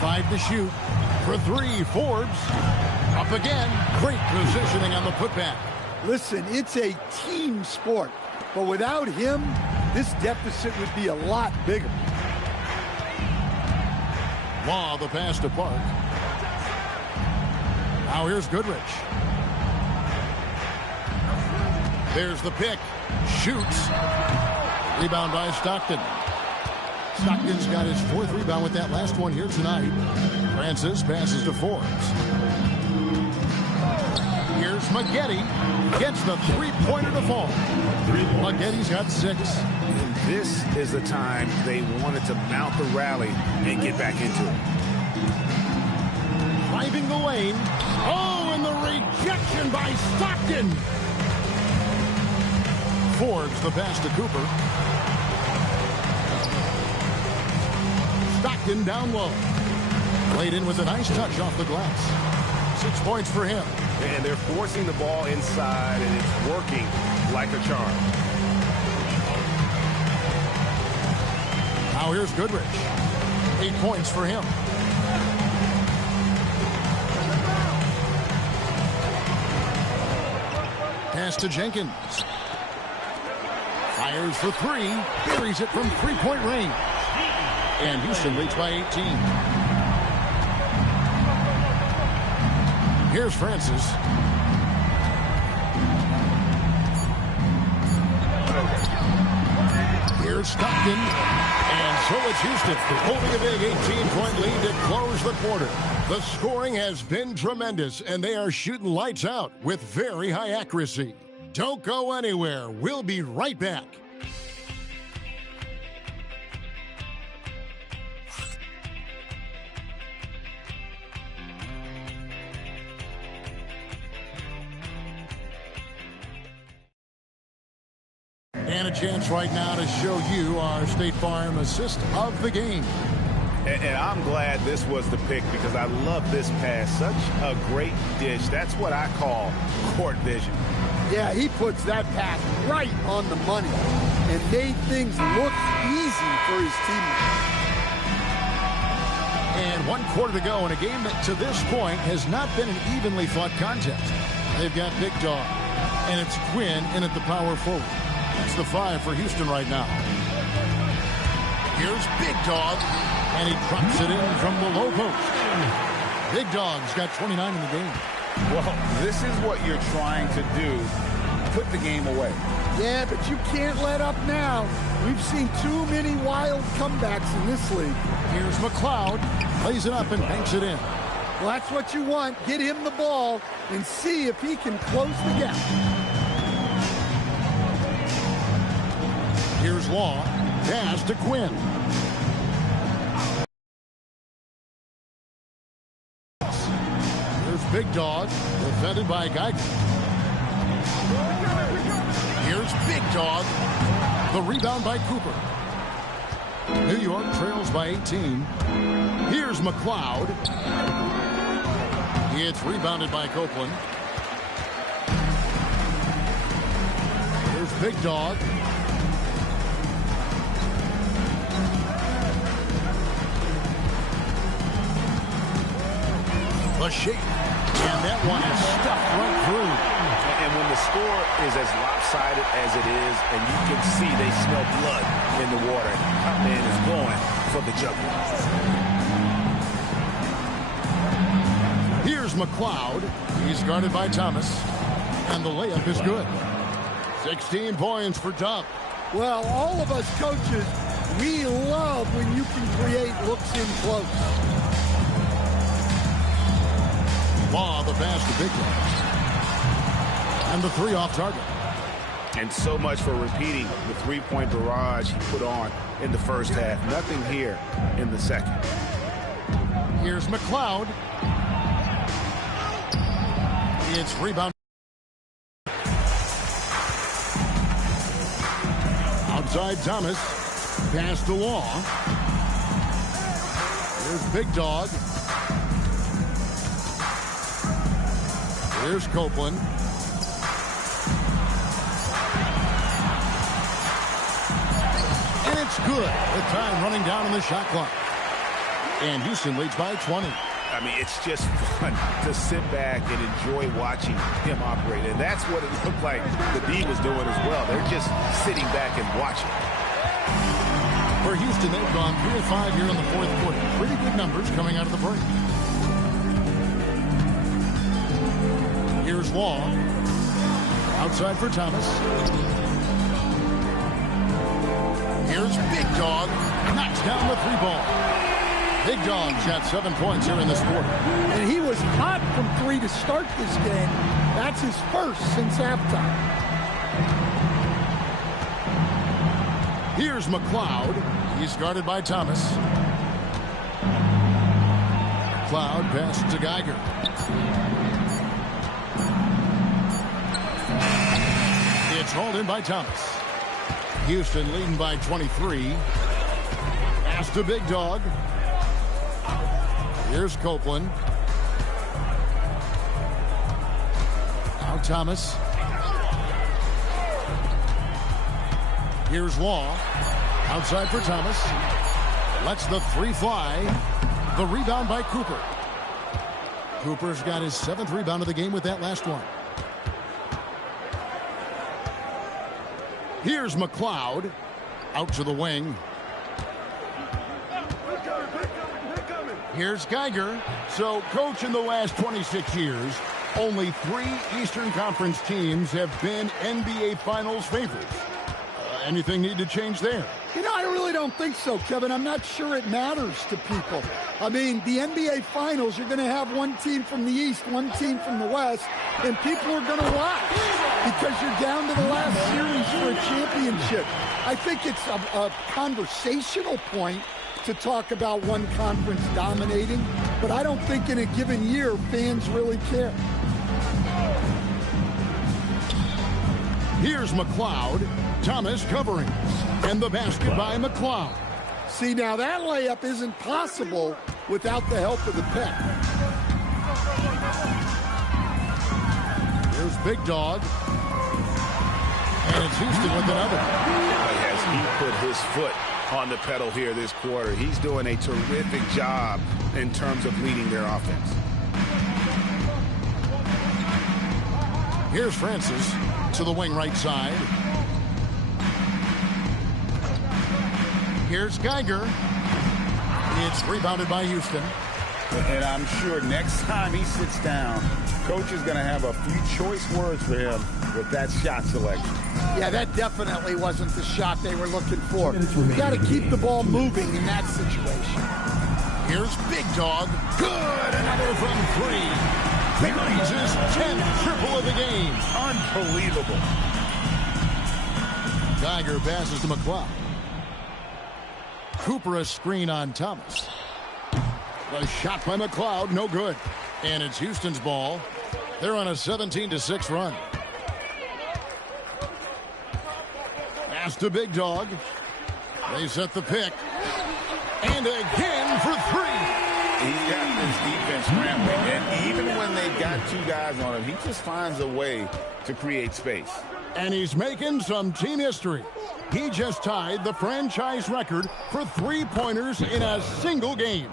5 to shoot. For 3, Forbes. Up again. Great positioning on the putback. Listen, it's a team sport, but without him, this deficit would be a lot bigger. Law, the pass to Park. Now here's Goodrich. There's the pick. Shoots. Rebound by Stockton. Stockton's got his 4th rebound with that last one here tonight. Francis passes to Forbes. Here's Maggette. Gets the 3-pointer to fall. Maggette's got 6. And this is the time they wanted to mount the rally and get back into it. Driving the lane. Oh, and the rejection by Stockton. Forbes, the pass to Cooper. Stockton down low. Laid in with a nice touch off the glass. 6 points for him. And they're forcing the ball inside, and it's working like a charm. Now here's Goodrich. 8 points for him. Pass to Jenkins. Fires for 3. Buries it from 3-point range. And Houston leads by 18. Here's Francis. Here's Stockton. And so it's Houston holding a big 18-point lead to close the quarter. The scoring has been tremendous, and they are shooting lights out with very high accuracy. Don't go anywhere. We'll be right back. And a chance right now to show you our State Farm assist of the game. And I'm glad this was the pick because I love this pass. Such a great dish. That's what I call court vision. Yeah, he puts that pass right on the money and made things look easy for his teammates. And 1 quarter to go in a game that to this point has not been an evenly fought contest. They've got Big Dog, and it's Quinn in at the power forward. That's the 5 for Houston right now. Here's Big Dog, and he drops it in from the low post. Big Dog's got 29 in the game. Well, this is what you're trying to do. Put the game away. Yeah, but you can't let up now. We've seen too many wild comebacks in this league. Here's McLeod. Plays it up and banks it in. Well, that's what you want. Get him the ball and see if he can close the gap. Here's Law. Pass to Quinn. Here's Big Dog. Defended by Geiger. Here's Big Dog. The rebound by Cooper. New York trails by 18. Here's McLeod. It's rebounded by Copeland. Here's Big Dog. The shape. And that one is stuffed right through. And when the score is as lopsided as it is, and you can see they smell blood in the water, that man is going for the jugular. Here's McLeod. He's guarded by Thomas. And the layup is good. 16 points for Dub. Well, all of us coaches, we love when you can create looks in close. Law, the pass to Big Dog. And the 3 off target. And so much for repeating the 3-point barrage he put on in the first half. Nothing here in the second. Here's McLeod. It's rebound. Outside Thomas. Pass to Law. Here's Big Dog. Here's Copeland. And it's good. The time running down on the shot clock. And Houston leads by 20. I mean, it's just fun to sit back and enjoy watching him operate. And that's what it looked like the D was doing as well. They're just sitting back and watching. For Houston, they've gone 3 of 5 here in the 4th quarter. Pretty good numbers coming out of the break. Here's Law. Outside for Thomas. Here's Big Dog. Knocks down the 3-ball. Big Dog's got 7 points here in this quarter. And he was hot from 3 to start this game. That's his first since halftime. Here's McLeod. He's guarded by Thomas. McLeod passes to Geiger. It's hauled in by Thomas. Houston leading by 23. Pass to Big Dog. Here's Copeland. Now Thomas. Here's Law. Outside for Thomas. Lets the three fly. The rebound by Cooper. Cooper's got his 7th rebound of the game with that last one. Here's McLeod. Out to the wing. Here's Geiger. So, coach, in the last 26 years, only 3 Eastern Conference teams have been NBA Finals favorites. Anything need to change there? You know, I really don't think so, Kevin. I'm not sure it matters to people. I mean, the NBA Finals, you're going to have one team from the East, one team from the West, and people are going to watch because you're down to the last series for a championship. I think it's a conversational point to talk about one conference dominating, but I don't think in a given year fans really care. Here's McLeod. Thomas covering. And the basket by McLeod. See, now that layup isn't possible without the help of the pick. Here's Big Dog. And it's Houston with another. As he put his foot on the pedal here this quarter, he's doing a terrific job in terms of leading their offense. Here's Francis to the wing right side. Here's Geiger. It's rebounded by Houston. And I'm sure next time he sits down, coach is going to have a few choice words for him with that shot selection. Yeah, that definitely wasn't the shot they were looking for. You got to keep the ball moving in that situation. Here's Big Dog. Good. Another from 3. He leads his 10th triple of the game. Unbelievable. Geiger passes to McLeod. Cooper a screen on Thomas. The shot by McLeod, no good. And it's Houston's ball. They're on a 17-6 run. Pass to Big Dog. They set the pick. And again for 3. He's got this defense ramping, and even when they've got 2 guys on him, he just finds a way to create space. And he's making some team history. He just tied the franchise record for 3-pointers in a single game.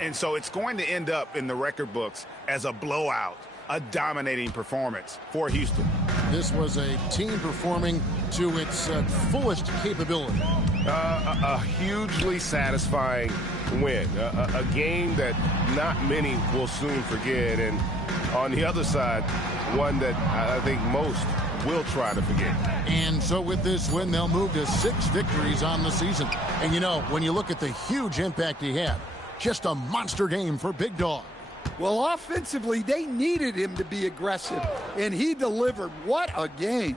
And so it's going to end up in the record books as a blowout, a dominating performance for Houston. This was a team performing to its fullest capability. A hugely satisfying win. A game that not many will soon forget. And on the other side, one that I think most will try to forget. And so with this win, they'll move to 6 victories on the season. And you know, when you look at the huge impact he had, just a monster game for Big Dog. Well, offensively, they needed him to be aggressive, and he delivered. What a game.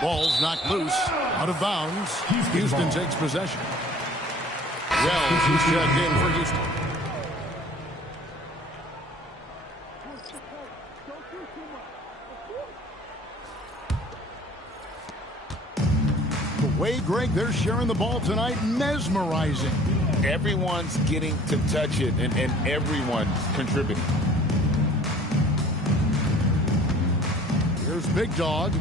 Ball's knocked loose, out of bounds. Houston takes possession. Wells is checked in for Houston. The way, Greg, they're sharing the ball tonight, mesmerizing. Everyone's getting to touch it, and everyone contributing. Here's Big Dog.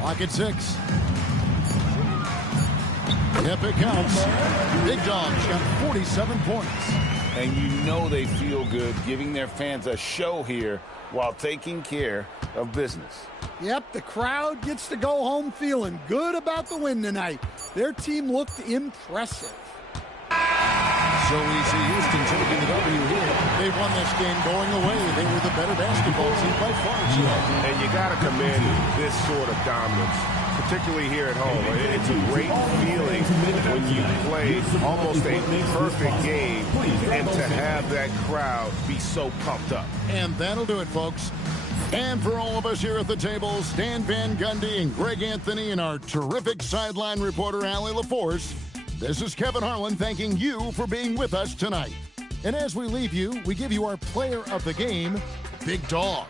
Clock at 6. Yep, it counts. Big Dog's got 47 points. And you know they feel good giving their fans a show here while taking care of business. Yep, the crowd gets to go home feeling good about the win tonight. Their team looked impressive. So we see Houston taking the W here. They won this game going away. They were the better basketball team by far. And you got to commend this sort of dominance, particularly here at home. It's a great feeling when you play almost a perfect game and to have that crowd be so pumped up. And that'll do it, folks. And for all of us here at the table, Stan Van Gundy and Greg Anthony and our terrific sideline reporter, Allie LaForce, this is Kevin Harlan thanking you for being with us tonight. And as we leave you, we give you our player of the game, Big Dog.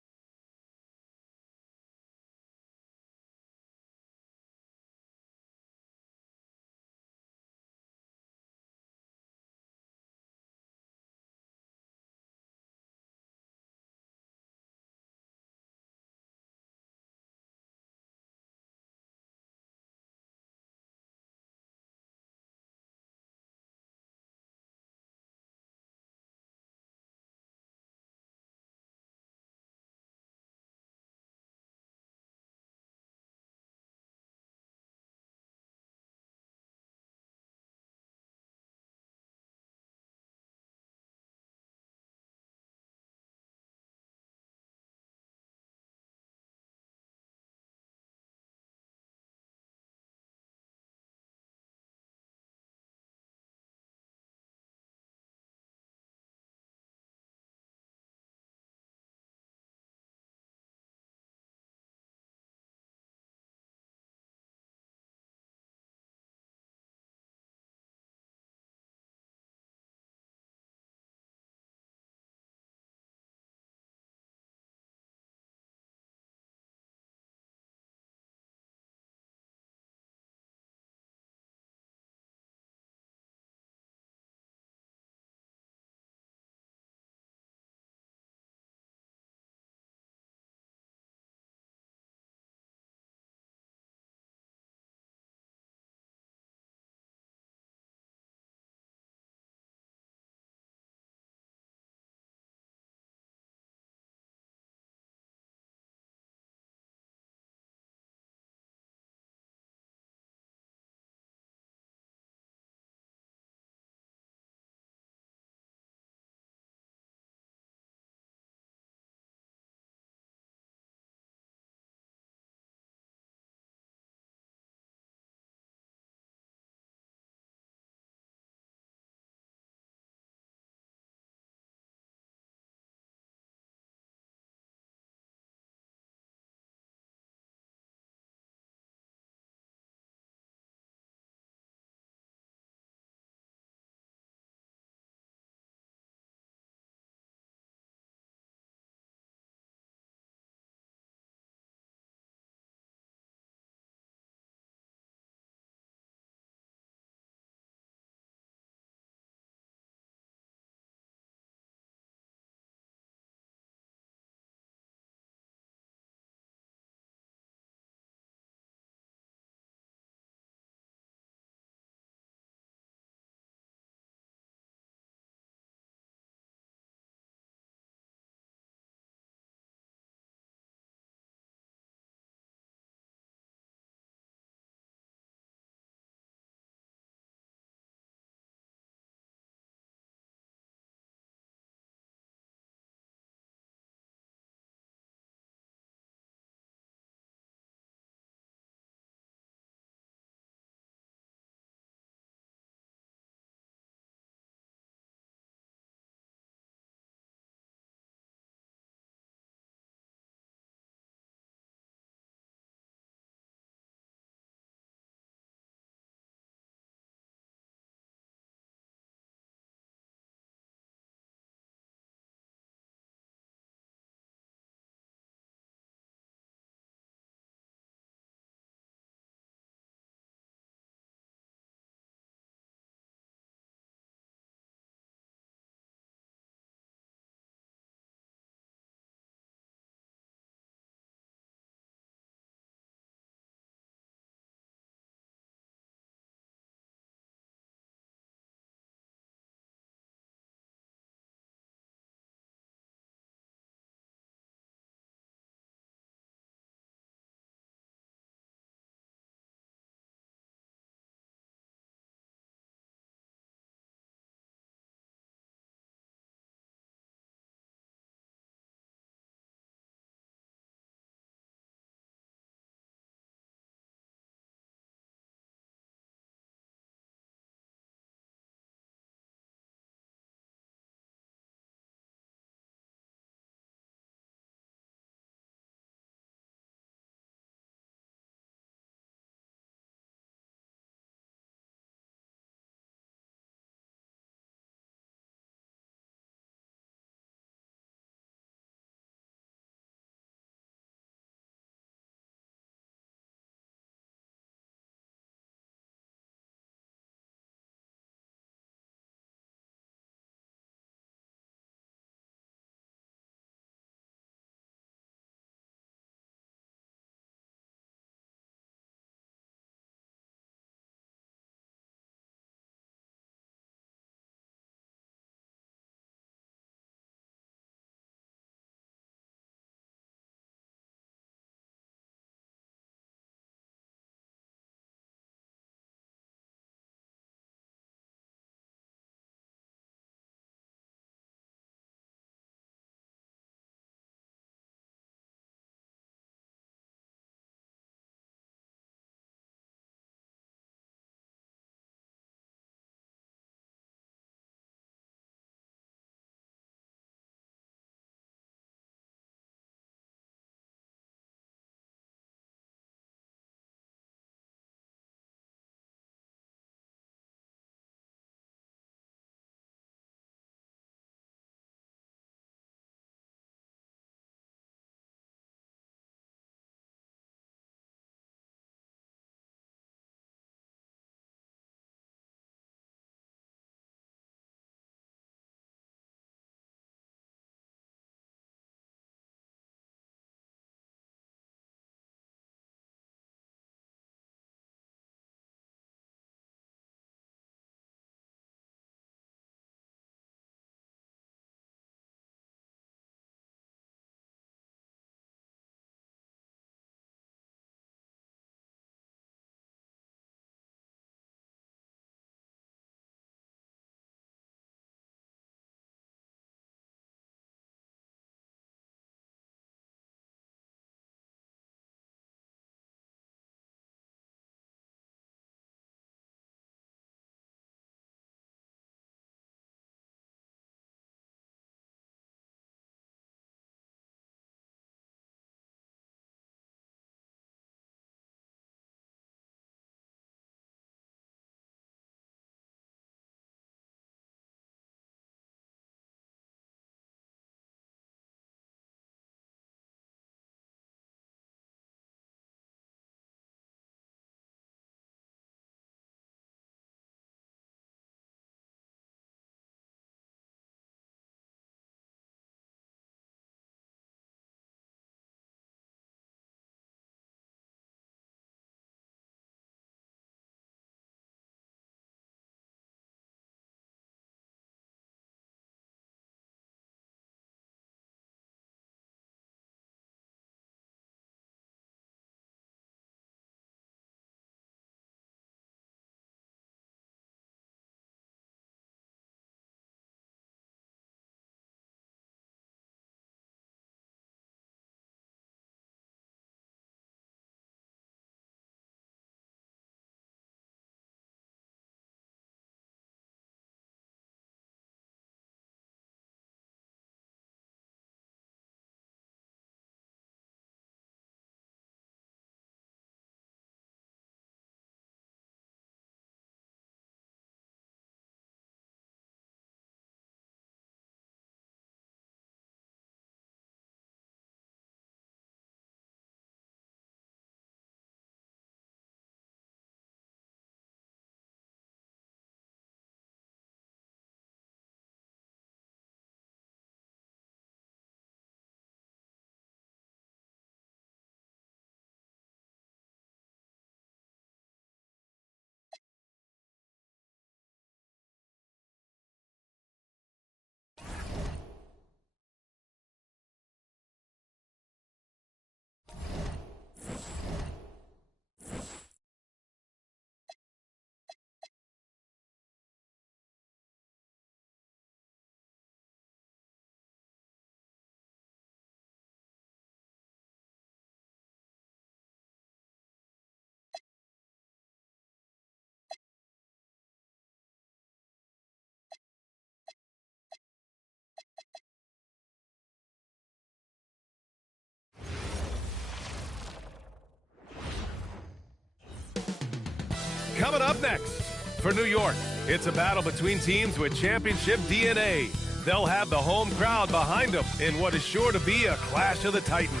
Coming up next, for New York, it's a battle between teams with championship DNA. They'll have the home crowd behind them in what is sure to be a clash of the Titans.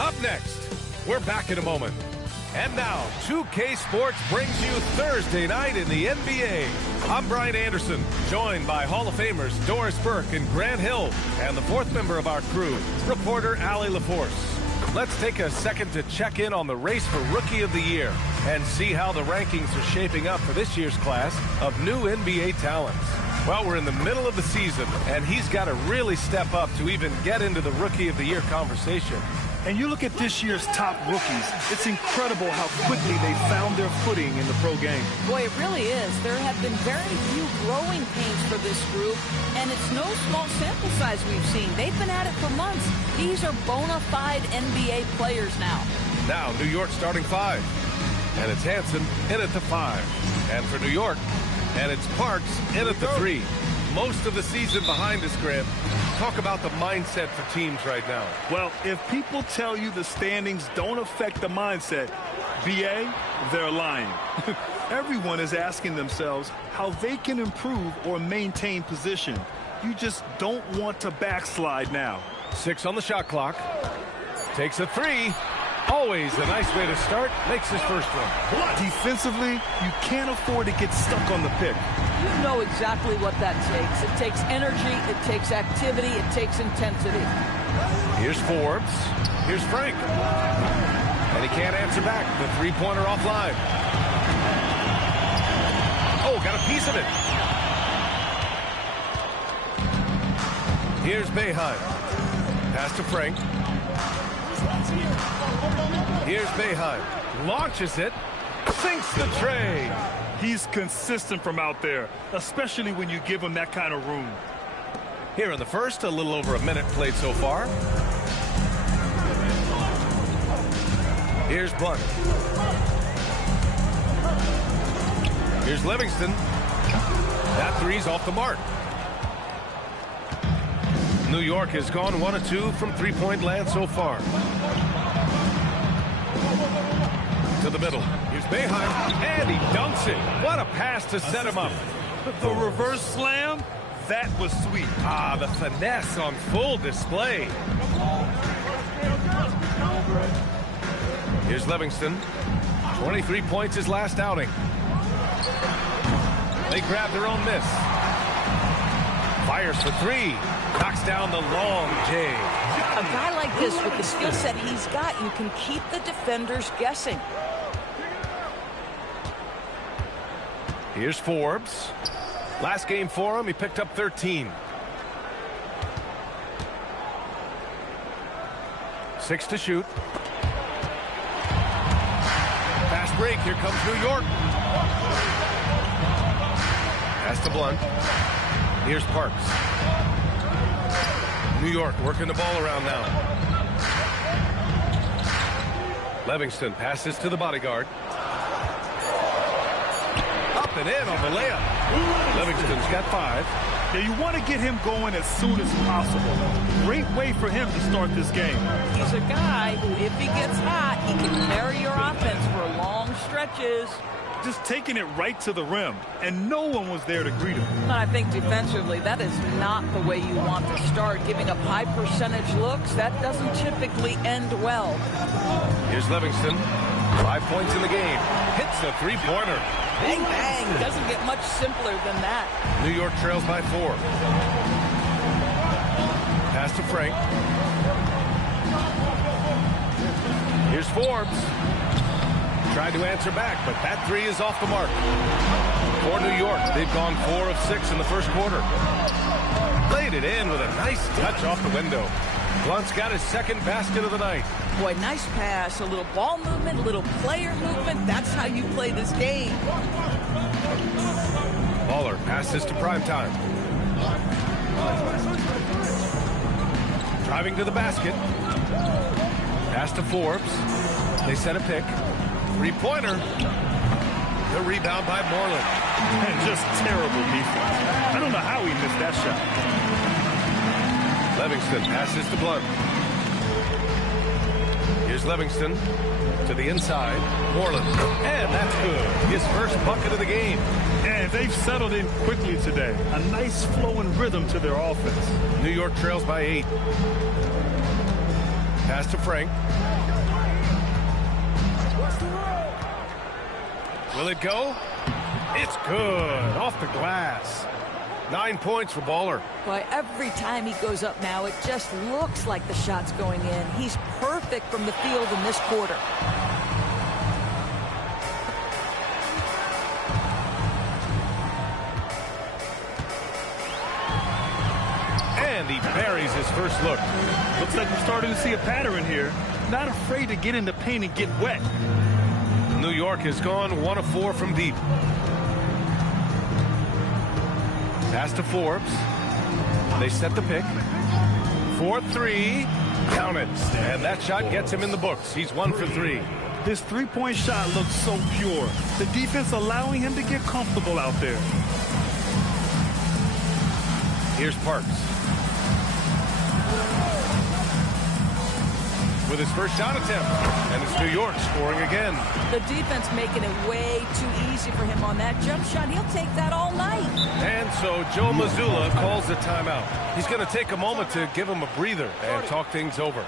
Up next, we're back in a moment. And now, 2K Sports brings you Thursday night in the NBA. I'm Brian Anderson, joined by Hall of Famers Doris Burke and Grant Hill, and the fourth member of our crew, reporter Allie LaForce. Let's take a second to check in on the race for Rookie of the Year and see how the rankings are shaping up for this year's class of new NBA talents. Well, we're in the middle of the season, and he's got to really step up to even get into the Rookie of the Year conversation. And you look at this year's top rookies, it's incredible how quickly they found their footing in the pro game. Boy, it really is. There have been very few growing pains for this group, and it's no small sample size we've seen. They've been at it for months. These are bona fide NBA players now. Now, New York starting five. And it's Hansen in at the 5. And for New York, and it's Parks in at the 3. Most of the season behind us, Grant. Talk about the mindset for teams right now. Well, if people tell you the standings don't affect the mindset, BA, they're lying. Everyone is asking themselves how they can improve or maintain position. You just don't want to backslide now. 6 on the shot clock. Takes a 3. Always a nice way to start. Makes his first one. Defensively, you can't afford to get stuck on the pick. You know exactly what that takes. It takes energy, it takes activity, it takes intensity. Here's Forbes. Here's Frank. And he can't answer back. The three-pointer offline. Oh, got a piece of it. Here's Boeheim. Pass to Frank. Here's Boeheim. Launches it. Sinks the tray. He's consistent from out there, especially when you give him that kind of room. Here in the first, a little over a minute played so far. Here's Blunt. Here's Livingston. That three's off the mark. New York has gone 1 of 2 from three-point land so far. To the middle. Here's Boeheim, and he dunks it. What a pass to set him up. The reverse slam, that was sweet. Ah, the finesse on full display. Here's Livingston. 23 points his last outing. They grab their own miss. Fires for 3. Knocks down the long J. A guy like this, with the skill set he's got, you can keep the defenders guessing. Here's Forbes. Last game for him, he picked up 13. 6 to shoot. Fast break, here comes New York. Pass to Blunt. Here's Parks. New York working the ball around now. Livingston passes to the bodyguard. Up and in on the layup. Livingston's got 5. Yeah, you want to get him going as soon as possible. Great way for him to start this game. He's a guy who, if he gets hot, he can carry your offense for long stretches. Just taking it right to the rim, and no one was there to greet him. And I think defensively, that is not the way you want to start. Giving up high percentage looks, that doesn't typically end well. Here's Livingston. 5 points in the game. Hits a three-pointer. Bang, bang. Doesn't get much simpler than that. New York trails by 4. Pass to Frank. Here's Forbes. Tried to answer back, but that 3 is off the mark. For New York, they've gone 4 of 6 in the first quarter. Laid it in with a nice touch off the window. Blunt's got his second basket of the night. Boy, nice pass. A little ball movement, a little player movement. That's how you play this game. Baller passes to primetime. Driving to the basket. Pass to Forbes. They set a pick. Three-pointer. The rebound by Moreland. And just terrible defense. I don't know how he missed that shot. Livingston passes to Blunt. Here's Here's Livingston to the inside. Moreland. And that's good. His first bucket of the game. And they've settled in quickly today. A nice flowing rhythm to their offense. New York trails by 8. Pass to Frank. Will it go? It's good. Off the glass. 9 points for Baller. Boy, every time he goes up now, it just looks like the shot's going in. He's perfect from the field in this quarter. And he buries his first look. Looks like we're starting to see a pattern here. Not afraid to get in the paint and get wet. New York has gone 1 of 4 from deep. Pass to Forbes. They set the pick. 4-3. Count it. And that shot gets him in the books. He's 1 for 3. This three-point shot looks so pure. The defense allowing him to get comfortable out there. Here's Parks. With his first shot attempt. And it's New York scoring again. The defense making it way too easy for him on that jump shot. He'll take that all night. And so Joe Mazzulla calls the timeout. He's going to take a moment to give him a breather and talk things over.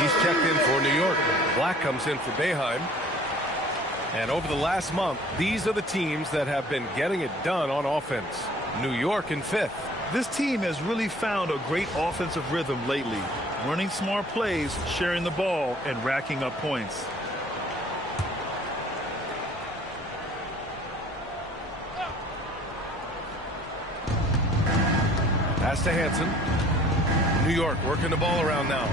He's checked in for New York. Black comes in for Boeheim. And over the last month, these are the teams that have been getting it done on offense. New York in 5th. This team has really found a great offensive rhythm lately. Running smart plays, sharing the ball, and racking up points. Pass to Hansen. New York working the ball around now.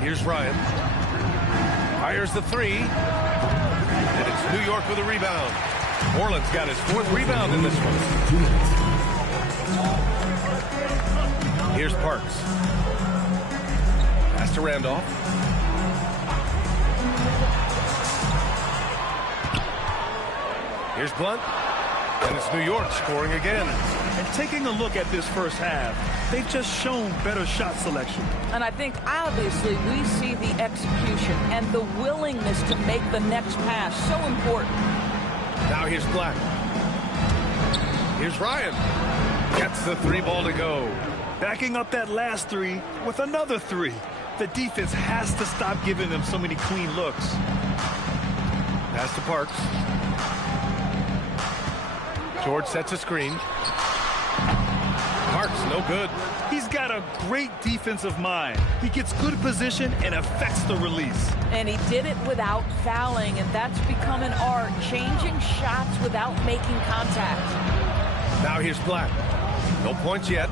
Here's Ryan. Fires the 3. And it's New York with a rebound. Moreland's got his 4th rebound in this one. Here's Parks. Pass to Randolph. Here's Blunt. And it's New York scoring again. And taking a look at this first half, they've just shown better shot selection. And I think obviously we see the execution and the willingness to make the next pass so important. Now here's Black. Here's Ryan. Gets the 3 ball to go. Backing up that last 3 with another 3. The defense has to stop giving them so many clean looks. Pass to Parks. George sets a screen. Parks, no good. He's got a great defensive mind. He gets good position and affects the release. And he did it without fouling, and that's become an art, changing shots without making contact. Now here's Black. No points yet.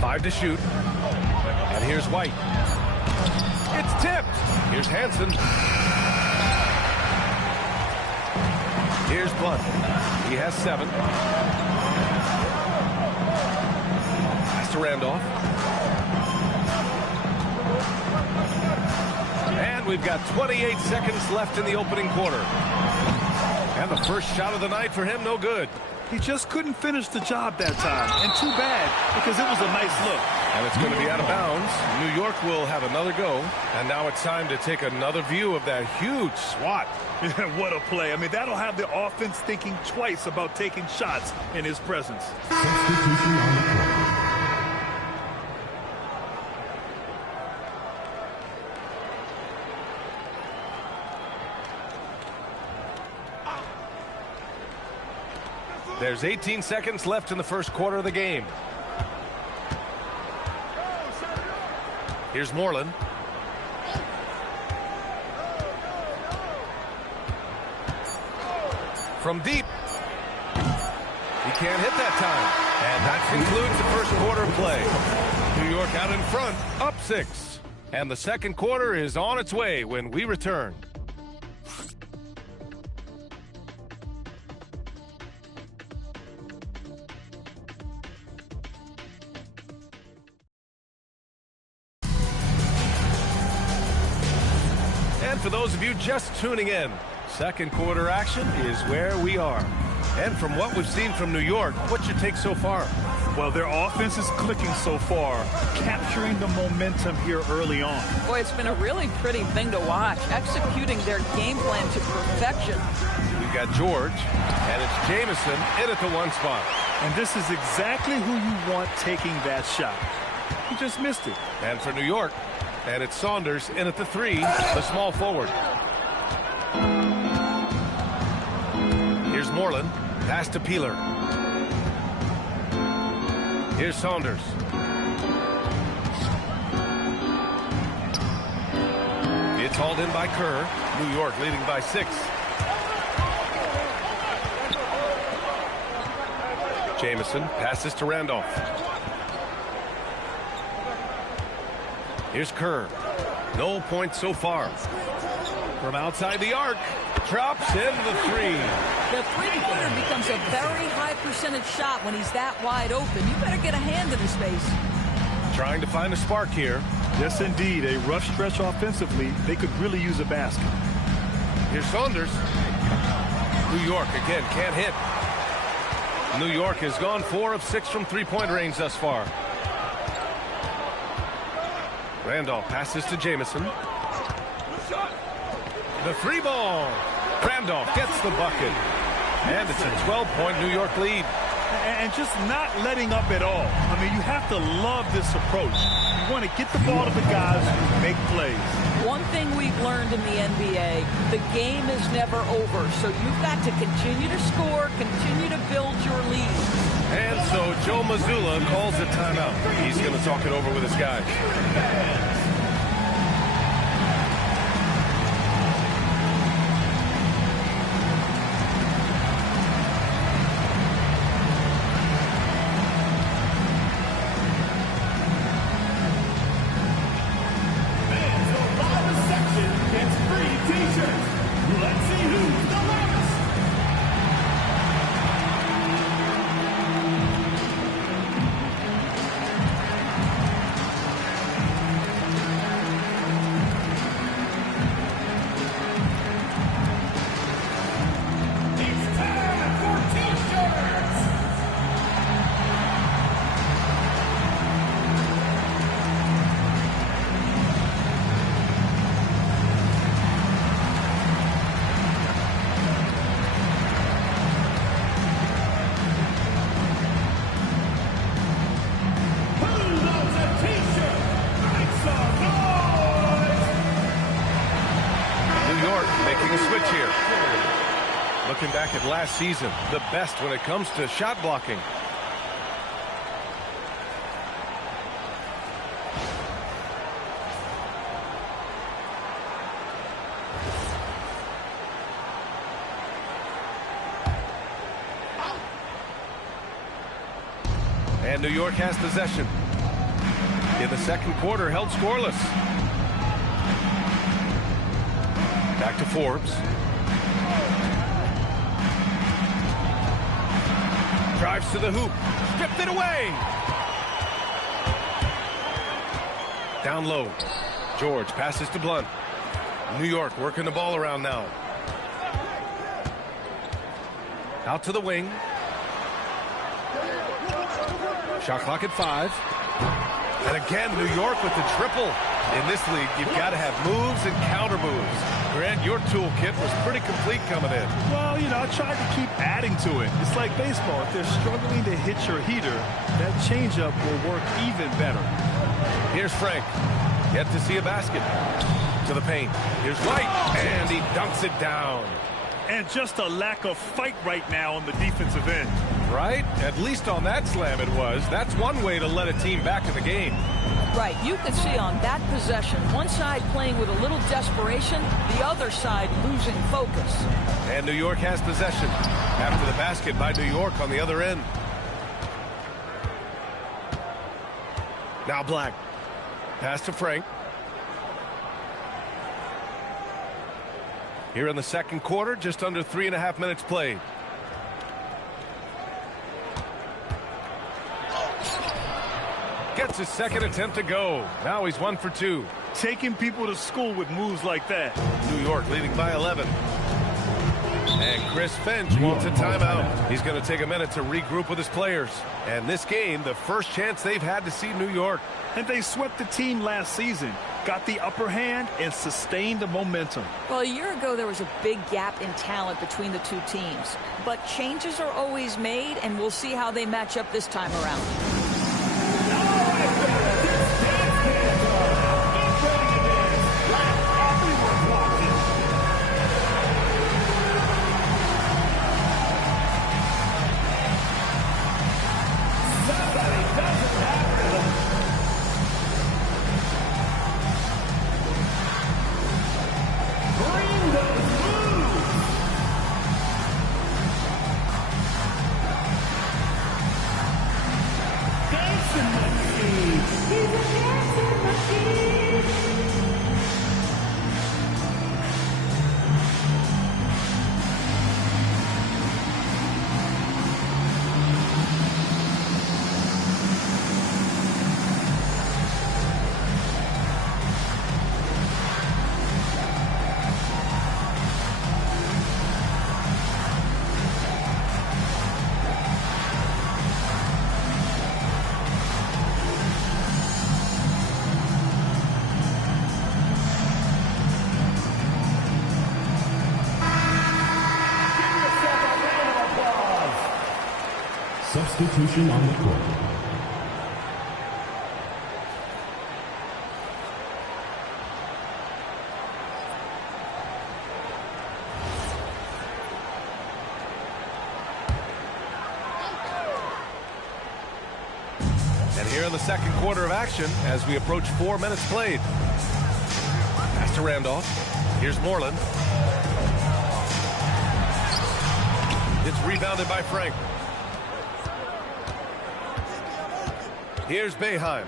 5 to shoot. And here's White. It's tipped. Here's Hansen. Here's Blunt. He has 7. Pass to Randolph. And we've got 28 seconds left in the opening quarter. And the first shot of the night for him, no good. He just couldn't finish the job that time. And too bad, because it was a nice look. And it's going to be out of bounds. New York will have another go. And now it's time to take another view of that huge swat. What a play. I mean, that'll have the offense thinking twice about taking shots in his presence. Substitution on the court. There's 18 seconds left in the first quarter of the game. Here's Moreland. From deep. He can't hit that time. And that concludes the first quarter of play. New York out in front, up 6. And the second quarter is on its way when we return. And for those of you just tuning in, second quarter action is where we are. And from what we've seen from New York, what's your take so far? Well, their offense is clicking so far, capturing the momentum here early on. Boy, it's been a really pretty thing to watch, executing their game plan to perfection. We've got George, and it's Jamison in at the 1 spot. And this is exactly who you want taking that shot. He just missed it. And for New York, and it's Saunders in at the 3, the small forward. Here's Moreland, pass to Peeler. Here's Saunders. It's hauled in by Kerr. New York leading by 6. Jamison passes to Randolph. Here's Kerr. No points so far. From outside the arc, drops in the 3. The three-pointer becomes a very high percentage shot when he's that wide open. You better get a hand in his face. Trying to find a spark here. Yes, indeed. A rough stretch offensively. They could really use a basket. Here's Saunders. New York again can't hit. New York has gone 4 of 6 from three-point range thus far. Randolph passes to Jamison. The 3 ball. Randolph gets the bucket. And it's a 12-point New York lead. And just not letting up at all. I mean, you have to love this approach. You want to get the ball to the guys who make plays. One thing we've learned in the NBA, the game is never over. So you've got to continue to score, continue to build your lead. And so Joe Mazzulla calls a timeout. He's going to talk it over with his guys. Looking back at last season, the best when it comes to shot blocking. And New York has possession. In the second quarter, held scoreless. Back to Forbes. Drives to the hoop. Stripped it away. Down low. George passes to Blunt. New York working the ball around now. Out to the wing. Shot clock at 5. And again, New York with the triple. In this league, you've got to have moves and counter moves. Grant, your toolkit was pretty complete coming in. Well, I tried to keep adding to it. It's like baseball. If they're struggling to hit your heater, that changeup will work even better. Here's Frank. Yet to see a basket. To the paint. Here's White. And he dunks it down. And just a lack of fight right now on the defensive end. Right? At least on that slam it was. That's one way to let a team back in the game. Right. You can see on that possession, one side playing with a little desperation, the other side losing focus. And New York has possession. After the basket by New York on the other end. Now Black. Pass to Frank. Here in the second quarter, just under 3.5 minutes played. Gets his second attempt to go. Now he's 1 for 2. Taking people to school with moves like that. New York leading by 11. And Chris Finch wants a timeout. He's going to take a minute to regroup with his players. And this game, the first chance they've had to see New York. And they swept the team last season. Got the upper hand and sustained the momentum. Well, a year ago, there was a big gap in talent between the two teams. But changes are always made, and we'll see how they match up this time around. Substitution on the court. And here in the second quarter of action as we approach 4 minutes played. Pass to Randolph. Here's Moreland. It's rebounded by Frank. Here's Boeheim.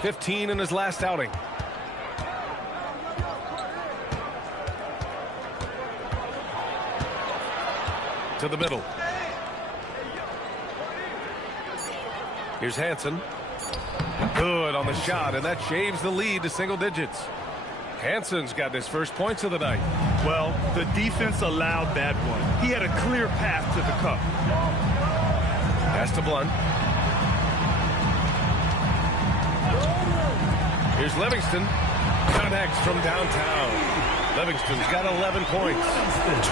15 in his last outing. To the middle. Here's Hansen. Good on the shot, and that shaves the lead to single digits. Hansen's got his first points of the night. Well, the defense allowed that one. He had a clear path to the cup. Pass to Blunt. Here's Livingston. Connects from downtown. Livingston's got 11 points.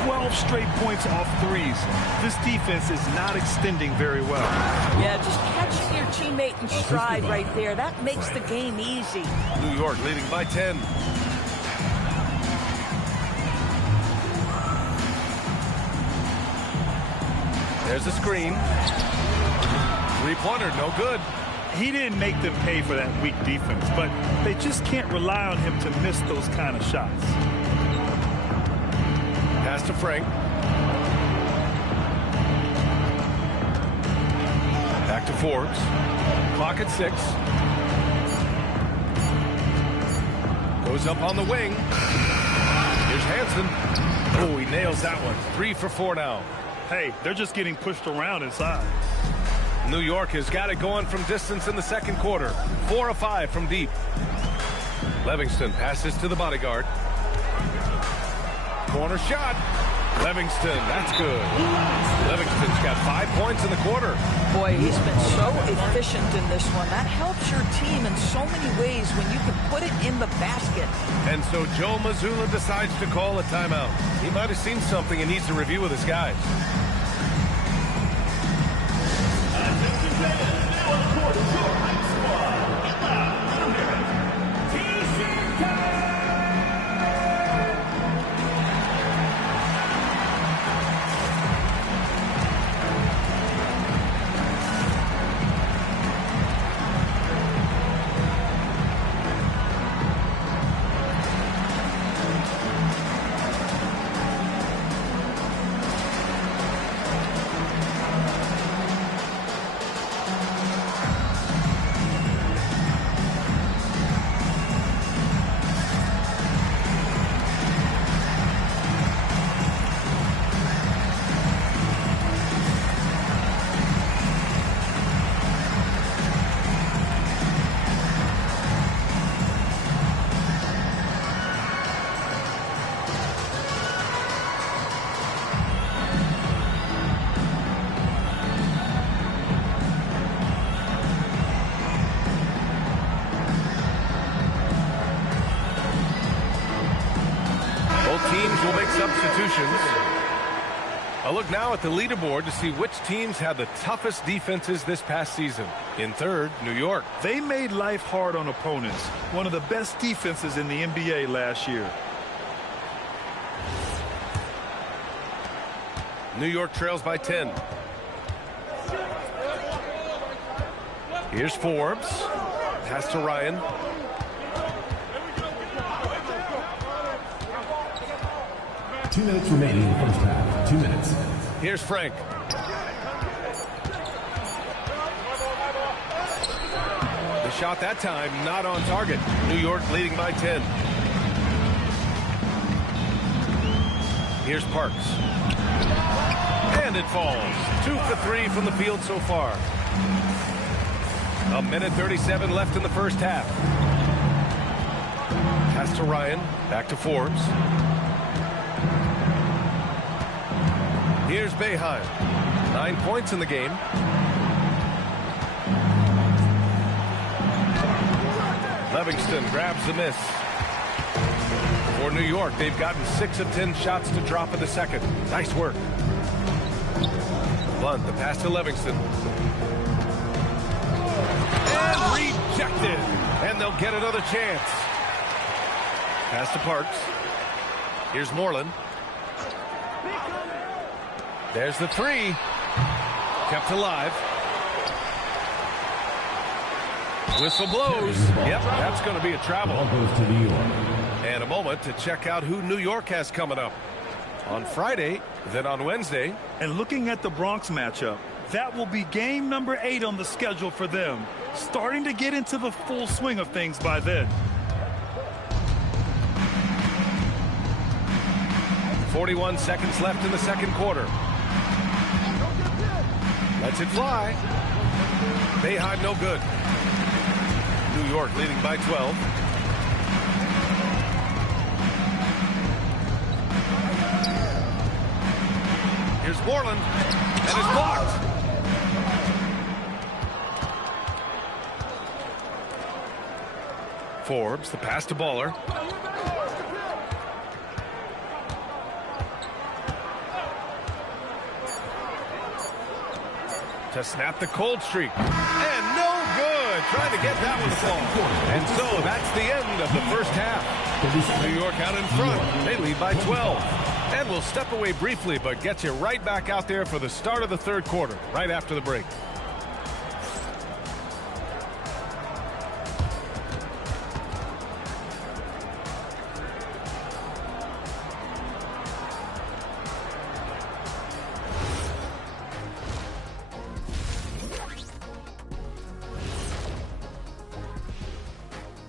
12 straight points off threes. This defense is not extending very well. Yeah, just catching your teammate in stride right there. That makes the game easy. New York leading by 10. There's a screen. Three-pointer, no good. He didn't make them pay for that weak defense, but they just can't rely on him to miss those kind of shots. Pass to Frank. Back to Forbes. Clock at 6. Goes up on the wing. Here's Hansen. Oh, he nails that one. 3 for 4 now. Hey, they're just getting pushed around inside. New York has got it going from distance in the second quarter. 4 of 5 from deep. Livingston passes to the bodyguard. Corner shot. Livingston, that's good. Livingston's got 5 points in the quarter. Boy, he's been so efficient in this one. That helps your team in so many ways when you can put it in the basket. And so Joe Mazzulla decides to call a timeout. He might have seen something and needs to review with his guys. Teams will make substitutions. A look now at the leaderboard to see which teams had the toughest defenses this past season. In third, New York. They made life hard on opponents. One of the best defenses in the NBA last year. New York trails by 10. Here's Forbes. Pass to Ryan. Two minutes remaining in the first half. 2 minutes. Here's Frank. The shot that time not on target. New York leading by 10. Here's Parks. And it falls. 2 for 3 from the field so far. A minute 37 left in the first half. Pass to Ryan. Back to Forbes. Here's Boeheim. 9 points in the game. Livingston grabs the miss. For New York, they've gotten 6 of 10 shots to drop in the second. Nice work. Blunt, the pass to Livingston. And rejected. And they'll get another chance. Pass to Parks. Here's Moreland. There's the three. Kept alive. Whistle blows. Yep, that's going to be a travel. Goes to New York. And a moment to check out who New York has coming up. On Friday, then on Wednesday. And looking at the Bronx matchup, that will be game number 8 on the schedule for them. Starting to get into the full swing of things by then. 41 seconds left in the second quarter. Lets it fly. Boeheim no good. New York leading by 12. Here's Moreland. And it's blocked. Forbes, the pass to Baller. To snap the cold streak. And no good. Trying to get that one to fall. And so that's the end of the first half. New York out in front. They lead by 12. And we'll step away briefly, but get you right back out there for the start of the third quarter, right after the break.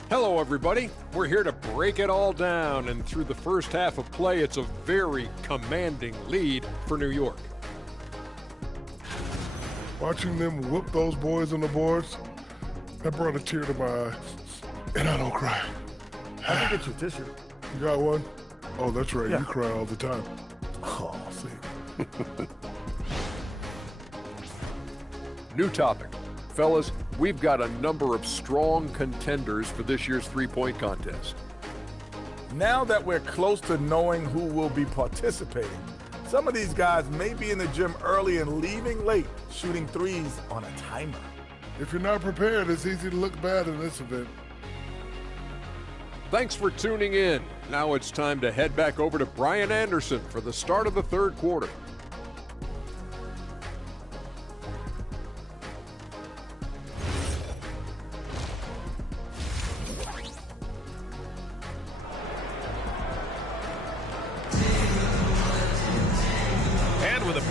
Hello, everybody. We're here to break it all down, and through the first half of play, it's a very commanding lead for New York. Watching them whoop those boys on the boards, that brought a tear to my eye. And I don't cry. I can get you a tissue. You got one? Oh, that's right. Yeah. You cry all the time. Oh. New topic. Fellas, we've got a number of strong contenders for this year's three-point contest. Now that we're close to knowing who will be participating, some of these guys may be in the gym early and leaving late, shooting threes on a timer. If you're not prepared, it's easy to look bad in this event. Thanks for tuning in. Now it's time to head back over to Brian Anderson for the start of the third quarter.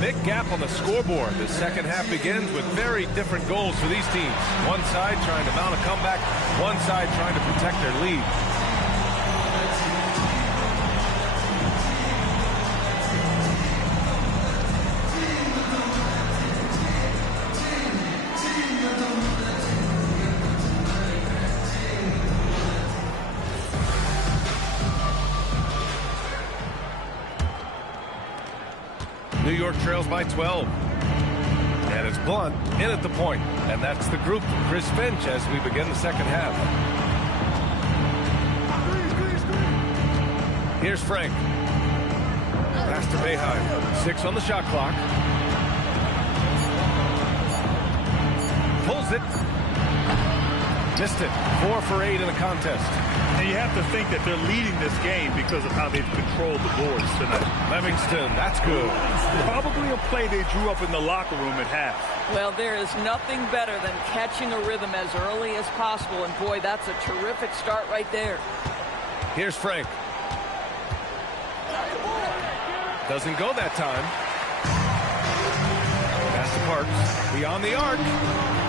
Big gap on the scoreboard. The second half begins with very different goals for these teams. One side trying to mount a comeback, one side trying to protect their lead. New York trails by 12. And it's Blunt in at the point. And that's the group from Chris Finch as we begin the second half. Here's Frank. Pass to Boeheim. 6 on the shot clock. Pulls it. Missed it. 4 for 8 in the contest. And you have to think that they're leading this game because of how they've controlled the boards tonight. Livingston, that's good. Probably a play they drew up in the locker room at half. Well, there is nothing better than catching a rhythm as early as possible. And, boy, that's a terrific start right there. Here's Frank. Doesn't go that time. Pass to Parks. Beyond the arc.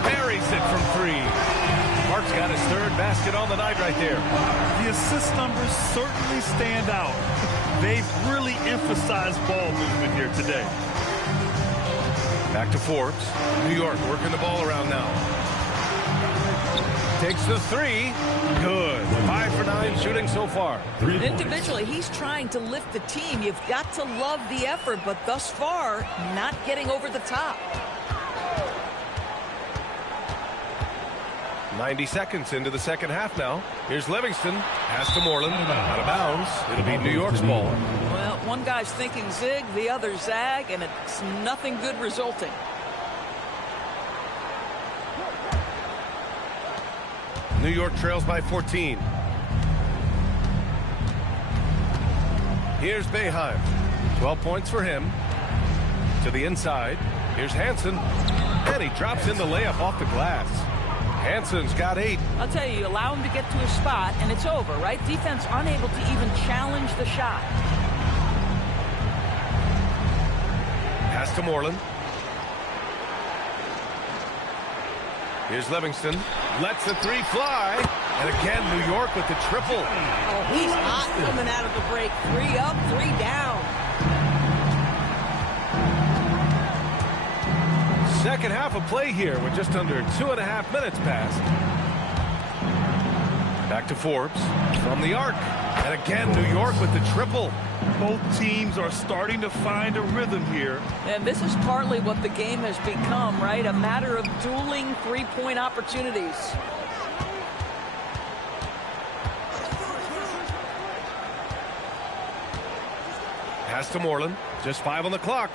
Buries it from 3. Parks got his third basket on the night right there. The assist numbers certainly stand out. They've really emphasized ball movement here today. Back to Forbes. New York working the ball around now. Takes the 3. Good. 5 for 9 shooting so far. Individually, he's trying to lift the team. You've got to love the effort, but thus far, not getting over the top. 90 seconds into the second half now. Here's Livingston. Pass to Moreland. Out of bounds. It'll be New York's ball. Well, one guy's thinking zig, the other zag, and it's nothing good resulting. New York trails by 14. Here's Boeheim. 12 points for him. To the inside. Here's Hansen. And he drops in the layup off the glass. Hansen's got 8. I'll tell you, allow him to get to a spot, and it's over, right? Defense unable to even challenge the shot. Pass to Moreland. Here's Livingston. Lets the 3 fly. And again, New York with the triple. Oh, he's hot coming out of the break. 3 up, 3 down. Second half of play here with just under 2.5 minutes passed. Back to Forbes from the arc. And again, New York with the triple. Both teams are starting to find a rhythm here. And this is partly what the game has become, right? A matter of dueling three-point opportunities. Pass to Moreland. Just 5 on the clock.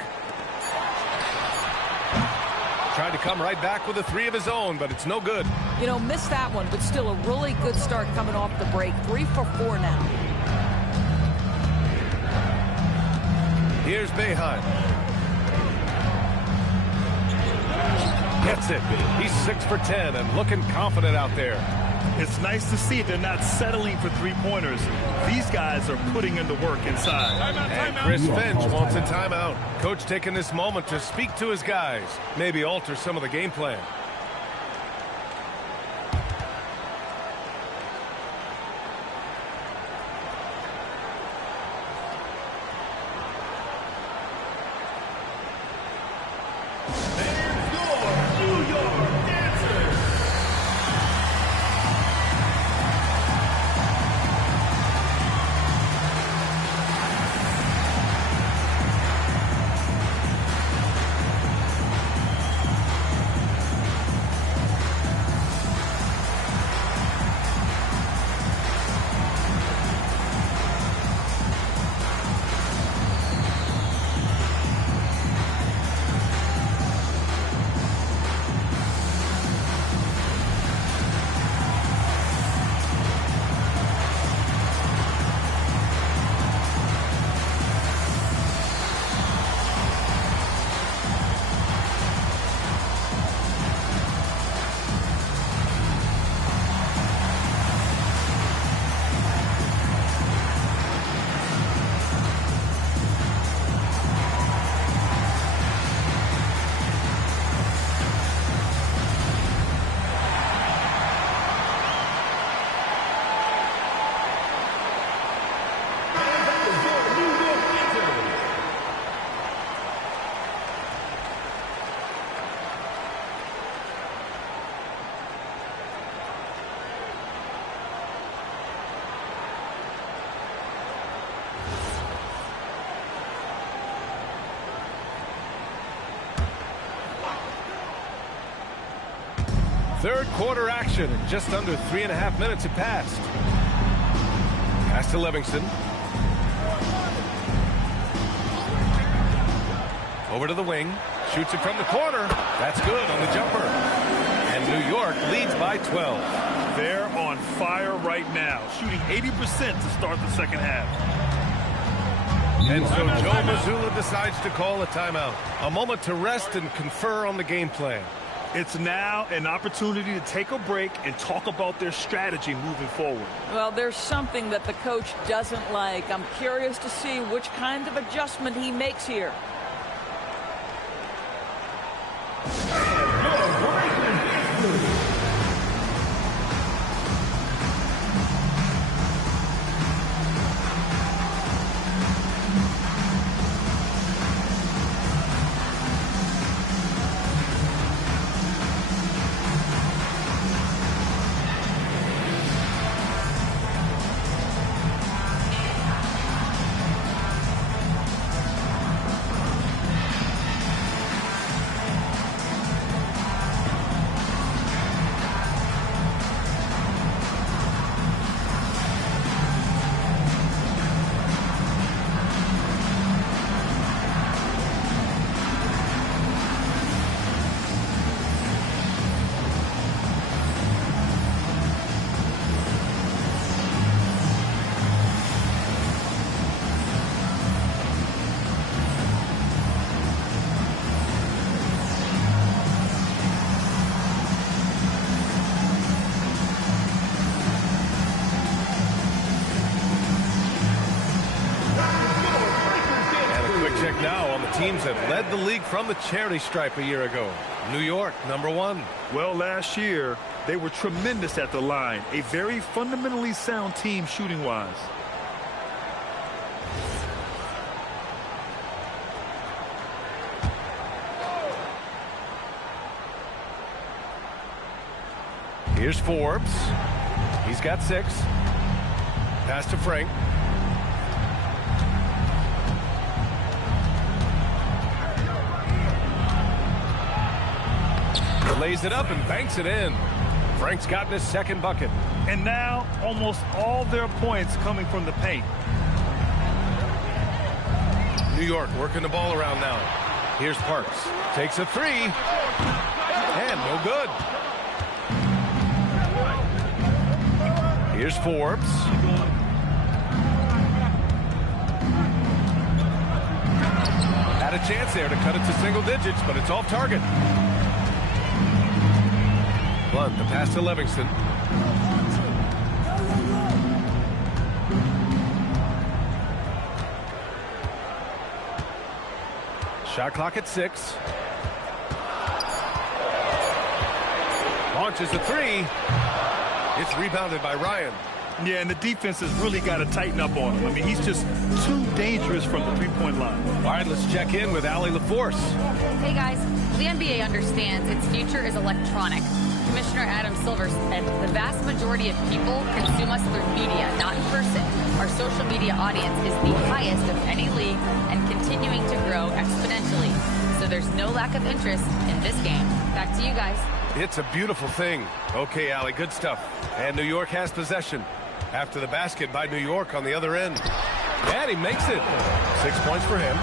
Tried to come right back with a 3 of his own, but it's no good. You know, missed that one, but still a really good start coming off the break. 3 for 4 now. Here's Boeheim. Gets it. He's 6 for 10 and looking confident out there. It's nice to see they're not settling for three-pointers. These guys are putting in the work inside. And Chris Finch wants a timeout. Coach taking this moment to speak to his guys, maybe alter some of the game plan. Third quarter action. Just under 3.5 minutes have passed. Pass to Livingston. Over to the wing. Shoots it from the corner. That's good on the jumper. And New York leads by 12. They're on fire right now, shooting 80% to start the second half. And so Joe Mazzulla decides to call a timeout. A moment to rest and confer on the game plan. It's now an opportunity to take a break and talk about their strategy moving forward. Well, there's something that the coach doesn't like. I'm curious to see which kind of adjustment he makes here. Teams that led the league from the charity stripe a year ago. New York, #1. Well, last year, they were tremendous at the line. A very fundamentally sound team shooting-wise. Here's Forbes. He's got 6. Pass to Frank. Lays it up and banks it in. Frank's gotten his second bucket. And now almost all their points coming from the paint. New York working the ball around now. Here's Parks. Takes a 3. And no good. Here's Forbes. Had a chance there to cut it to single digits, but it's off target. Blunt, the pass to Livingston. Shot clock at 6. Launches a 3. It's rebounded by Ryan. Yeah, and the defense has really got to tighten up on him. I mean, he's just too dangerous from the three-point line. All right, let's check in with Allie LaForce. Hey, guys. The NBA understands its future is electronic. Commissioner Adam Silver said the vast majority of people consume us through media, not in person. Our social media audience is the highest of any league and continuing to grow exponentially. So there's no lack of interest in this game. Back to you guys. It's a beautiful thing. Okay, Allie, good stuff. And New York has possession. After the basket by New York on the other end. And he makes it. 6 points for him.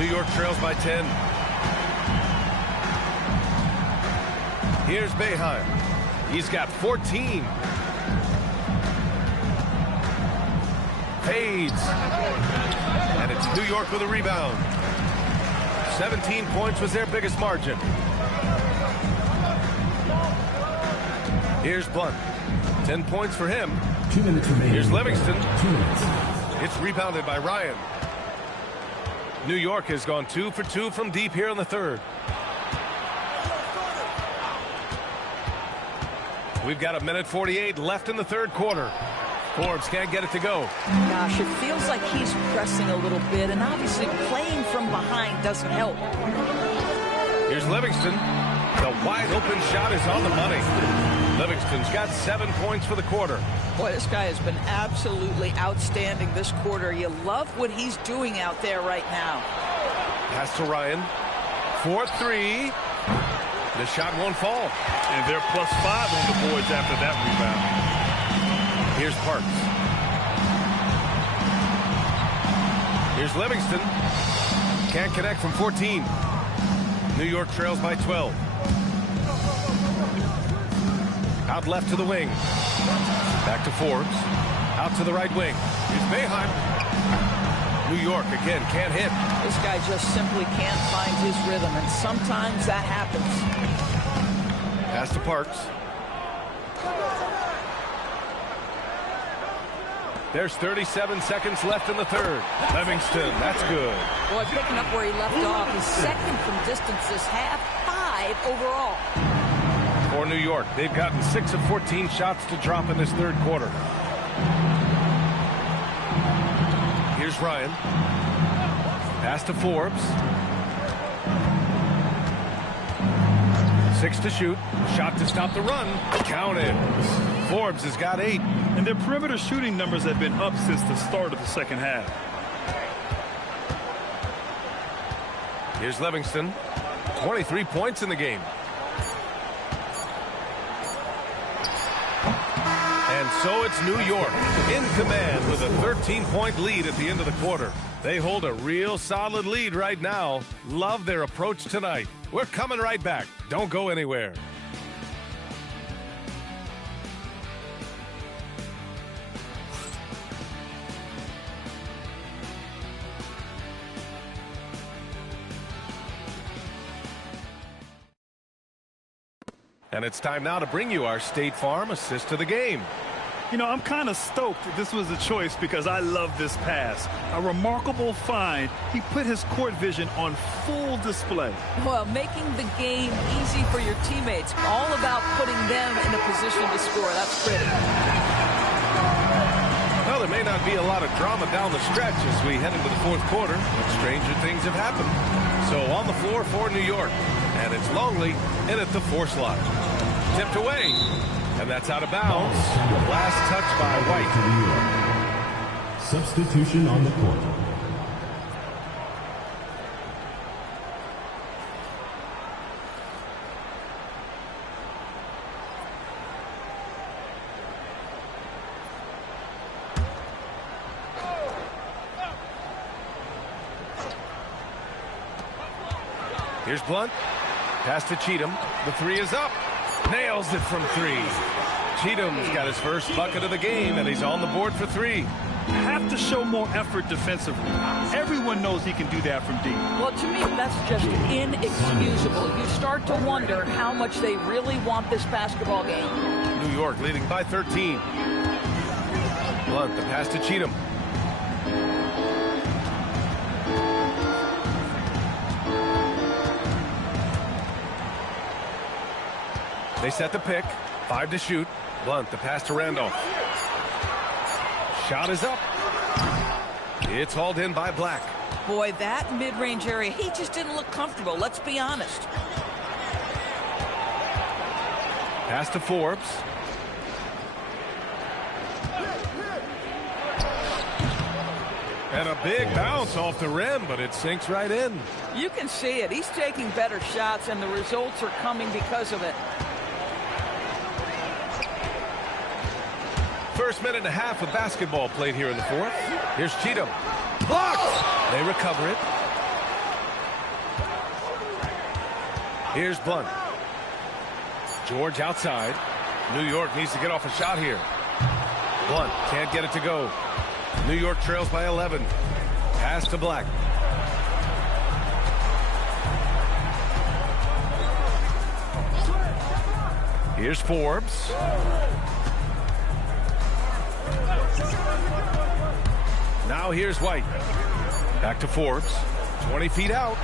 New York trails by 10. Here's Boeheim. He's got 14. Fades. And it's New York with a rebound. 17 points was their biggest margin. Here's Blunt. 10 points for him. 2 minutes remaining. Here's Livingston. 2 minutes. It's rebounded by Ryan. New York has gone 2 for 2 from deep here in the third. We've got 1:48 left in the third quarter. Forbes can't get it to go. Gosh, it feels like he's pressing a little bit, and obviously playing from behind doesn't help. Here's Livingston. The wide open shot is on the money. Livingston's got 7 points for the quarter. Boy, this guy has been absolutely outstanding this quarter. You love what he's doing out there right now. Pass to Ryan. 4-3. The shot won't fall. And they're +5 on the boards after that rebound. Here's Parks. Here's Livingston. Can't connect from 14. New York trails by 12. Out left to the wing. Back to Forbes. Out to the right wing. Here's Boeheim. New York again can't hit. This guy just simply can't find his rhythm, and sometimes that happens. Pass to Parks. There's 37 seconds left in the third. Livingston, that's good. Boy, picking up where he left off. He's second from distance this half, 5 overall. For New York, they've gotten 6 of 14 shots to drop in this third quarter. Here's Ryan. Pass to Forbes. 6 to shoot. Shot to stop the run. Counted. Forbes has got 8. And their perimeter shooting numbers have been up since the start of the second half. Here's Livingston. 23 points in the game. And so it's New York in command with a 13-point lead at the end of the quarter. They hold a real solid lead right now. Love their approach tonight. We're coming right back. Don't go anywhere. And it's time now to bring you our State Farm assist of the game. You know, I'm kind of stoked this was a choice because I love this pass. A remarkable find. He put his court vision on full display. Well, making the game easy for your teammates. All about putting them in a position to score. That's pretty. Well, there may not be a lot of drama down the stretch as we head into the fourth quarter, but stranger things have happened. So on the floor for New York, and it's Longley in at the 4 slot. Tipped away, and that's out of bounds. Last touch by White. Substitution on the court. Here's Blunt. Pass to Cheatham. The 3 is up. Nails it from 3. Cheatham's got his first bucket of the game, and he's on the board for 3. Have to show more effort defensively. Everyone knows he can do that from deep. Well, to me, that's just inexcusable. You start to wonder how much they really want this basketball game. New York leading by 13. Blunt, the pass to Cheatham. They set the pick. 5 to shoot. Blunt, the pass to Randolph. Shot is up. It's hauled in by Black. Boy, that mid-range area, he just didn't look comfortable. Let's be honest. Pass to Forbes. And a big bounce off the rim, but it sinks right in. You can see it. He's taking better shots, and the results are coming because of it. First minute and a half of basketball played here in the fourth. Here's Cheatham. Blocked! They recover it. Here's Blunt. George outside. New York needs to get off a shot here. Blunt can't get it to go. New York trails by 11. Pass to Black. Here's Forbes. Now here's White. Back to Forbes. 20 feet out.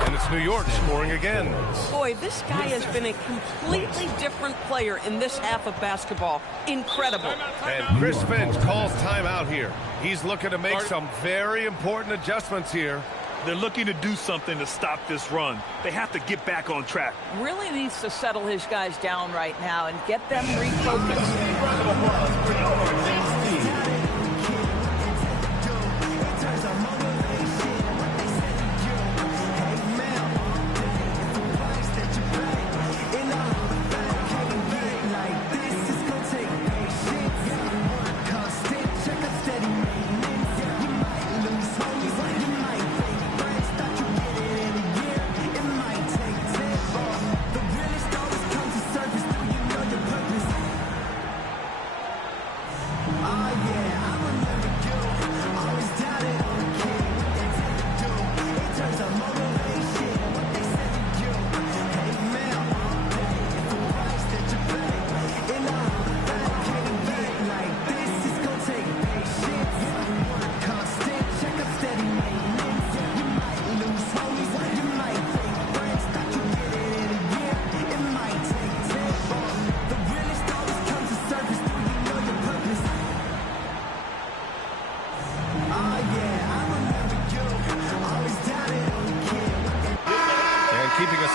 And it's New York scoring again. Boy, this guy has been a completely different player in this half of basketball. Incredible. And Chris Finch calls timeout here. He's looking to make some very important adjustments here. They're looking to do something to stop this run. They have to get back on track. Really needs to settle his guys down right now and get them refocused.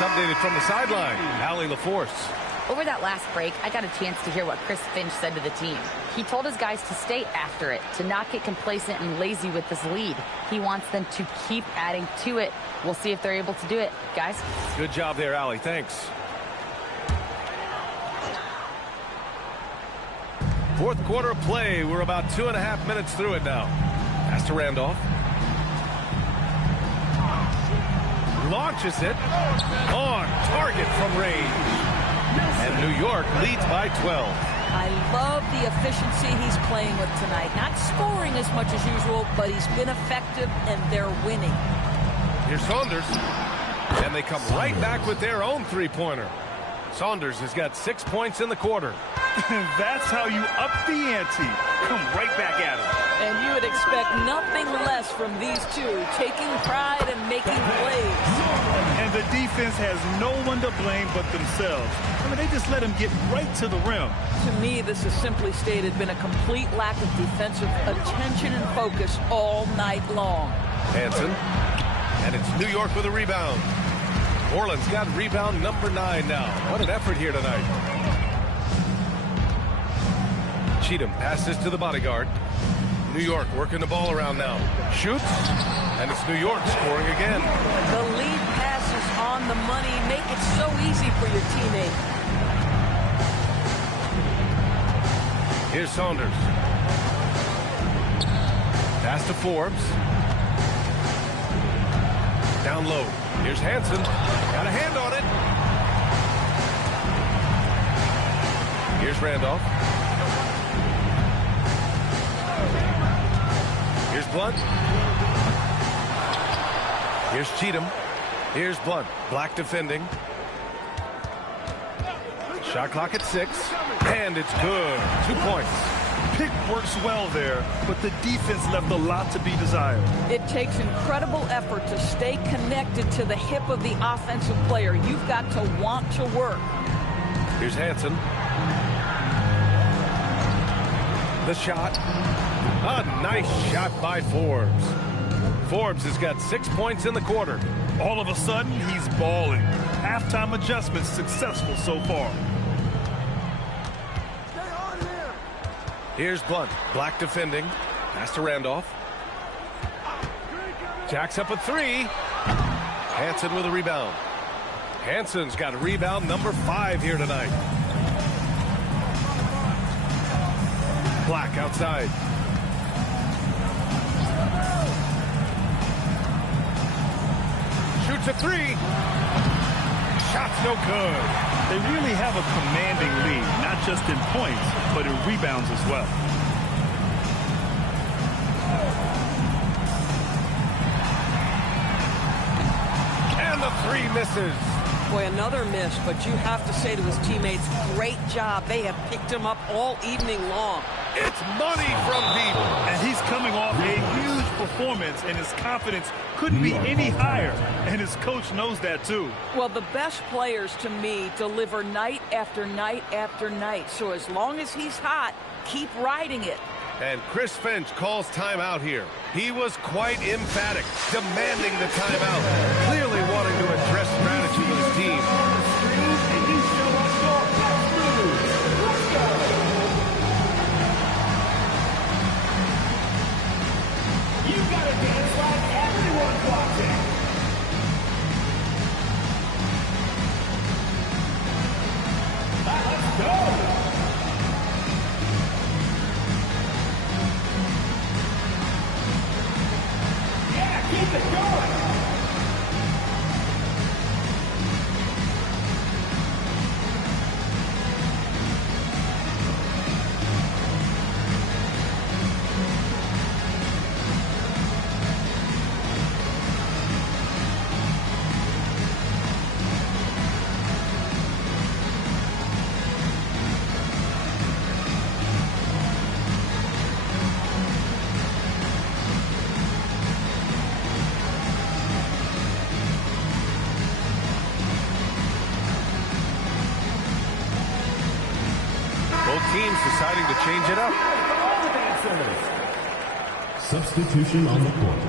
updated from the sideline. Allie LaForce. Over that last break, I got a chance to hear what Chris Finch said to the team. He told his guys to stay after it, to not get complacent and lazy with this lead. He wants them to keep adding to it. We'll see if they're able to do it. Guys? Good job there, Allie. Thanks. Fourth quarter of play. We're about 2.5 minutes through it now. Pass to Randolph. Launches it. On target from range. And New York leads by 12. I love the efficiency he's playing with tonight. Not scoring as much as usual, but he's been effective, and they're winning. Here's Saunders. And they come right back with their own three-pointer. Saunders has got 6 points in the quarter. That's how you up the ante. Come right back at him. And you would expect nothing less from these two, taking pride and making plays. And the defense has no one to blame but themselves. I mean, they just let him get right to the rim. To me, this is simply stated been a complete lack of defensive attention and focus all night long. Hansen. And it's New York with a rebound. Orland's got rebound number 9 now. What an effort here tonight. Cheatham passes to the bodyguard. New York working the ball around now. Shoots. And it's New York scoring again. The lead pass is on the money. Make it so easy for your teammate. Here's Saunders. Pass to Forbes. Down low. Here's Hansen. Got a hand on it. Here's Randolph. Here's Blunt. Here's Cheatham. Here's Blunt. Black defending. Shot clock at 6. And it's good. 2 points. Pick works well there, but the defense left a lot to be desired. It takes incredible effort to stay connected to the hip of the offensive player. You've got to want to work. Here's Hansen. The shot. A nice shot by Forbes. Forbes has got 6 points in the quarter. All of a sudden, he's balling. Halftime adjustments successful so far. Here's Blunt. Black defending. Pass to Randolph. Jacks up a 3. Hansen with a rebound. Hansen's got rebound number 5 here tonight. Black outside. Shoots a 3. Shot's no good. They really have a commanding lead, not just in points, but in rebounds as well. And the 3 misses. Boy, another miss, but you have to say to his teammates, great job. They have picked him up all evening long. It's money from deep. And he's coming off a huge performance, and his confidence couldn't be any higher. And his coach knows that, too. Well, the best players, to me, deliver night after night after night. So as long as he's hot, keep riding it. And Chris Finch calls timeout here. He was quite emphatic, demanding the timeout, clearly wanting to address strategy with his team. You gotta dance like everyone's watching. Let's go. Keep it going. Teams deciding to change it up. Substitution on the court.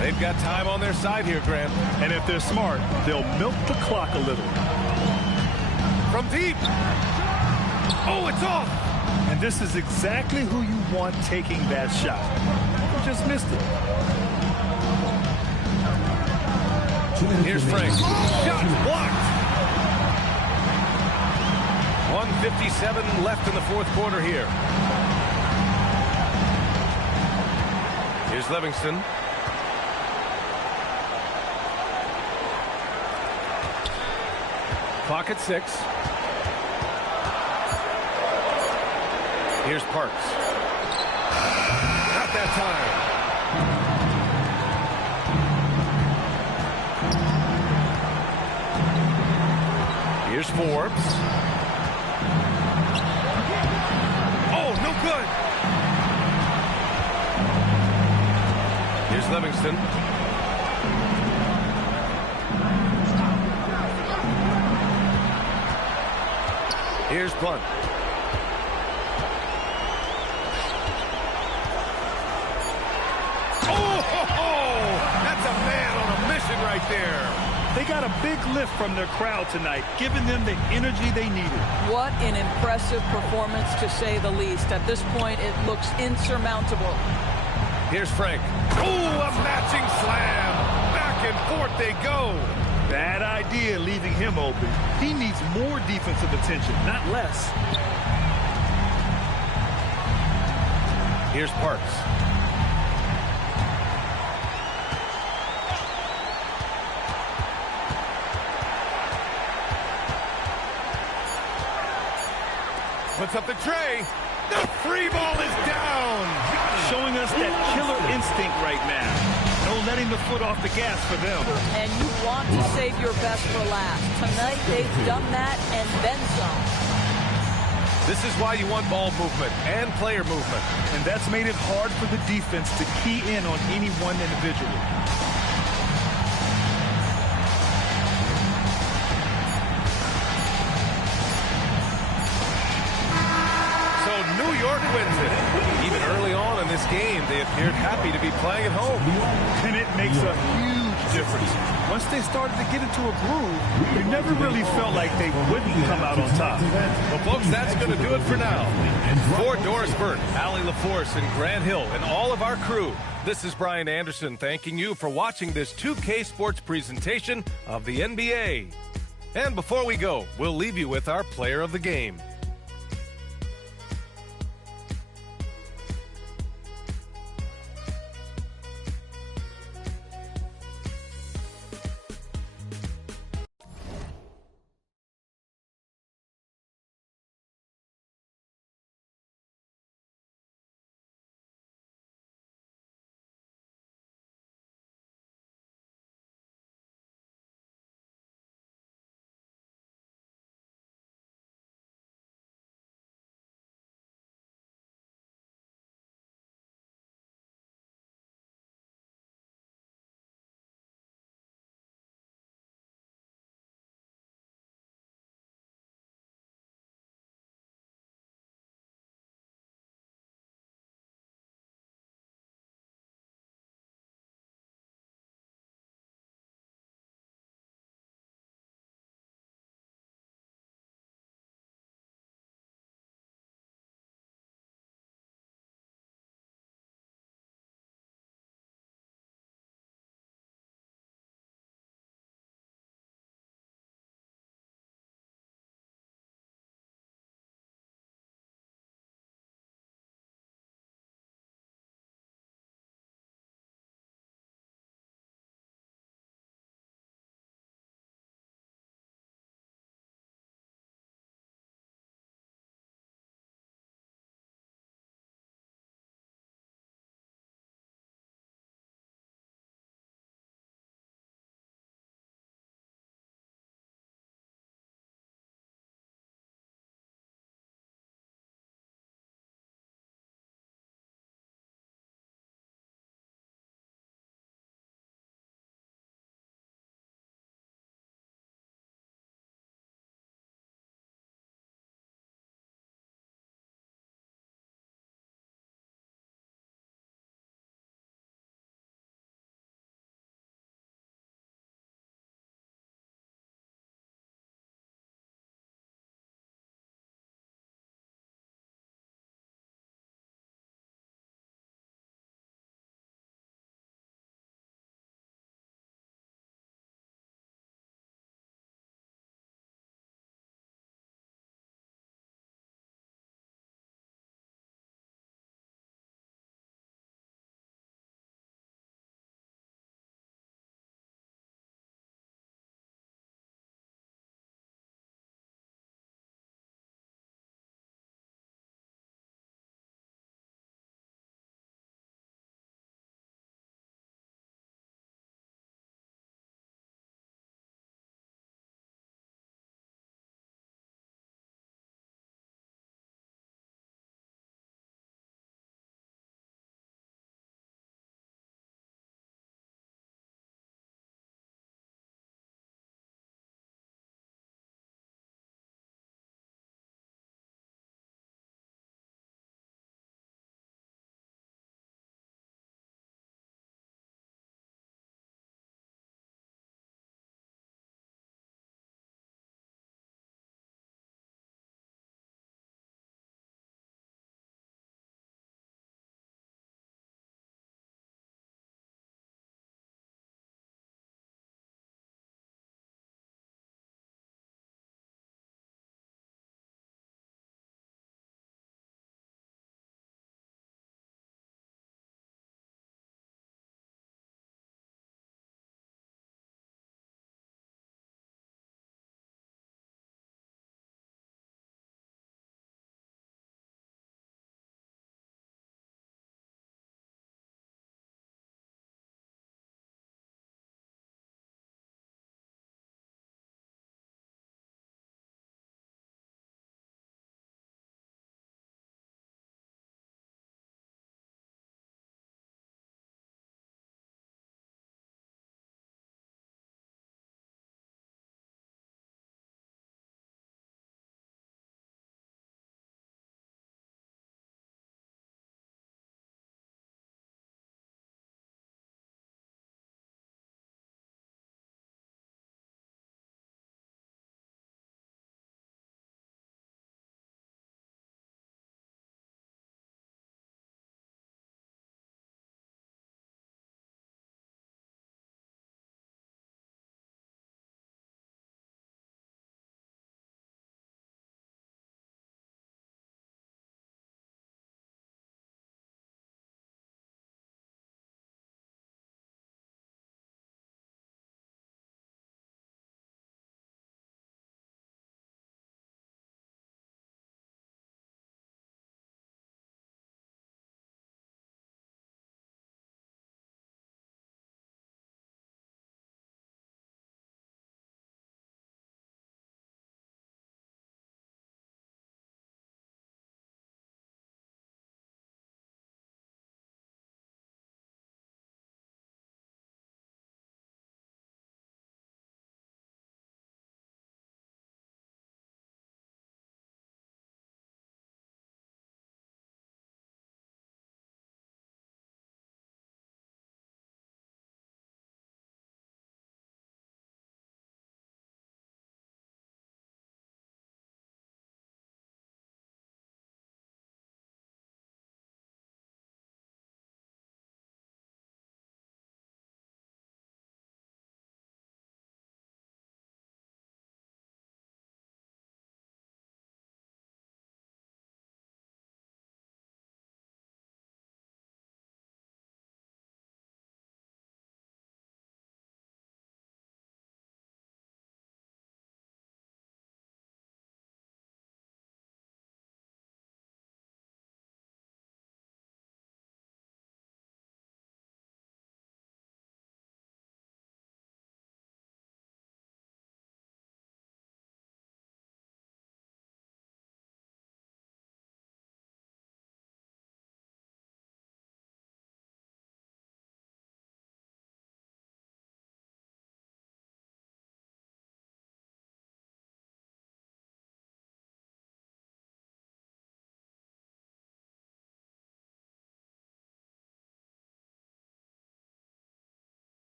They've got time on their side here, Grant. And if they're smart, they'll milk the clock a little. From deep. Oh, it's off. And this is exactly who you want taking that shot. You just missed it. Here's Frank. Shot blocked. 1:57 left in the fourth quarter here. Here's Livingston. Clock at 6. Here's Parks. Not that time. Here's Forbes. Oh, no good. Here's Livingston. Here's Blunt. That's a man on a mission right there. They got a big lift from their crowd tonight, giving them the energy they needed. What an impressive performance, to say the least. At this point, it looks insurmountable. Here's Frank. Oh, a matching slam. Back and forth they go. Bad idea leaving him open. He needs more defensive attention, not less. Here's Parks. Puts up the tray. The free ball is down. Showing us that killer instinct right now. No letting the foot off the gas for them. And you want to save your best for last. Tonight, they've done that and then some. This is why you want ball movement and player movement. And that's made it hard for the defense to key in on any one individual. New York wins it. Even early on in this game, they appeared happy to be playing at home. And it makes a huge difference. Once they started to get into a groove, you never really felt like they wouldn't come out on top. Well, folks, that's going to do it for now. For Doris Burke, Allie LaForce, and Grant Hill, and all of our crew, this is Brian Anderson thanking you for watching this 2K Sports presentation of the NBA. And before we go, we'll leave you with our player of the game.